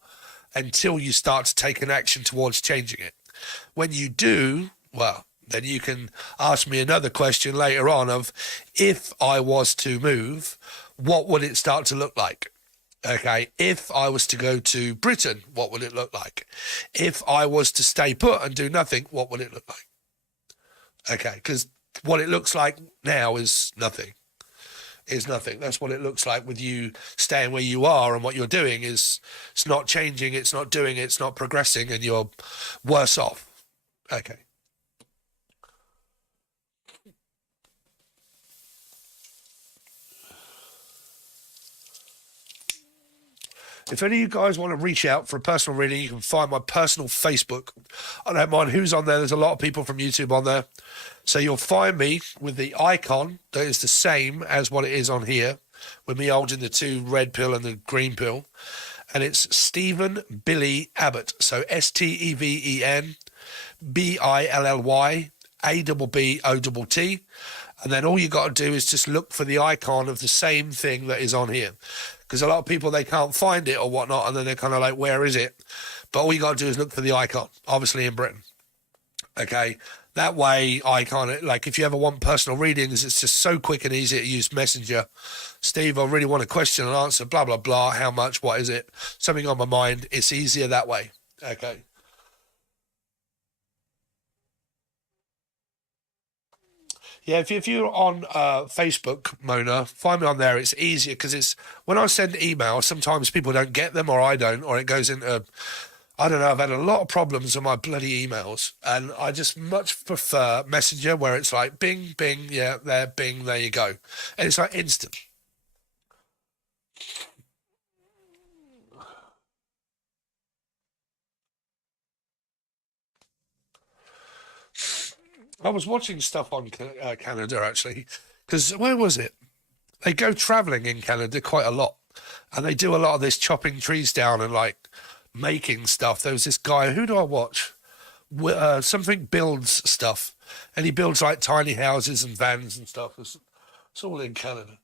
until you start to take an action towards changing it. When you do, well, then you can ask me another question later on of, if I was to move, what would it start to look like? Okay, if I was to go to Britain, what would it look like? If I was to stay put and do nothing, what would it look like? Okay, because what it looks like now is nothing. Is nothing. That's what it looks like with you staying where you are, and what you're doing is, it's not changing, it's not doing, it's not progressing, and you're worse off. Okay. If any of you guys want to reach out for a personal reading, you can find my personal Facebook. I don't mind who's on there. There's a lot of people from YouTube on there. So you'll find me with the icon that is the same as what it is on here, with me holding the 2 red pill and the green pill. And it's Stephen Billy Abbott. So STEVEN BILLY ABBOTT. And then all you got to do is just look for the icon of the same thing that is on here. Because a lot of people, they can't find it or whatnot, and then they're kind of like, where is it? But all you got to do is look for the icon, obviously in Britain. Okay, that way I can't, like, if you ever want personal readings, it's just so quick and easy to use Messenger. Steve, I really want a question and answer, blah, blah, blah, how much, what is it? Something on my mind. It's easier that way. Okay. Yeah, if you're on Facebook, Mona, find me on there. It's easier because it's, when I send emails, sometimes people don't get them, or I don't, or it goes into, I don't know, I've had a lot of problems with my bloody emails, and I just much prefer Messenger, where it's like bing, bing, yeah, there, bing, there you go. And it's like instant. I was watching stuff on Canada, actually, because where was it? They go travelling in Canada quite a lot, and they do a lot of this chopping trees down and like making stuff. There was this guy, who do I watch? Something builds stuff, and he builds like tiny houses and vans and stuff. It's all in Canada.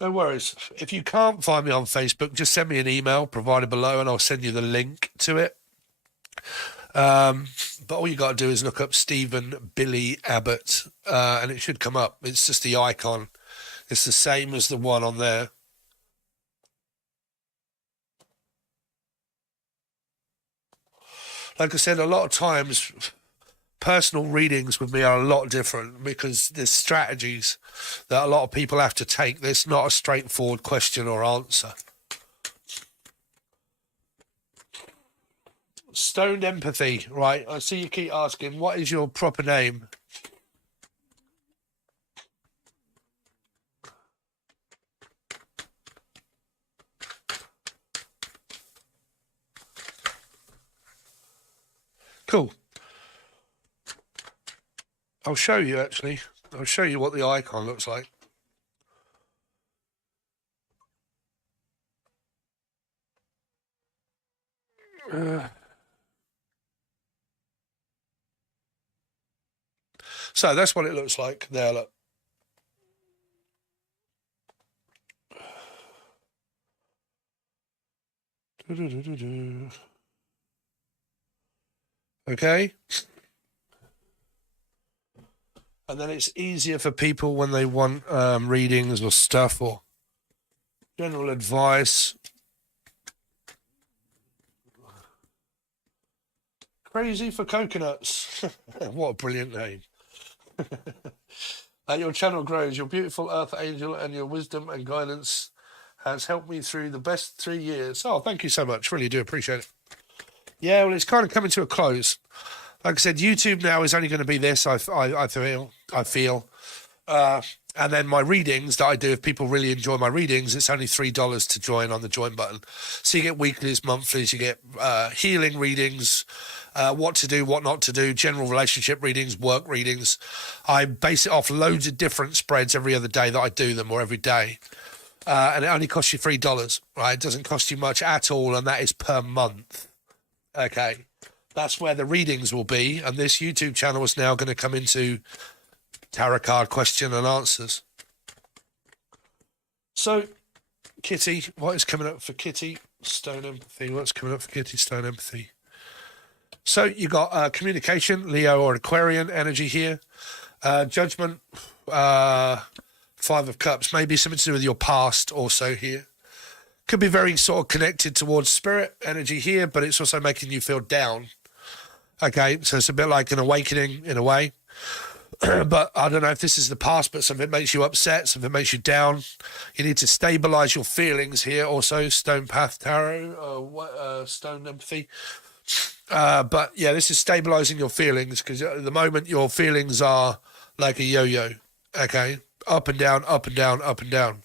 No worries. If you can't find me on Facebook, just send me an email provided below, and I'll send you the link to it. But all you got to do is look up Stephen Billy Abbott, and it should come up. It's just the icon. It's the same as the one on there. Like I said, a lot of times personal readings with me are a lot different because there's strategies that a lot of people have to take. There's not a straightforward question or answer. Stoned empathy, right? I see you keep asking, what is your proper name? Cool. I'll show you, actually. I'll show you what the icon looks like. So that's what it looks like there, look. Okay. And then it's easier for people when they want readings or stuff or general advice. Crazy for coconuts. What a brilliant name. Your channel grows. Your beautiful earth angel and your wisdom and guidance has helped me through the best 3 years. Oh, thank you so much. Really do appreciate it. Yeah, well, it's kind of coming to a close. Like I said, YouTube now is only going to be this, I feel. And then my readings that I do, if people really enjoy my readings, it's only $3 to join on the join button. So you get weeklies, monthlies, you get healing readings, what to do, what not to do, general relationship readings, work readings. I base it off loads of different spreads every other day that I do them, or every day. And it only costs you $3, right? It doesn't cost you much at all, and that is per month. Okay. That's where the readings will be. And this YouTube channel is now going to come into tarot card question and answers. So, Kitty, what is coming up for Kitty? Stone empathy. What's coming up for Kitty? Stone empathy. So you got communication, Leo or Aquarian energy here. Judgment, Five of Cups. Maybe something to do with your past also here. Could be very sort of connected towards spirit energy here, but it's also making you feel down. Okay, so it's a bit like an awakening in a way. But I don't know if this is the past, but something makes you upset, something makes you down. You need to stabilize your feelings here. Also, Stone Path Tarot, Stone Empathy. But yeah, this is stabilizing your feelings because at the moment your feelings are like a yo-yo. Okay, up and down, up and down, up and down.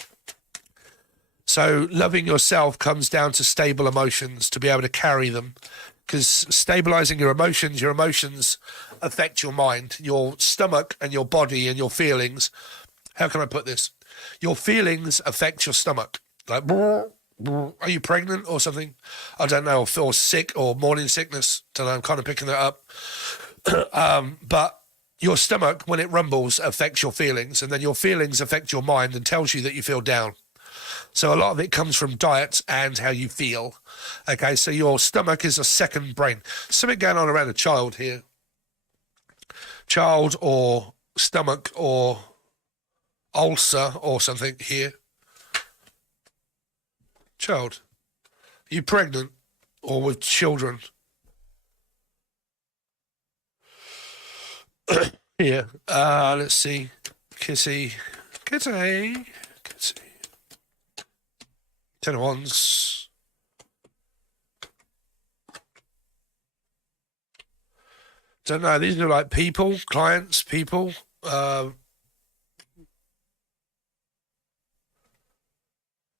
So loving yourself comes down to stable emotions to be able to carry them. Because stabilizing your emotions affect your mind, your stomach and your body and your feelings. How can I put this? Your feelings affect your stomach. Like, are you pregnant or something? I don't know, or feel sick or morning sickness. Don't know, I'm kind of picking that up. But your stomach, when it rumbles, affects your feelings, and then your feelings affect your mind and tells you that you feel down. So a lot of it comes from diet and how you feel. Okay, so your stomach is a second brain. Something going on around a child here. Child or stomach or ulcer or something here. Child. Are you pregnant or with children? Here. Let's see. Kitty. Kitty. Kitty. 10 of Wands. Don't know. These are like people, clients, people.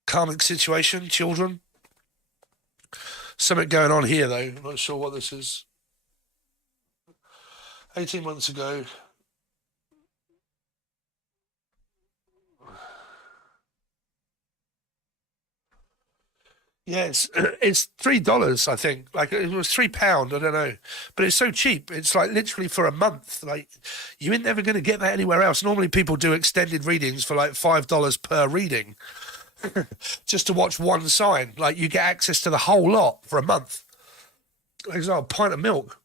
Karmic situation, children. Something going on here, though. I'm not sure what this is. 18 months ago. Yeah, it's $3, I think. Like it was £3, I don't know, but it's so cheap. It's like literally for a month. Like you ain't never going to get that anywhere else. Normally, people do extended readings for like $5 per reading, just to watch one sign. Like you get access to the whole lot for a month. Like it's like a pint of milk.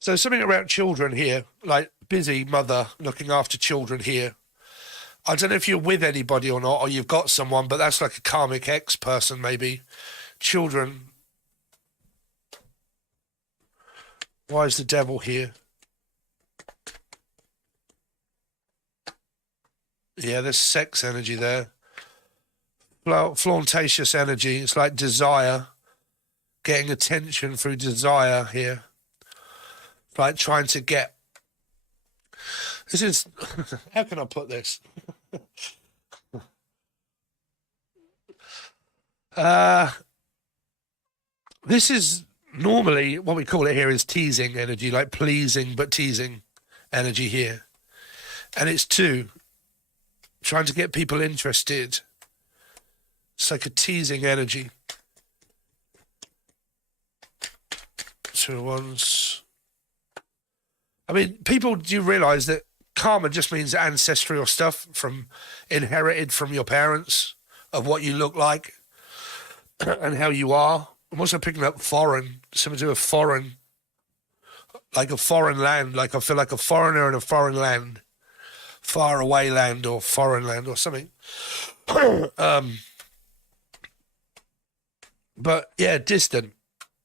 So something around children here, like busy mother looking after children here. I don't know if you're with anybody or not, or you've got someone, but that's like a karmic ex person, maybe. Children. Why is the devil here? Yeah, there's sex energy there. Flauntatious energy. It's like desire. Getting attention through desire here. Like trying to get. This is. How can I put this? This is normally what we call it here is teasing energy, like pleasing but teasing energy here. And it's two, trying to get people interested. It's like a teasing energy. 2 of Wands. I mean, people do realise that karma just means ancestral stuff from inherited from your parents of what you look like and how you are. I'm also picking up foreign, something to do with foreign, like a foreign land. Like I feel like a foreigner in a foreign land, far away land or foreign land or something. But yeah, distant,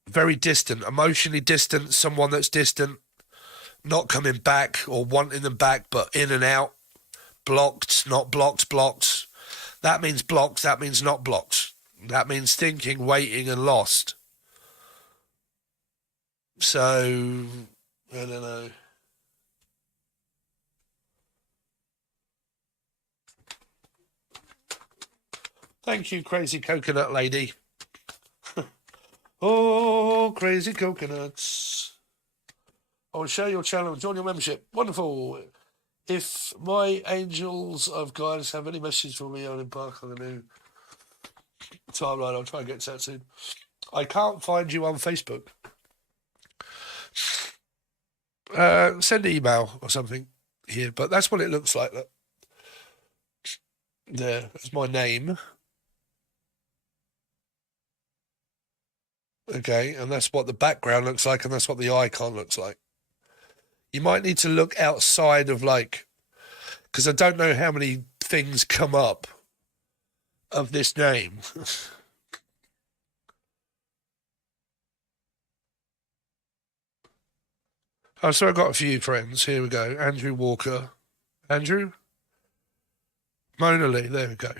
very distant, emotionally distant, someone that's distant. Not coming back or wanting them back, but in and out, blocked, not blocked, blocked. That means blocked, that means not blocked. That means thinking, waiting, and lost. So, I don't know. Thank you, crazy coconut lady. Oh, crazy coconuts. I will share your channel and join your membership. Wonderful. If my angels of guidance have any message for me, I'll embark on a new timeline. I'll try and get to that soon. I can't find you on Facebook. Send an email or something here, but that's what it looks like. Look. There, that's my name. Okay, and that's what the background looks like, and that's what the icon looks like. You might need to look outside of like, because I don't know how many things come up of this name. Oh, so I've got a few friends. Here we go. Andrew Walker. Andrew? Mona Lee. There we go.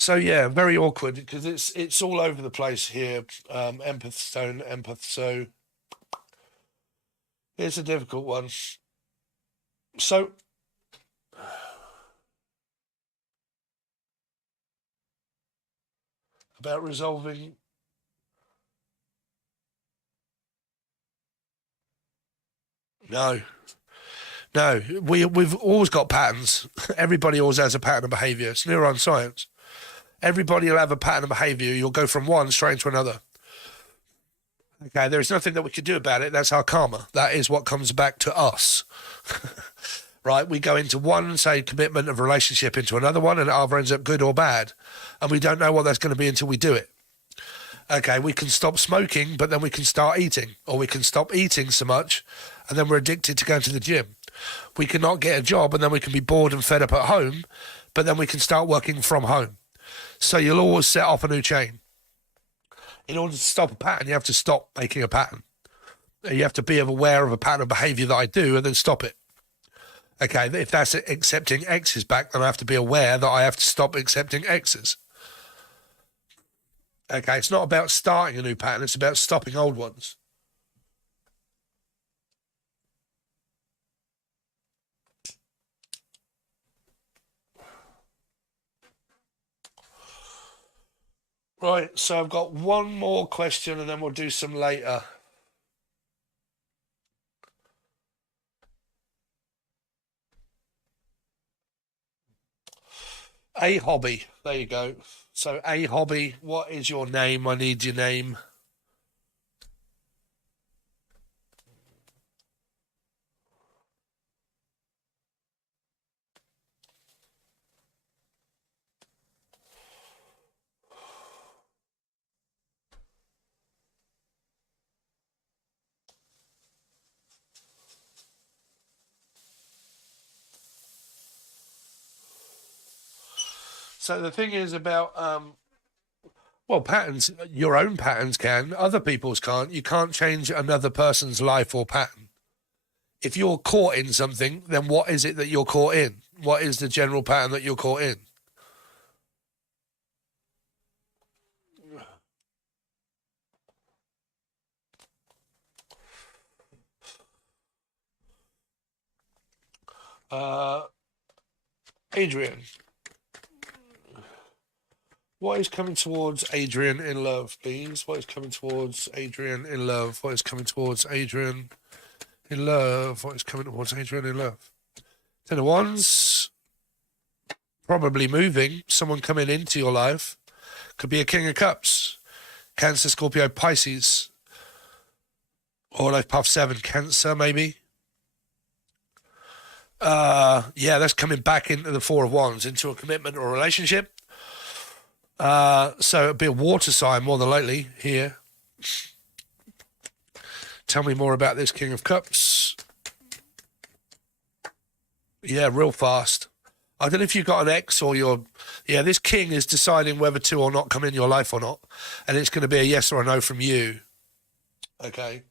So yeah, very awkward because it's all over the place here. Empath stone, empath. So it's a difficult one. So about resolving. No, no, we've always got patterns. Everybody always has a pattern of behaviour. It's neuroscience. Everybody will have a pattern of behaviour. You'll go from one straight into another. Okay, there's nothing that we can do about it. That's our karma. That is what comes back to us. Right? We go into one, say, commitment of relationship into another one, and it either ends up good or bad. And we don't know what that's going to be until we do it. Okay, we can stop smoking, but then we can start eating. Or we can stop eating so much, and then we're addicted to going to the gym. We cannot get a job, and then we can be bored and fed up at home, but then we can start working from home. So you'll always set off a new chain. In order to stop a pattern, you have to stop making a pattern. You have to be aware of a pattern of behaviour that I do and then stop it. Okay, if that's accepting X's back, then I have to be aware that I have to stop accepting X's. Okay, it's not about starting a new pattern, it's about stopping old ones. Right, so I've got one more question and then we'll do some later. A hobby. There you go. So, a hobby. What is your name? I need your name. So the thing is about well, patterns. Your own patterns can. Other people's can't. You can't change another person's life or pattern. If you're caught in something, then what is it that you're caught in? What is the general pattern that you're caught in? Uh, Adrian. What is coming towards Adrian in love, please? What is coming towards Adrian in love? What is coming towards Adrian in love? What is coming towards Adrian in love? Ten of Wands. Probably moving. Someone coming into your life. Could be a King of Cups. Cancer, Scorpio, Pisces. Or like Puff 7, Cancer, maybe. Yeah, that's coming back into the Four of Wands, into a commitment or a relationship. So it'd be a water sign more than likely here. Tell me more about this King of Cups. Yeah, real fast. I don't know if you've got an ex or you're... Yeah, this king is deciding whether to or not come in your life or not. And it's going to be a yes or a no from you. Okay.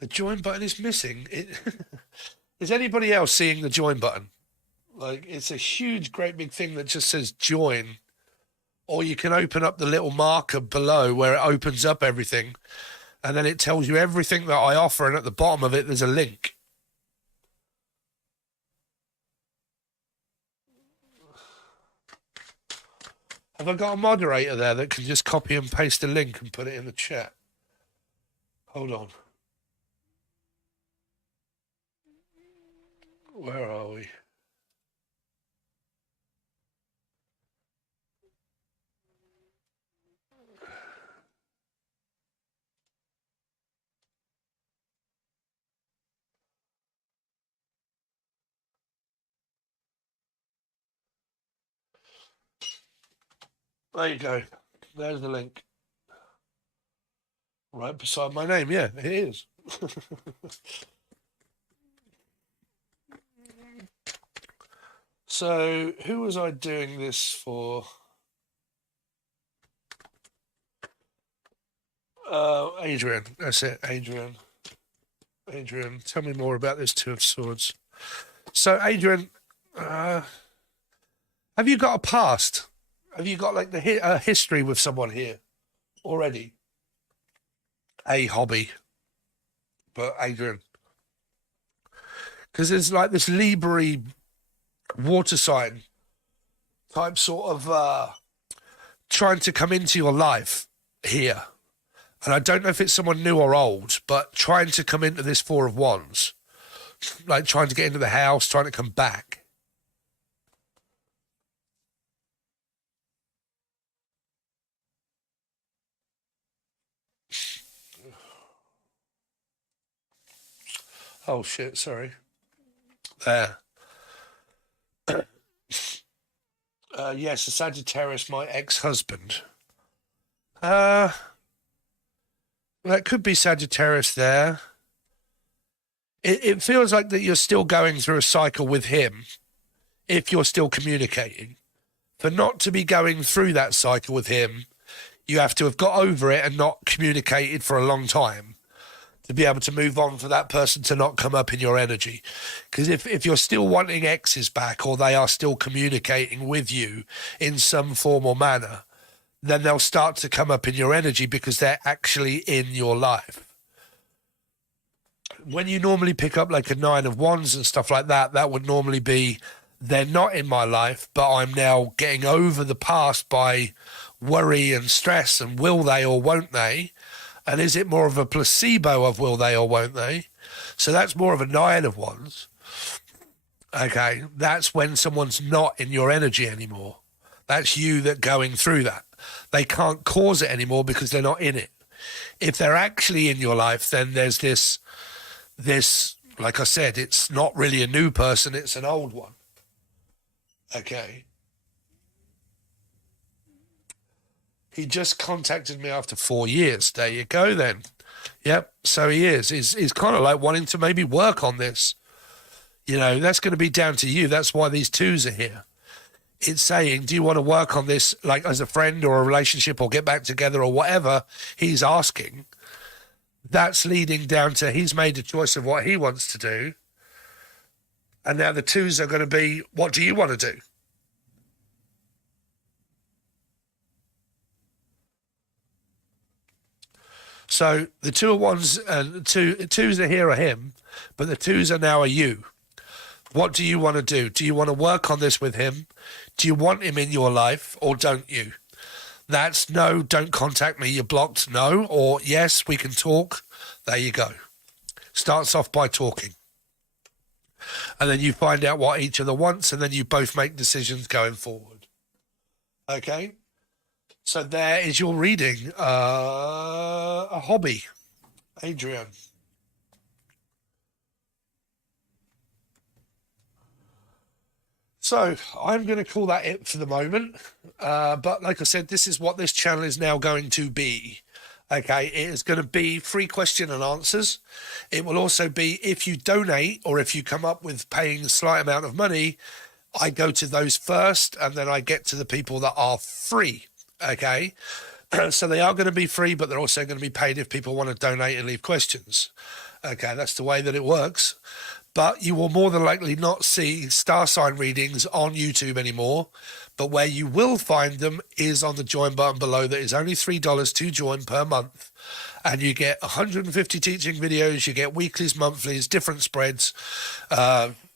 The join button is missing. Is anybody else seeing the join button? Like, it's a huge, great big thing that just says join or you can open up the little marker below where it opens up everything, and then it tells you everything that I offer, and at the bottom of it there's a link. Have I got a moderator there that can just copy and paste a link and put it in the chat? Hold on. Where are we? There you go. There's the link. Right beside my name. Yeah, it is. So, who was I doing this for? Adrian. That's it, Adrian. Adrian, tell me more about this Two of Swords. So, Adrian, have you got a past? Have you got like the history with someone here already? A hobby. But, Adrian, because there's like this Libra water sign type sort of trying to come into your life here. And I don't know if it's someone new or old, but trying to come into this Four of Wands, like trying to get into the house, trying to come back. Oh shit, sorry. There. Yes, a Sagittarius, my ex-husband. That could be Sagittarius there. It feels like that you're still going through a cycle with him, if you're still communicating. For not to be going through that cycle with him, you have to have got over it and not communicated for a long time to be able to move on, for that person to not come up in your energy. Because if you're still wanting exes back, or they are still communicating with you in some form or manner, then they'll start to come up in your energy because they're actually in your life. When you normally pick up like a Nine of Wands and stuff like that, that would normally be, they're not in my life, but I'm now getting over the past by worry and stress, and will they or won't they? And is it more of a placebo of will they or won't they? So that's more of a Nine of Wands. Okay, that's when someone's not in your energy anymore. That's you that going through that. They can't cause it anymore because they're not in it. If they're actually in your life, then there's this, like I said, it's not really a new person, it's an old one. Okay. He just contacted me after 4 years. There you go then. Yep, so he is. He's kind of like wanting to maybe work on this. You know, that's going to be down to you. That's why these twos are here. It's saying, do you want to work on this like as a friend or a relationship or get back together or whatever he's asking? That's leading down to he's made a choice of what he wants to do. And now the twos are going to be, what do you want to do? So the Two of Wands and twos are here are him, but the twos are now are you. What do you want to do? Do you want to work on this with him? Do you want him in your life or don't you? That's no, don't contact me, you're blocked, no, or yes, we can talk. There you go. Starts off by talking. And then you find out what each other wants, and then you both make decisions going forward. Okay? So there is your reading. A hobby. Adrian. So I'm going to call that it for the moment. But like I said, this is what this channel is now going to be. Okay, it is going to be free question and answers. It will also be, if you donate or if you come up with paying a slight amount of money, I go to those first and then I get to the people that are free. Okay, so they are going to be free, but they're also going to be paid if people want to donate and leave questions. Okay, that's the way that it works. But you will more than likely not see star sign readings on YouTube anymore. But where you will find them is on the join button below. That is only $3 to join per month. And you get 150 teaching videos, you get weeklies, monthlies, different spreads,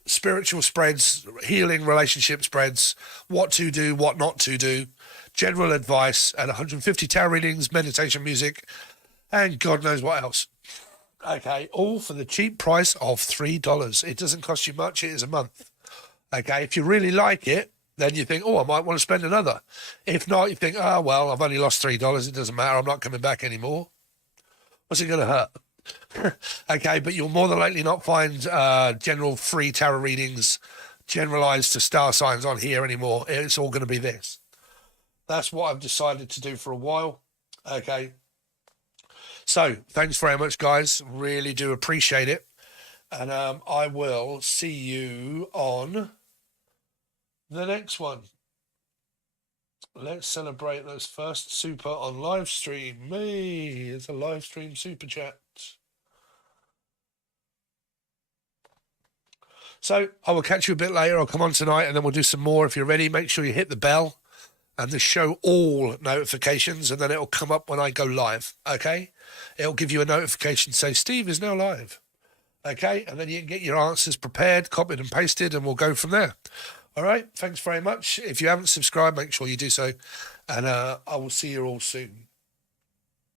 spiritual spreads, healing relationship spreads, what to do, what not to do, general advice, and 150 tarot readings, meditation music, and God knows what else. Okay, all for the cheap price of $3. It doesn't cost you much, it is a month. Okay, if you really like it, then you think, oh, I might want to spend another. If not, you think, oh, well, I've only lost $3, it doesn't matter, I'm not coming back anymore. What's it going to hurt? Okay, but you'll more than likely not find general free tarot readings generalized to star signs on here anymore. It's all going to be this. That's what I've decided to do for a while. Okay. So thanks very much, guys. Really do appreciate it. And I will see you on the next one. Let's celebrate those first super on live stream. Me, it's a live stream super chat. So I will catch you a bit later. I'll come on tonight and then we'll do some more. If you're ready, make sure you hit the bell and the show all notifications, and then it'll come up when I go live. Okay, it'll give you a notification say Steve is now live. Okay, and then you can get your answers prepared, copied and pasted, and we'll go from there. All right, thanks very much. If you haven't subscribed, make sure you do so, and I will see you all soon.